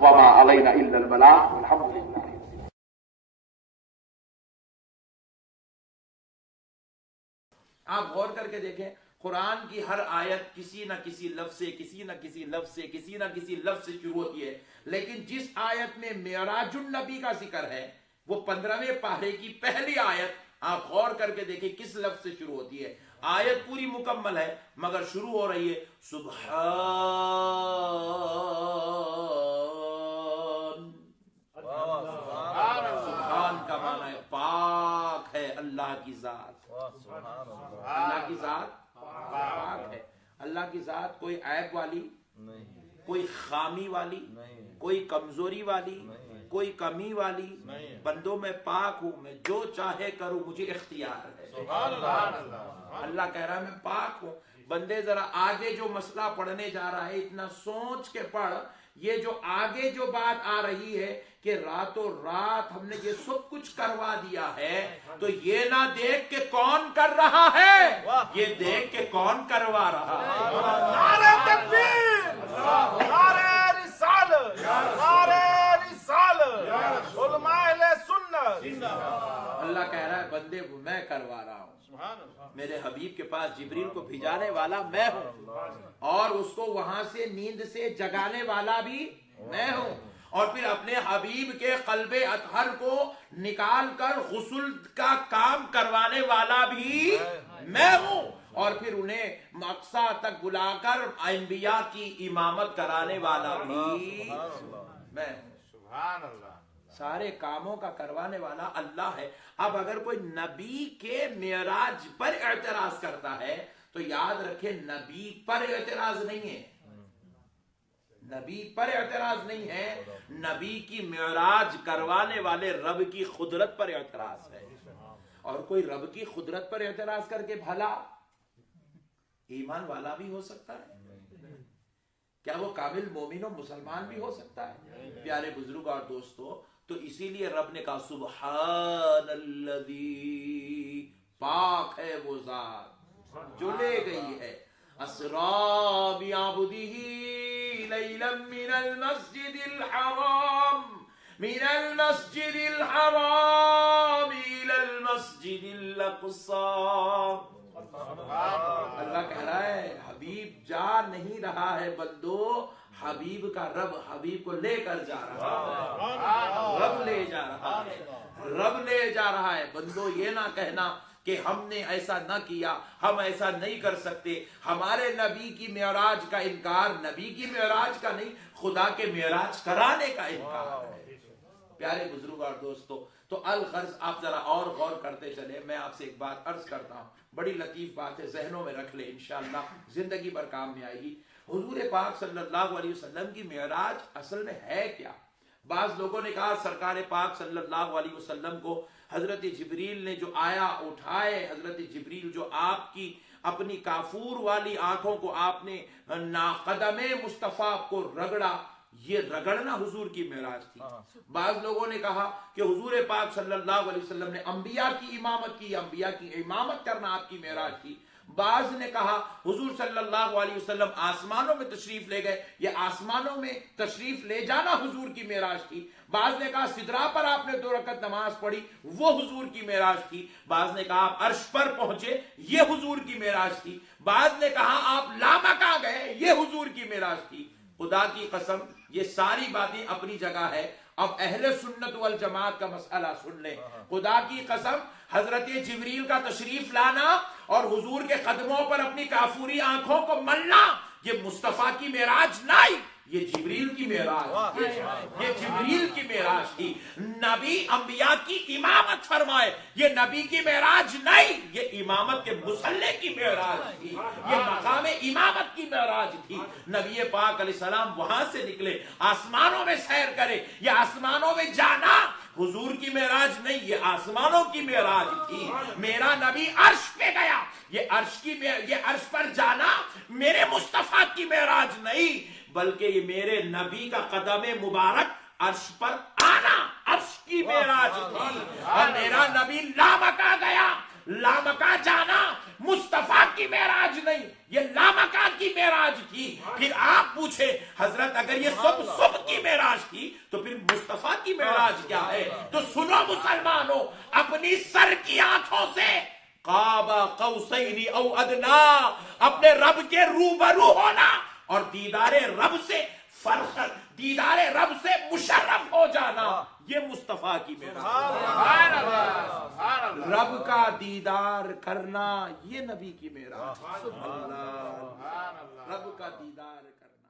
وما علینا الا البلاغ، الحمدللہ۔ آپ غور کر کے دیکھیں، قرآن کی ہر آیت کسی نہ کسی لفظ سے کسی نہ کسی لفظ سے کسی نہ کسی لفظ سے شروع ہوتی ہے، لیکن جس آیت میں معراج النبی کا ذکر ہے وہ 15ویں پارے کی پہلی آیت، آپ غور کر کے دیکھیں کس لفظ سے شروع ہوتی ہے۔ آیت پوری مکمل ہے مگر شروع ہو رہی ہے سبحان، سبحان کا معنی ہے پاک ہے اللہ کی ذات، اللہ کی ذات پاک ہے، اللہ کی ذات کوئی عیب والی نہیں، کوئی خامی والی نہیں، کوئی کمزوری والی نہیں، کوئی کمی والی نہیں، بندوں میں پاک ہوں، میں جو چاہے کروں، مجھے اختیار ہے۔ اللہ کہہ رہا ہے میں پاک ہوں۔ بندے ذرا آگے جو مسئلہ پڑھنے جا رہا ہے اتنا سوچ کے پڑھ، یہ جو آگے جو بات آ رہی ہے کہ راتوں رات ہم نے یہ سب کچھ کروا دیا ہے، تو یہ نہ دیکھ کہ کون کر رہا ہے، یہ دیکھ کہ کون کروا رہا ہے۔ نعرہ تکبیر، نعرہ رسالت، نعرہ رسالت، علماء اہل سنت۔ اللہ کہہ رہا ہے بندے میں کروا رہا ہوں، میرے حبیب کے پاس جبریل کو بھیجانے والا میں ہوں، اور اس کو وہاں سے نیند سے جگانے والا بھی میں ہوں، اور پھر اپنے حبیب کے قلب اطہر کو نکال کر غسل کا کام کروانے والا بھی میں ہوں، اور پھر انہیں مقصا تک بلا کر انبیاء کی امامت کرانے والا بھی میں ہوں۔ سبحان اللہ۔ سارے کاموں کا کروانے والا اللہ ہے۔ اب اگر کوئی نبی کے معراج پر اعتراض کرتا ہے تو یاد رکھے نبی پر اعتراض نہیں ہے، نبی پر اعتراض نہیں ہے، نبی کی معراج کروانے والے رب کی قدرت پر اعتراض ہے۔ اور کوئی رب کی قدرت پر اعتراض کر کے بھلا ایمان والا بھی ہو سکتا ہے؟ کیا وہ کامل مومن و مسلمان بھی ہو سکتا ہے؟ پیارے بزرگ اور دوستو، تو اسی لیے رب نے کہا سبحان الذی، پاک ہے وہ ذات جو لے گئی ہے، اسرا بعبدہ لیلا من المسجد الحرام، من المسجد الحرام الى المسجد الاقصی۔ اللہ کہہ رہا ہے حبیب جا نہیں رہا ہے بندو، حبیب کا رب حبیب کو لے کر جا رہا ہے، رب لے جا رہا ہے، رب لے جا رہا ہے۔ بندو یہ نہ کہنا کہ ہم نے ایسا نہ کیا، ہم ایسا نہیں کر سکتے، ہمارے نبی کی معراج کا انکار نبی کی معراج کا نہیں، خدا کے معراج کرانے کا انکار ہے۔ پیارے بزرگ اور دوستو، تو الغرض آپ ذرا اور غور کرتے چلے۔ میں آپ سے ایک بات عرض کرتا ہوں، بڑی لطیف بات ہے، ذہنوں میں رکھ لیں، انشاءاللہ زندگی بھر کام میں آئے گی۔ حضور پاک صلی اللہ علیہ وسلم کی معراج اصل میں ہے کیا؟ بعض لوگوں نے کہا سرکار پاک صلی اللہ علیہ وسلم کو حضرت جبریل نے جو آیا اٹھائے، حضرت جبریل جو آپ کی اپنی کافور والی آنکھوں کو آپ نے قدم مصطفیٰ کو رگڑا، یہ رگڑنا حضور کی معراج تھی۔ بعض لوگوں نے کہا کہ حضور پاک صلی اللہ علیہ وسلم نے انبیاء کی امامت کی، انبیاء کی امامت کرنا آپ کی معراج تھی۔ بعض نے کہا حضور صلی اللہ علیہ وسلم آسمانوں میں تشریف لے گئے، یہ آسمانوں میں تشریف لے جانا حضور کی معراج تھی۔ بعض نے کہا سدرا پر آپ نے 2 رکعت نماز پڑھی، وہ حضور کی معراج تھی۔ بعض نے کہا آپ عرش پر پہنچے، یہ حضور کی معراج تھی۔ بعض نے کہا آپ لامکاں گئے، یہ حضور کی معراج تھی۔ خدا کی قسم یہ ساری باتیں اپنی جگہ ہے۔ اب اہل سنت والجماعت کا مسئلہ سن لیں۔ خدا کی قسم حضرت جبریل کا تشریف لانا اور حضور کے قدموں پر اپنی کافوری آنکھوں کو ملنا، یہ مصطفیٰ کی معراج نہیں، یہ جبریل کی معراج، یہ جبریل کی معراج تھی۔ نبی انبیاء کی امامت فرمائے، یہ نبی کی معراج نہیں، یہ امامت کے مصلی کی معراج تھی، یہ مقام امامت کی معراج تھی۔ نبی پاک علیہ السلام وہاں سے نکلے، آسمانوں میں سیر کرے، یہ آسمانوں میں جانا حضور کی معراج نہیں، یہ آسمانوں کی معراج تھی۔ میرا نبی عرش پہ گیا، یہ عرش پر جانا میرے مصطفیٰ کی معراج نہیں، بلکہ یہ میرے نبی کا قدم مبارک عرش پر آنا عرش کی معراج تھی۔ اور میرا نبی لامکاں گیا، لامکاں جانا مصطفیٰ کی معراج نہیں، یہ لامکاں کی معراج تھی۔ پھر آپ پوچھے حضرت اگر یہ صبح کی معراج تھی تو پھر مصطفیٰ کی معراج کیا ہے؟ تو سنو مسلمانوں، اپنی سر کی آنکھوں سے قاب قوسین او ادنا اپنے رب کے روبرو ہونا اور دیدار رب سے فرخر، دیدار رب سے مشرف ہو جانا، یہ مصطفیٰ کی معراج۔ رب کا دیدار کرنا یہ نبی کی معراج۔ رب کا دیدار کرنا۔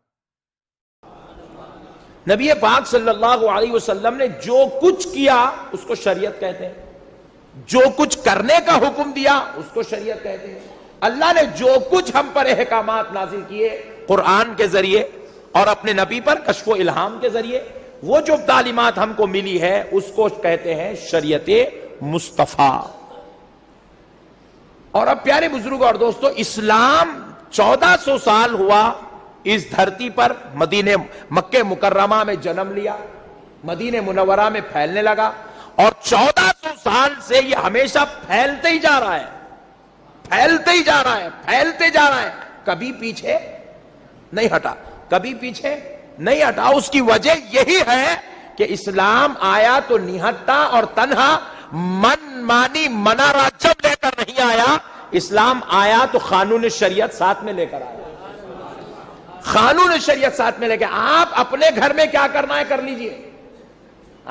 نبی پاک صلی اللہ علیہ وسلم نے جو کچھ کیا اس کو شریعت کہتے ہیں، جو کچھ کرنے کا حکم دیا اس کو شریعت کہتے ہیں۔ اللہ نے جو کچھ ہم پر احکامات نازل کیے قرآن کے ذریعے اور اپنے نبی پر کشف و الہام کے ذریعے، وہ جو تعلیمات ہم کو ملی ہے اس کو کہتے ہیں شریعت مصطفیٰ۔ اور اب پیارے بزرگ اور دوستو، اسلام 1400 سال ہوا اس دھرتی پر، مکہ مکرمہ میں جنم لیا، مدینہ منورہ میں پھیلنے لگا، اور 1400 سال سے یہ ہمیشہ پھیلتے ہی جا رہا ہے، پھیلتے ہی جا رہا ہے، پھیلتے جا رہا ہے، کبھی پیچھے نہیں ہٹا، کبھی پیچھے نہیں ہٹا۔ اس کی وجہ یہی ہے کہ اسلام آیا تو نہتا اور تنہا من مانی منا راجب لے کر نہیں آیا، اسلام آیا تو قانون شریعت ساتھ میں لے کر آیا، قانون شریعت ساتھ میں لے کے۔ آپ اپنے گھر میں کیا کرنا ہے کر لیجئے،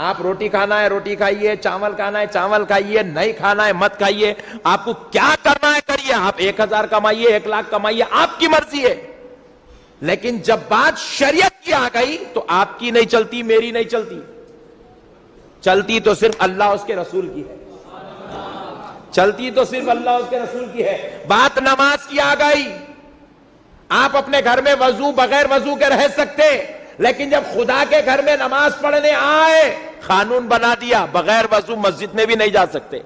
آپ روٹی کھانا ہے روٹی کھائیے، چاول کھانا ہے چاول کھائیے، نہیں کھانا ہے مت کھائیے، آپ کو کیا کرنا ہے کریے، آپ 1000 کمائیے 1 لاکھ کمائیے، آپ کی مرضی ہے۔ لیکن جب بات شریعت کی آ گئی تو آپ کی نہیں چلتی، میری نہیں چلتی، چلتی تو صرف اللہ اس کے رسول کی ہے، چلتی تو صرف اللہ اس کے رسول کی ہے۔ بات نماز کی آ گئی، آپ اپنے گھر میں وضو بغیر وضو کے رہ سکتے، لیکن جب خدا کے گھر میں نماز پڑھنے آئے قانون بنا دیا بغیر وضو مسجد میں بھی نہیں جا سکتے۔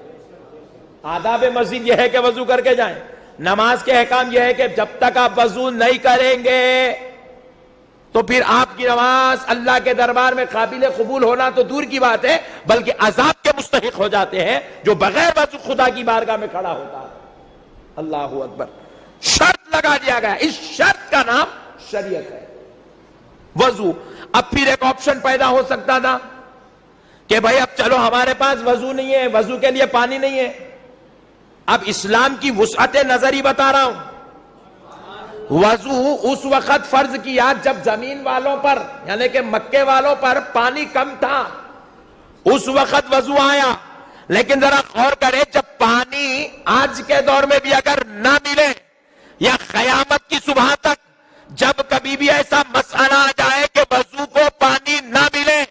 آداب مسجد یہ ہے کہ وضو کر کے جائیں، نماز کے احکام یہ ہے کہ جب تک آپ وضو نہیں کریں گے تو پھر آپ کی نماز اللہ کے دربار میں قابل قبول ہونا تو دور کی بات ہے، بلکہ عذاب کے مستحق ہو جاتے ہیں جو بغیر وضو خدا کی بارگاہ میں کھڑا ہوتا ہے۔ اللہ اکبر، شرط لگا دیا گیا، اس شرط کا نام شریعت ہے، وضو۔ اب پھر ایک آپشن پیدا ہو سکتا تھا کہ بھائی اب چلو ہمارے پاس وضو نہیں ہے، وضو کے لیے پانی نہیں ہے۔ اب اسلام کی وسعت نظر ہی بتا رہا ہوں، وضو اس وقت فرض کیا جب زمین والوں پر یعنی کہ مکے والوں پر پانی کم تھا، اس وقت وضو آیا۔ لیکن ذرا غور کریں، جب پانی آج کے دور میں بھی اگر نہ ملے یا قیامت کی صبح تک جب کبھی بھی ایسا مسئلہ آ جائے کہ وضو کو پانی نہ ملے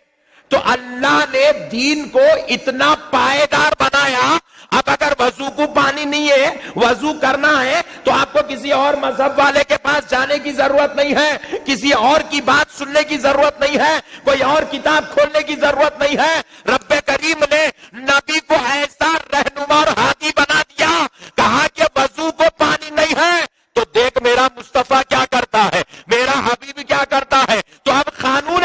تو اللہ نے دین کو اتنا پائیدار بنایا۔ اب اگر وضو کو پانی نہیں ہے، وضو کرنا ہے تو آپ کو کسی اور مذہب والے کے پاس جانے کی ضرورت نہیں ہے، کسی اور کی بات سننے کی ضرورت نہیں ہے، کوئی اور کتاب کھولنے کی ضرورت نہیں ہے۔ رب کریم نے نبی کو ایسا رہنما اور ہادی بنا دیا، کہا کہ وضو کو پانی نہیں ہے تو دیکھ میرا مصطفیٰ کیا کرتا ہے، میرا حبیب کیا کرتا ہے۔ تو اب قانون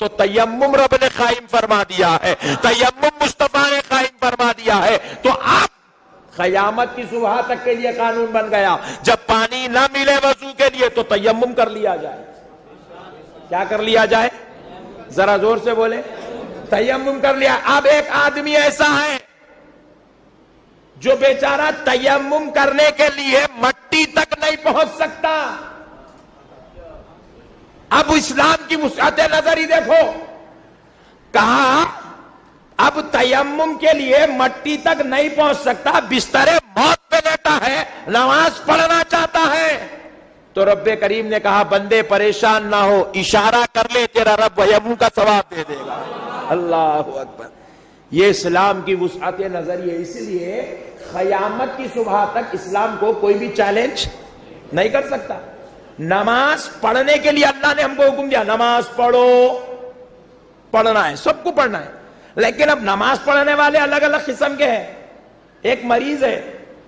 تو تیمم رب نے قائم فرما دیا ہے، تیمم مصطفیٰ نے قائم فرما دیا ہے، تو اب قیامت کی صبح تک کے لیے قانون بن گیا، جب پانی نہ ملے وضو کے لیے تو تیمم کر لیا جائے۔ کیا کر لیا جائے؟ ذرا زور سے بولے، تیمم کر لیا۔ اب ایک آدمی ایسا ہے جو بیچارہ تیمم کرنے کے لیے مٹی تک نہیں پہنچ سکتا۔ اب اسلام کی وسعت نظر ہی دیکھو، کہا اب تیمم کے لیے مٹی تک نہیں پہنچ سکتا، بستر موت پہ لیٹا ہے، نماز پڑھنا چاہتا ہے، تو رب کریم نے کہا بندے پریشان نہ ہو، اشارہ کر لے تیرا رب تیمم کا ثواب دے دے گا۔ اللہ اکبر، یہ اسلام کی وسعت نظر ہے۔ اس لیے قیامت کی صبح تک اسلام کو کوئی بھی چیلنج نہیں کر سکتا۔ نماز پڑھنے کے لیے اللہ نے ہم کو حکم دیا، نماز پڑھو، پڑھنا ہے، سب کو پڑھنا ہے، لیکن اب نماز پڑھنے والے الگ الگ قسم کے ہیں، ایک مریض ہے،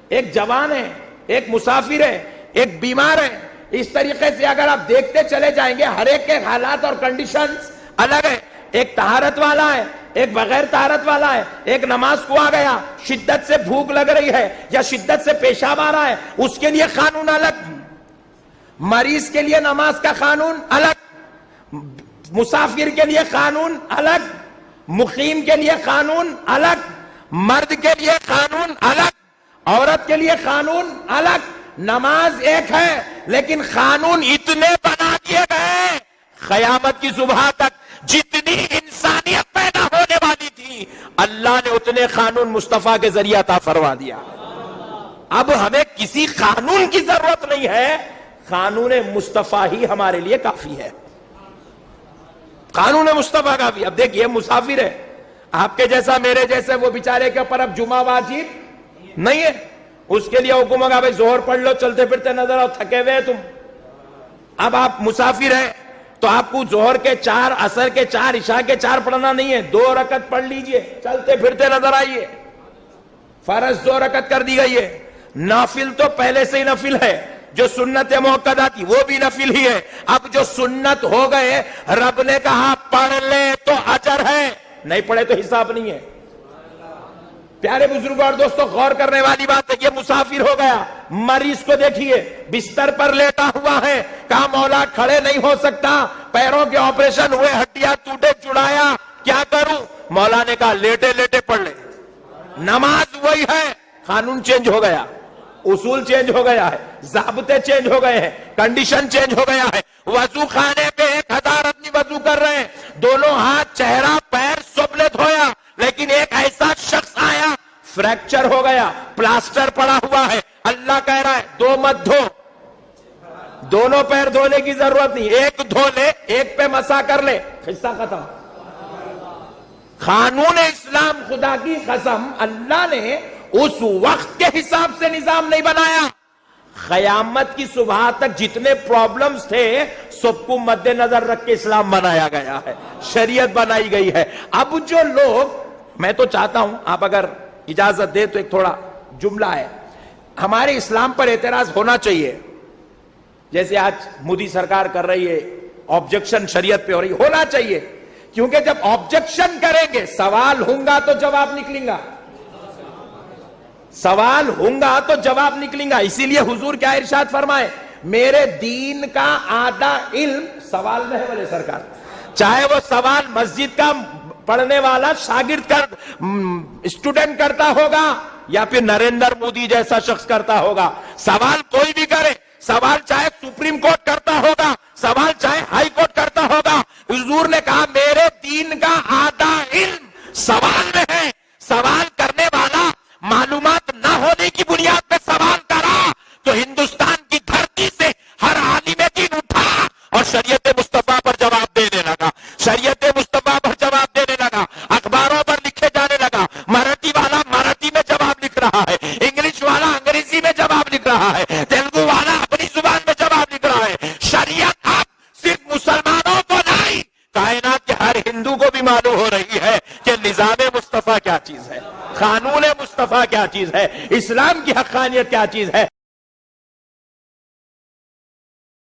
ایک جوان ہے، ایک مسافر ہے، ایک بیمار ہے۔ اس طریقے سے اگر آپ دیکھتے چلے جائیں گے ہر ایک کے حالات اور کنڈیشنز الگ ہے۔ ایک طہارت والا ہے، ایک بغیر طہارت والا ہے، ایک نماز کو آ گیا، شدت سے بھوک لگ رہی ہے یا شدت سے پیشاب آ رہا ہے، اس کے لیے قانون الگ، مریض کے لیے نماز کا قانون الگ، مسافر کے لیے قانون الگ، مقیم کے لیے قانون الگ، مرد کے لیے قانون الگ، عورت کے لیے قانون الگ۔ نماز ایک ہے لیکن قانون اتنے بنا دیے گئے، قیامت کی صبح تک جتنی انسانیت پیدا ہونے والی تھی اللہ نے اتنے قانون مصطفیٰ کے ذریعہ عطا فرما دیا۔ اب ہمیں کسی قانون کی ضرورت نہیں ہے، قانون مصطفیٰ ہی ہمارے لیے کافی ہے، قانون مصطفیٰ کافی۔ اب دیکھیے مسافر ہے، آپ کے جیسا میرے جیسے، وہ بیچارے کے اوپر اب جمعہ واجب نہیں ہے، اس کے لیے حکم ہوگا بھائی ظہر پڑھ لو، چلتے پھرتے نظر آؤ، تھکے ہوئے تم۔ اب آپ مسافر ہیں تو آپ کو ظہر کے 4، عصر کے 4، عشاء کے 4 پڑھنا نہیں ہے، 2 رکعت پڑھ لیجئے، چلتے پھرتے نظر آئیے۔ فرض 2 رکعت کر دی گئی ہے، نافل تو پہلے سے ہی نفل ہے، جو سنت موقدہ تھی وہ بھی نفل ہی ہے۔ اب جو سنت ہو گئے رب نے کہا پڑھ لے تو اجر ہے، نہیں پڑھے تو حساب نہیں ہے۔ پیارے بزرگ اور دوستو، غور کرنے والی بات ہے، یہ مسافر ہو گیا، مریض کو دیکھیے بستر پر لیٹا ہوا ہے، کہا مولا کھڑے نہیں ہو سکتا، پیروں کے آپریشن ہوئے، ہڈیاں ٹوٹے، چڑایا، کیا کروں؟ مولا نے کہا لیٹے لیٹے پڑھ لے۔ نماز وہی ہے، قانون چینج ہو گیا، اصول چینج ہو گیا ہے، ضابطے چینج ہو گئے ہیں، کنڈیشن چینج ہو گیا ہے۔ وضو خانے پہ 1000 آدمی وضو کر رہے ہیں، دونوں ہاتھ، چہرہ، پیر سب نے دھویا، لیکن ایک ایسا شخص آیا فریکچر ہو گیا، پلاسٹر پڑا ہوا ہے، اللہ کہہ رہا ہے 2 مت دھو، دونوں پیر دھونے کی ضرورت نہیں، ایک دھو لے، ایک پہ مسا کر لے، قصہ ختم۔ قانون اسلام، خدا کی قسم، اللہ نے اس وقت کے حساب سے نظام نہیں بنایا، قیامت کی صبح تک جتنے پرابلمز تھے سب کو مد نظر رکھ کے اسلام بنایا گیا ہے، شریعت بنائی گئی ہے۔ اب جو لوگ، میں تو چاہتا ہوں آپ اگر اجازت دے تو ایک تھوڑا جملہ ہے، ہمارے اسلام پر اعتراض ہونا چاہیے، جیسے آج مودی سرکار کر رہی ہے، آبجیکشن شریعت پہ ہو رہی، ہونا چاہیے، کیونکہ جب آبجیکشن کریں گے سوال ہوں گا تو جواب نکلیں گا، سوال ہوں گا تو جواب نکلیں گا۔ اسی لیے حضور کیا ارشاد فرمائے، میرے دین کا آدھا علم سوال میں ہے بولے سرکار، چاہے وہ سوال مسجد کا پڑھنے والا شاگرد اسٹوڈنٹ کرتا ہوگا یا پھر نریندر مودی جیسا شخص کرتا ہوگا، سوال کوئی بھی کرے، سوال چاہے سپریم کورٹ کرتا ہوگا، سوال چاہے ہائی کورٹ کرتا ہوگا، حضور نے کہا میرے دین کا آدھا علم سوال میں ہے۔ سوال کرنے والا معلومات نہ ہونے کی بنیاد پہ سوال کرا تو ہندوستان کی دھرتی سے ہر عالم دین اٹھا اور شریعت مصطفیٰ پر جواب دینے لگا، شریعت مصطفیٰ پر جواب دینے لگا، اخباروں پر لکھے جانے لگا، مراٹھی والا مراٹھی میں جواب لکھ رہا ہے، انگلش والا انگریزی میں جواب لکھ رہا ہے، تیلگو والا اپنی زبان میں جواب لکھ رہا ہے۔ شریعت اب صرف مسلمانوں کو نہیں، کائنات کے ہر ہندو کو بھی معلوم ہو رہی ہے کہ نظام مصطفیٰ کیا چیز ہے، قانون مصطفیٰ کیا چیز ہے، اسلام کی حقانیت کیا چیز ہے۔